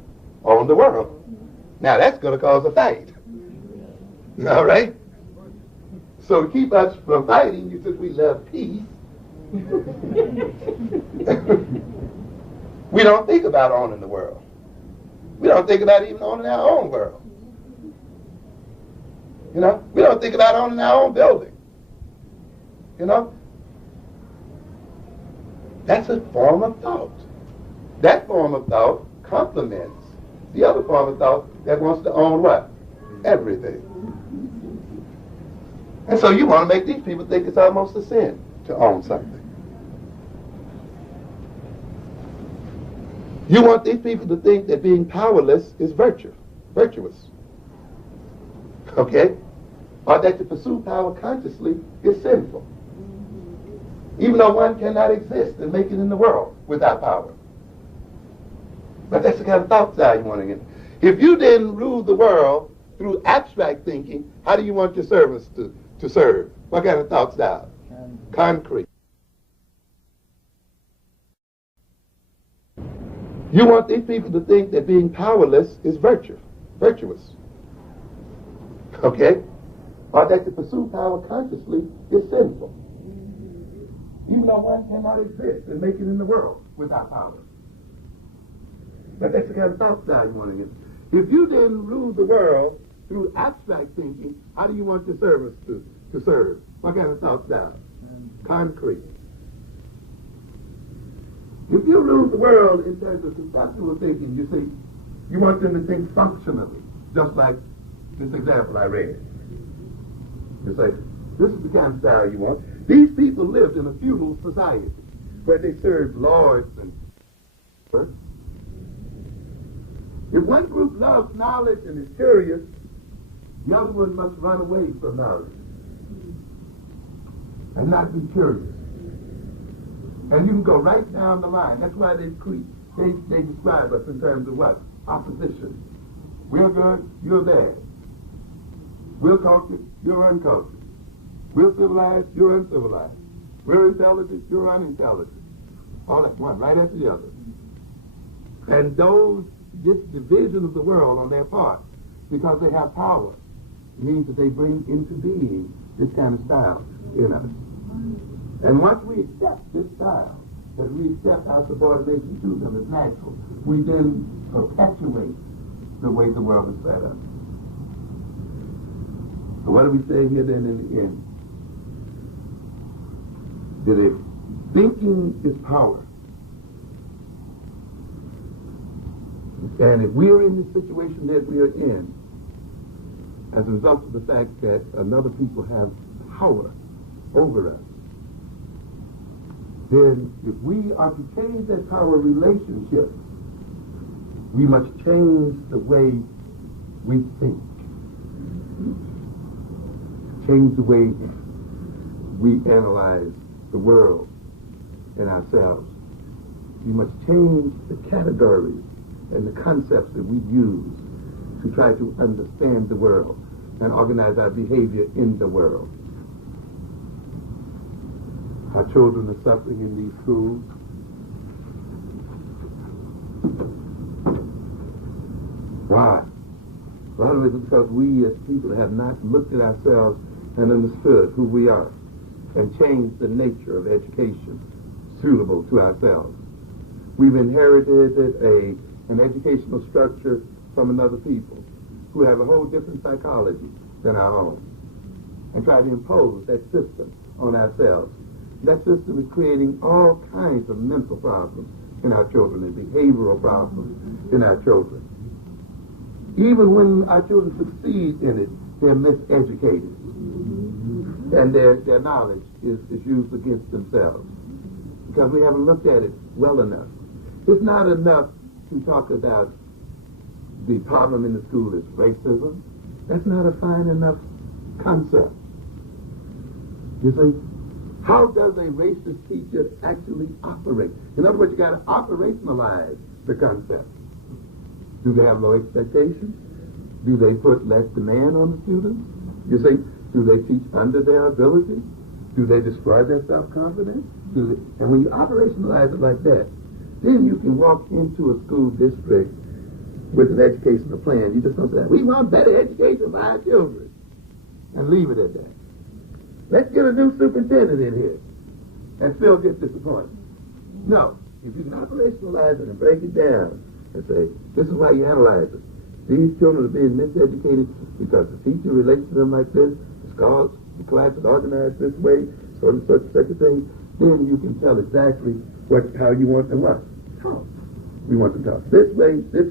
Own the world. Now that's going to cause a fight. All right? So to keep us from fighting, you said we love peace. We don't think about owning the world. We don't think about even owning our own world. You know? We don't think about owning our own building. You know? That's a form of thought. That form of thought complements the other form of thought that wants to own what? Everything. And so you want to make these people think it's almost a sin to own something. You want these people to think that being powerless is virtuous. Okay? Or that to pursue power consciously is sinful. Even though one cannot exist and make it in the world without power. But that's the kind of thought style you want to get. If you didn't rule the world through abstract thinking, how do you want your servants to serve? What kind of thought style? Concrete. You want these people to think that being powerless is virtuous. Okay? Or that to pursue power consciously is sinful. Even though one cannot exist and make it in the world without power. But that's the kind of thought style you want to get. If you didn't rule the world through abstract thinking, how do you want your servants to serve? What kind of thought style? Concrete. If you rule the world in terms of conceptual thinking, you see, you want them to think functionally, just like this example I read. You say, this is the kind of style you want. These people lived in a feudal society where they served lords and... If one group loves knowledge and is curious, the other one must run away from knowledge and not be curious. And you can go right down the line. That's why they describe us in terms of what? Opposition. We're good, you're bad. We're cultured, you're uncultured. We're civilized, you're uncivilized. We're intelligent, you're unintelligent. All at one, right after the other. And this division of the world on their part, because they have power, means that they bring into being this kind of style in us. And once we accept this style, that we accept our subordination to them as natural, we then perpetuate the way the world is set up. So what do we say here then in the end? That if thinking is power, and if we are in the situation that we are in, as a result of the fact that another people have power over us, then if we are to change that power relationship, we must change the way we think. Change the way we analyze the world and ourselves. We must change the categories and the concepts that we use to try to understand the world and organize our behavior in the world. Our children are suffering in these schools. Why? A lot of it is because we as people have not looked at ourselves and understood who we are and changed the nature of education suitable to ourselves. We've inherited an educational structure from another people who have a whole different psychology than our own and try to impose that system on ourselves. That system is creating all kinds of mental problems in our children and behavioral problems in our children. Even when our children succeed in it, they're miseducated. And their knowledge is used against themselves. Because we haven't looked at it well enough. It's not enough to talk about the problem in the school is racism. That's not a fine enough concept. You see? How does a racist teacher actually operate? In other words, you got to operationalize the concept. Do they have low expectations? Do they put less demand on the students? You see, do they teach under their ability? Do they destroy their self-confidence? And when you operationalize it like that, then you can walk into a school district with an educational plan. You just don't say, we want better education for our children, and leave it at that. Let's get a new superintendent in here and still get disappointed. No. If you can operationalize it and break it down and say, this is why you analyze it. These children are being miseducated because the teacher relates to them like this, the class is organized this way, so and such a thing, then you can tell exactly how you want them to talk. We want them to talk this way, this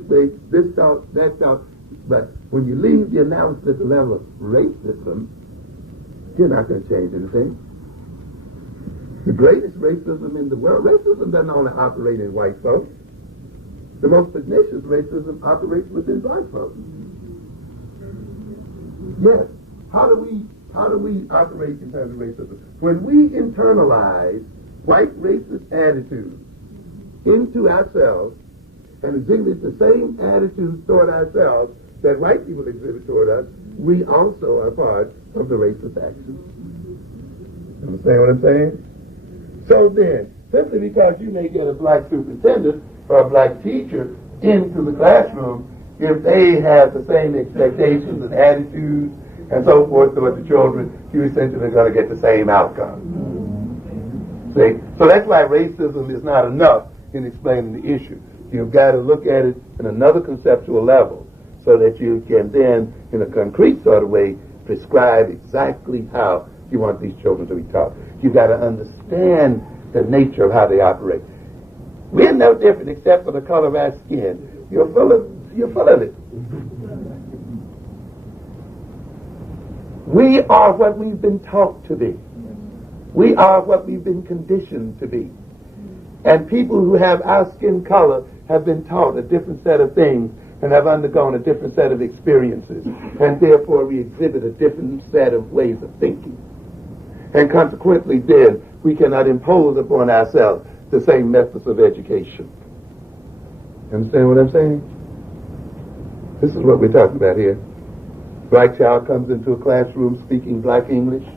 talk, that talk. But when you leave the analysis at the level of racism, you're not going to change anything. The greatest racism in the world, racism doesn't only operate in white folks. The most pernicious racism operates within black folks. Yes. How do we operate in terms of racism? When we internalize white racist attitudes into ourselves and exhibit the same attitudes toward ourselves that white people exhibit toward us, we also are part of the racist action. Understand what I'm saying? So then, simply because you may get a black superintendent or a black teacher into the classroom, if they have the same expectations and attitudes and so forth toward the children, you essentially are going to get the same outcome. See? So that's why racism is not enough in explaining the issue. You've got to look at it in another conceptual level so that you can then, in a concrete sort of way, prescribe exactly how you want these children to be taught. You've got to understand the nature of how they operate. We're no different except for the color of our skin. You're full of it. We are what we've been taught to be. We are what we've been conditioned to be. And people who have our skin color have been taught a different set of things and have undergone a different set of experiences. And therefore we exhibit a different set of ways of thinking. And consequently then, we cannot impose upon ourselves the same methods of education. You understand what I'm saying? This is what we're talking about here. Black child comes into a classroom speaking black English.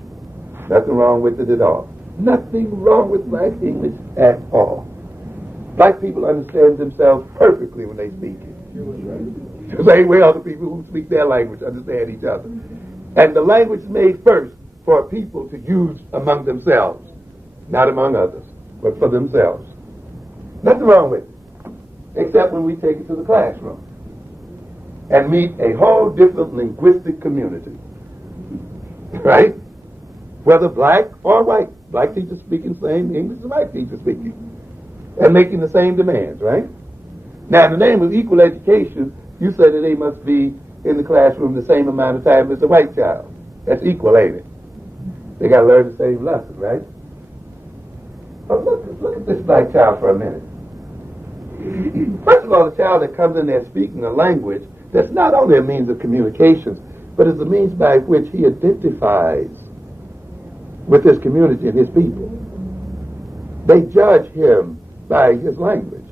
Nothing wrong with it at all. Nothing wrong with black English at all. Black people understand themselves perfectly when they speak it. The same way other people who speak their language understand each other. And the language is made first for people to use among themselves, not among others, but for themselves. Nothing wrong with it, except when we take it to the classroom and meet a whole different linguistic community, right? Whether black or white. Black teachers speaking the same English as white teachers speaking, and making the same demands, right? Now, in the name of equal education, you say that they must be in the classroom the same amount of time as the white child. That's equal, ain't it? They got to learn the same lesson, right? But look at this black child for a minute. First of all, the child that comes in there speaking a language that's not only a means of communication, but is a means by which he identifies with his community and his people. They judge him by his language.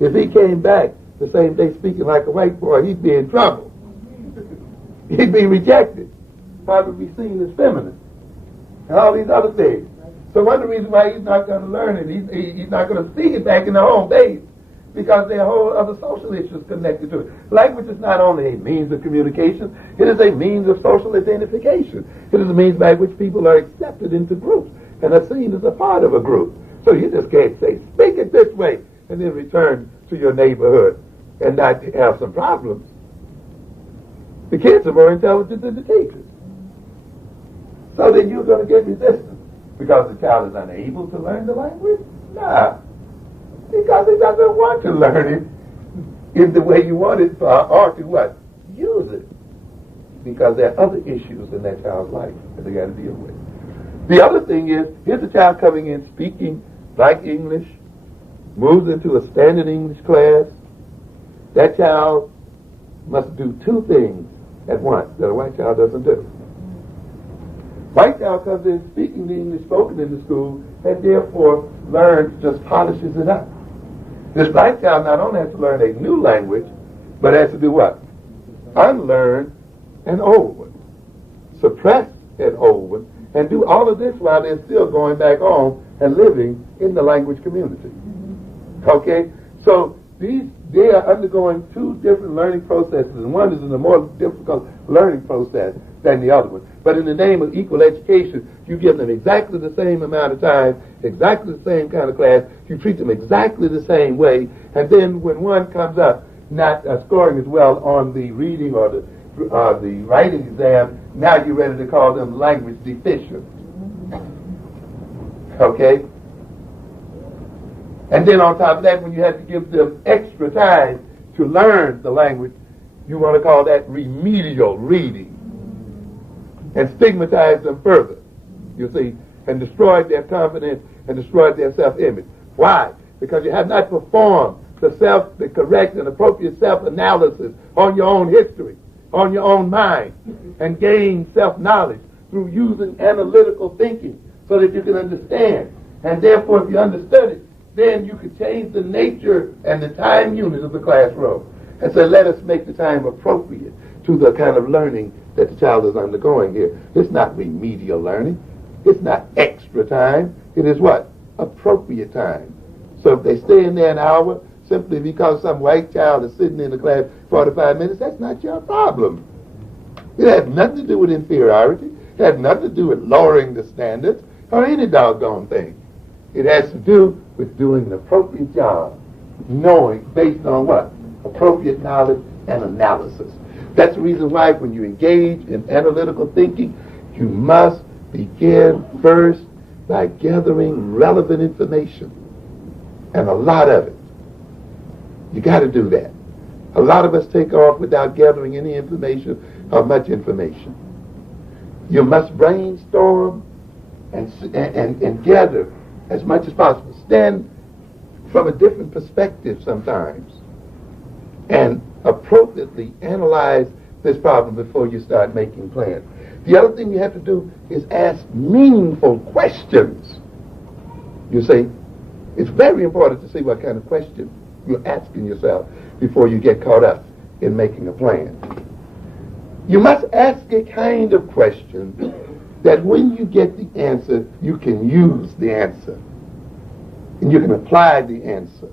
If he came back the same day speaking like a white boy, he'd be in trouble. He'd be rejected. Probably be seen as feminine. And all these other things. So one of the reasons why he's not going to learn it, he's not going to see it back in the home base, because there are whole other social issues connected to it. Language is not only a means of communication, it is a means of social identification. It is a means by which people are accepted into groups and are seen as a part of a group. So you just can't say, speak it this way, and then return to your neighborhood and not have some problems. The kids are more intelligent than the teachers. So then you're going to get resistance because the child is unable to learn the language? Nah. Because he doesn't want to learn it in the way you want it, or to what? use it. Because there are other issues in that child's life that they got to deal with. The other thing is, here's a child coming in speaking like English, moves into a standard English class. That child must do two things at once that a white child doesn't do. White child comes in speaking the English spoken in the school and therefore learns, just polishes it up. This black child not only has to learn a new language, but has to do what? Unlearn an old one, suppress an old one, and do all of this while they're still going back home and living in the language community. Okay? So they are undergoing two different learning processes, and one is in a more difficult learning process than the other one. But in the name of equal education, you give them exactly the same amount of time, exactly the same kind of class, you treat them exactly the same way, and then when one comes up not scoring as well on the reading or the writing exam, now you're ready to call them language deficient. Okay? And then on top of that, when you have to give them extra time to learn the language, you want to call that remedial reading. And stigmatize them further, you see, and destroy their confidence and destroy their self-image. Why? Because you have not performed the correct and appropriate self-analysis on your own history, on your own mind, and gain self-knowledge through using analytical thinking so that you can understand. And therefore, if you understood it, then you could change the nature and the time unit of the classroom. And so let us make the time appropriate to the kind of learning that the child is undergoing here. It's not remedial learning. It's not extra time. It is what? Appropriate time. So if they stay in there an hour, simply because some white child is sitting in the class 45 minutes, that's not your problem. It has nothing to do with inferiority. It has nothing to do with lowering the standards or any doggone thing. It has to do with doing an appropriate job, knowing based on what? Appropriate knowledge and analysis. That's the reason why when you engage in analytical thinking, you must begin first by gathering relevant information, and a lot of it. You got to do that. A lot of us take off without gathering any information or much information. You must brainstorm and gather as much as possible. Stand from a different perspective sometimes and appropriately analyze this problem before you start making plans. The other thing you have to do is ask meaningful questions. You see, it's very important to see what kind of question you're asking yourself before you get caught up in making a plan. You must ask a kind of question that when you get the answer, you can use the answer. And you can apply the answer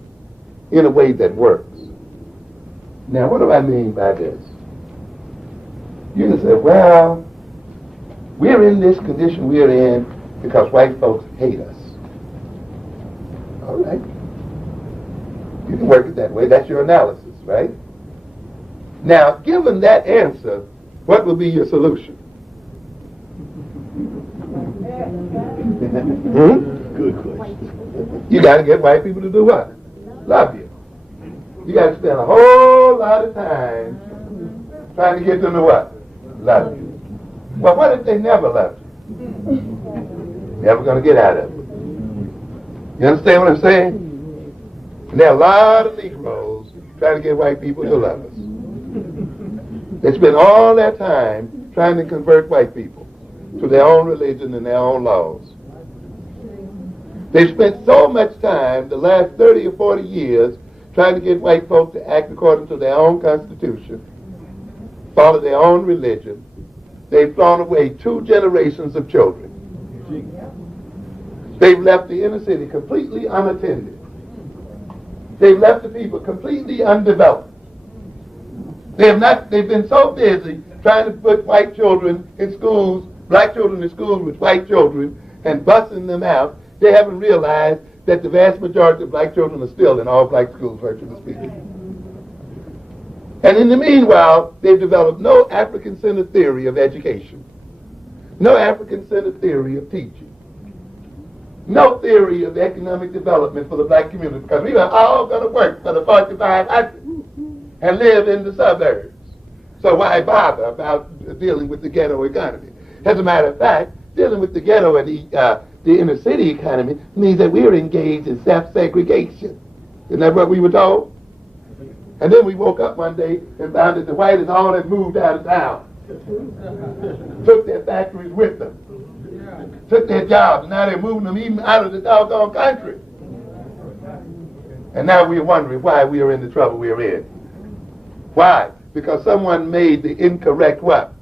in a way that works. Now, what do I mean by this? You can say, well, we're in this condition we're in because white folks hate us. All right. You can work it that way. That's your analysis, right? Now, given that answer, what will be your solution? Good question. You got to get white people to do what? Love you. You got to spend a whole lot of time trying to get them to what? Love you. Well, what if they never loved you? Never going to get out of it. You understand what I'm saying? And there are a lot of Negroes trying to get white people to love us. They spend all their time trying to convert white people to their own religion and their own laws. They've spent so much time, the last 30 or 40 years, trying to get white folks to act according to their own constitution, follow their own religion. They've thrown away 2 generations of children. They've left the inner city completely unattended. They've left the people completely undeveloped. They've been so busy trying to put white children in schools, black children in schools with white children, and busing them out, they haven't realized that the vast majority of black children are still in all black schools, virtually speaking. And in the meanwhile, they've developed no African-centered theory of education, no African-centered theory of teaching, no theory of economic development for the black community, because we are all going to work for the 4500 and live in the suburbs. So why bother about dealing with the ghetto economy? As a matter of fact, dealing with the ghetto and the inner city economy means that we're engaged in self-segregation. Isn't that what we were told? And then we woke up one day and found that the whites all had moved out of town. Took their factories with them. Took their jobs, and now they're moving them even out of the doggone country. And now we're wondering why we are in the trouble we're in. Why? Because someone made the incorrect what?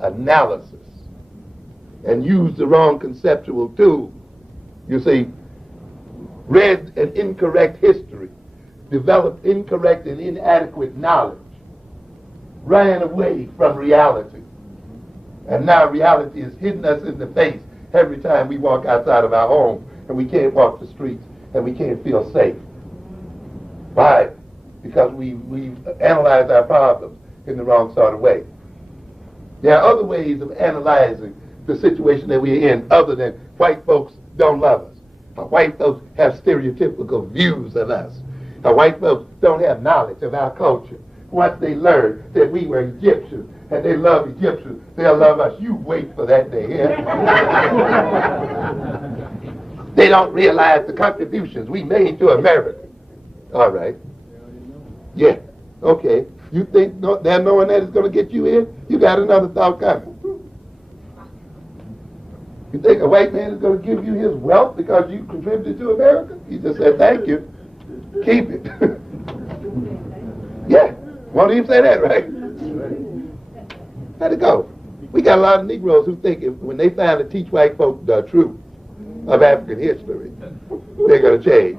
Analysis. And used the wrong conceptual tool. You see, read an incorrect history, developed incorrect and inadequate knowledge, ran away from reality. And now reality is hitting us in the face every time we walk outside of our home and we can't walk the streets and we can't feel safe. Why? Because we've analyzed our problems in the wrong sort of way. There are other ways of analyzing the situation that we're in other than white folks don't love us. White folks have stereotypical views of us. White folks don't have knowledge of our culture. Once they learn that we were Egyptians and they love Egyptians, they'll love us. You wait for that day. Yeah? They don't realize the contributions we made to America. All right. Yeah. Okay. You think that knowing that is going to get you in? You got another thought coming. You think a white man is going to give you his wealth because you contributed to America? He just said, thank you. Keep it. Yeah. Won't even say that, right? Let it go. We got a lot of Negroes who think when they finally teach white folk the truth of African history, they're going to change.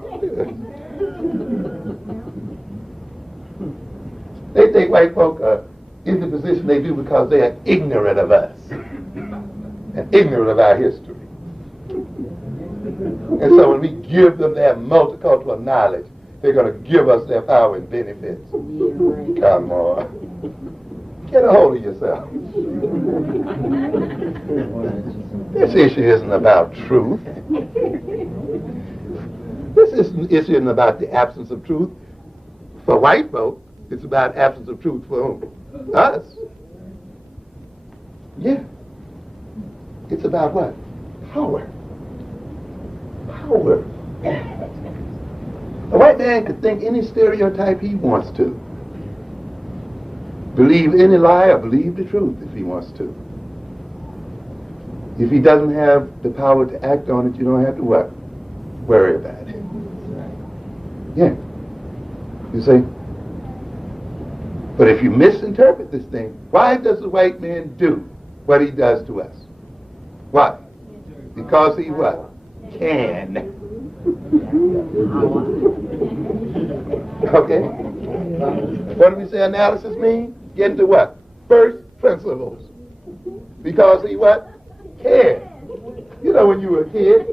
They think white folk are in the position they do because they are ignorant of us and ignorant of our history. And so when we give them their multicultural knowledge, they're going to give us their power and benefits. Come on. Get a hold of yourself. This issue isn't about truth. This isn't about the absence of truth. For white folk, it's about absence of truth for whom? Us. Yeah. It's about what? Power. Power. A white man could think any stereotype he wants to. Believe any lie or believe the truth if he wants to. If he doesn't have the power to act on it, you don't have to what? Worry about it. Yeah. You see? But if you misinterpret this thing, why does the white man do what he does to us? Why? Because he what? Can. Okay? What do we say analysis means? Get into what? First principles. Because he what? Can. You know when you were a kid,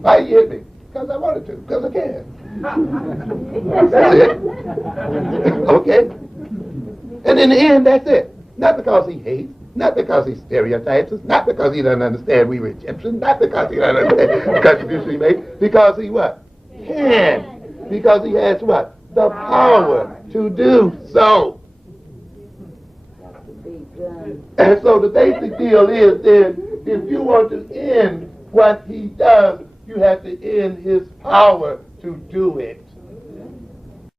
why you hit me? Because I wanted to. Because I can. That's it. Okay? And in the end, that's it. Not because he hates, not because he stereotypes us, not because he doesn't understand we were Egyptians, not because he doesn't understand the contribution he made, because he what? Can. Because he has what? The power to do so. And so the basic deal is then, if you want to end what he does, you have to end his power to do it.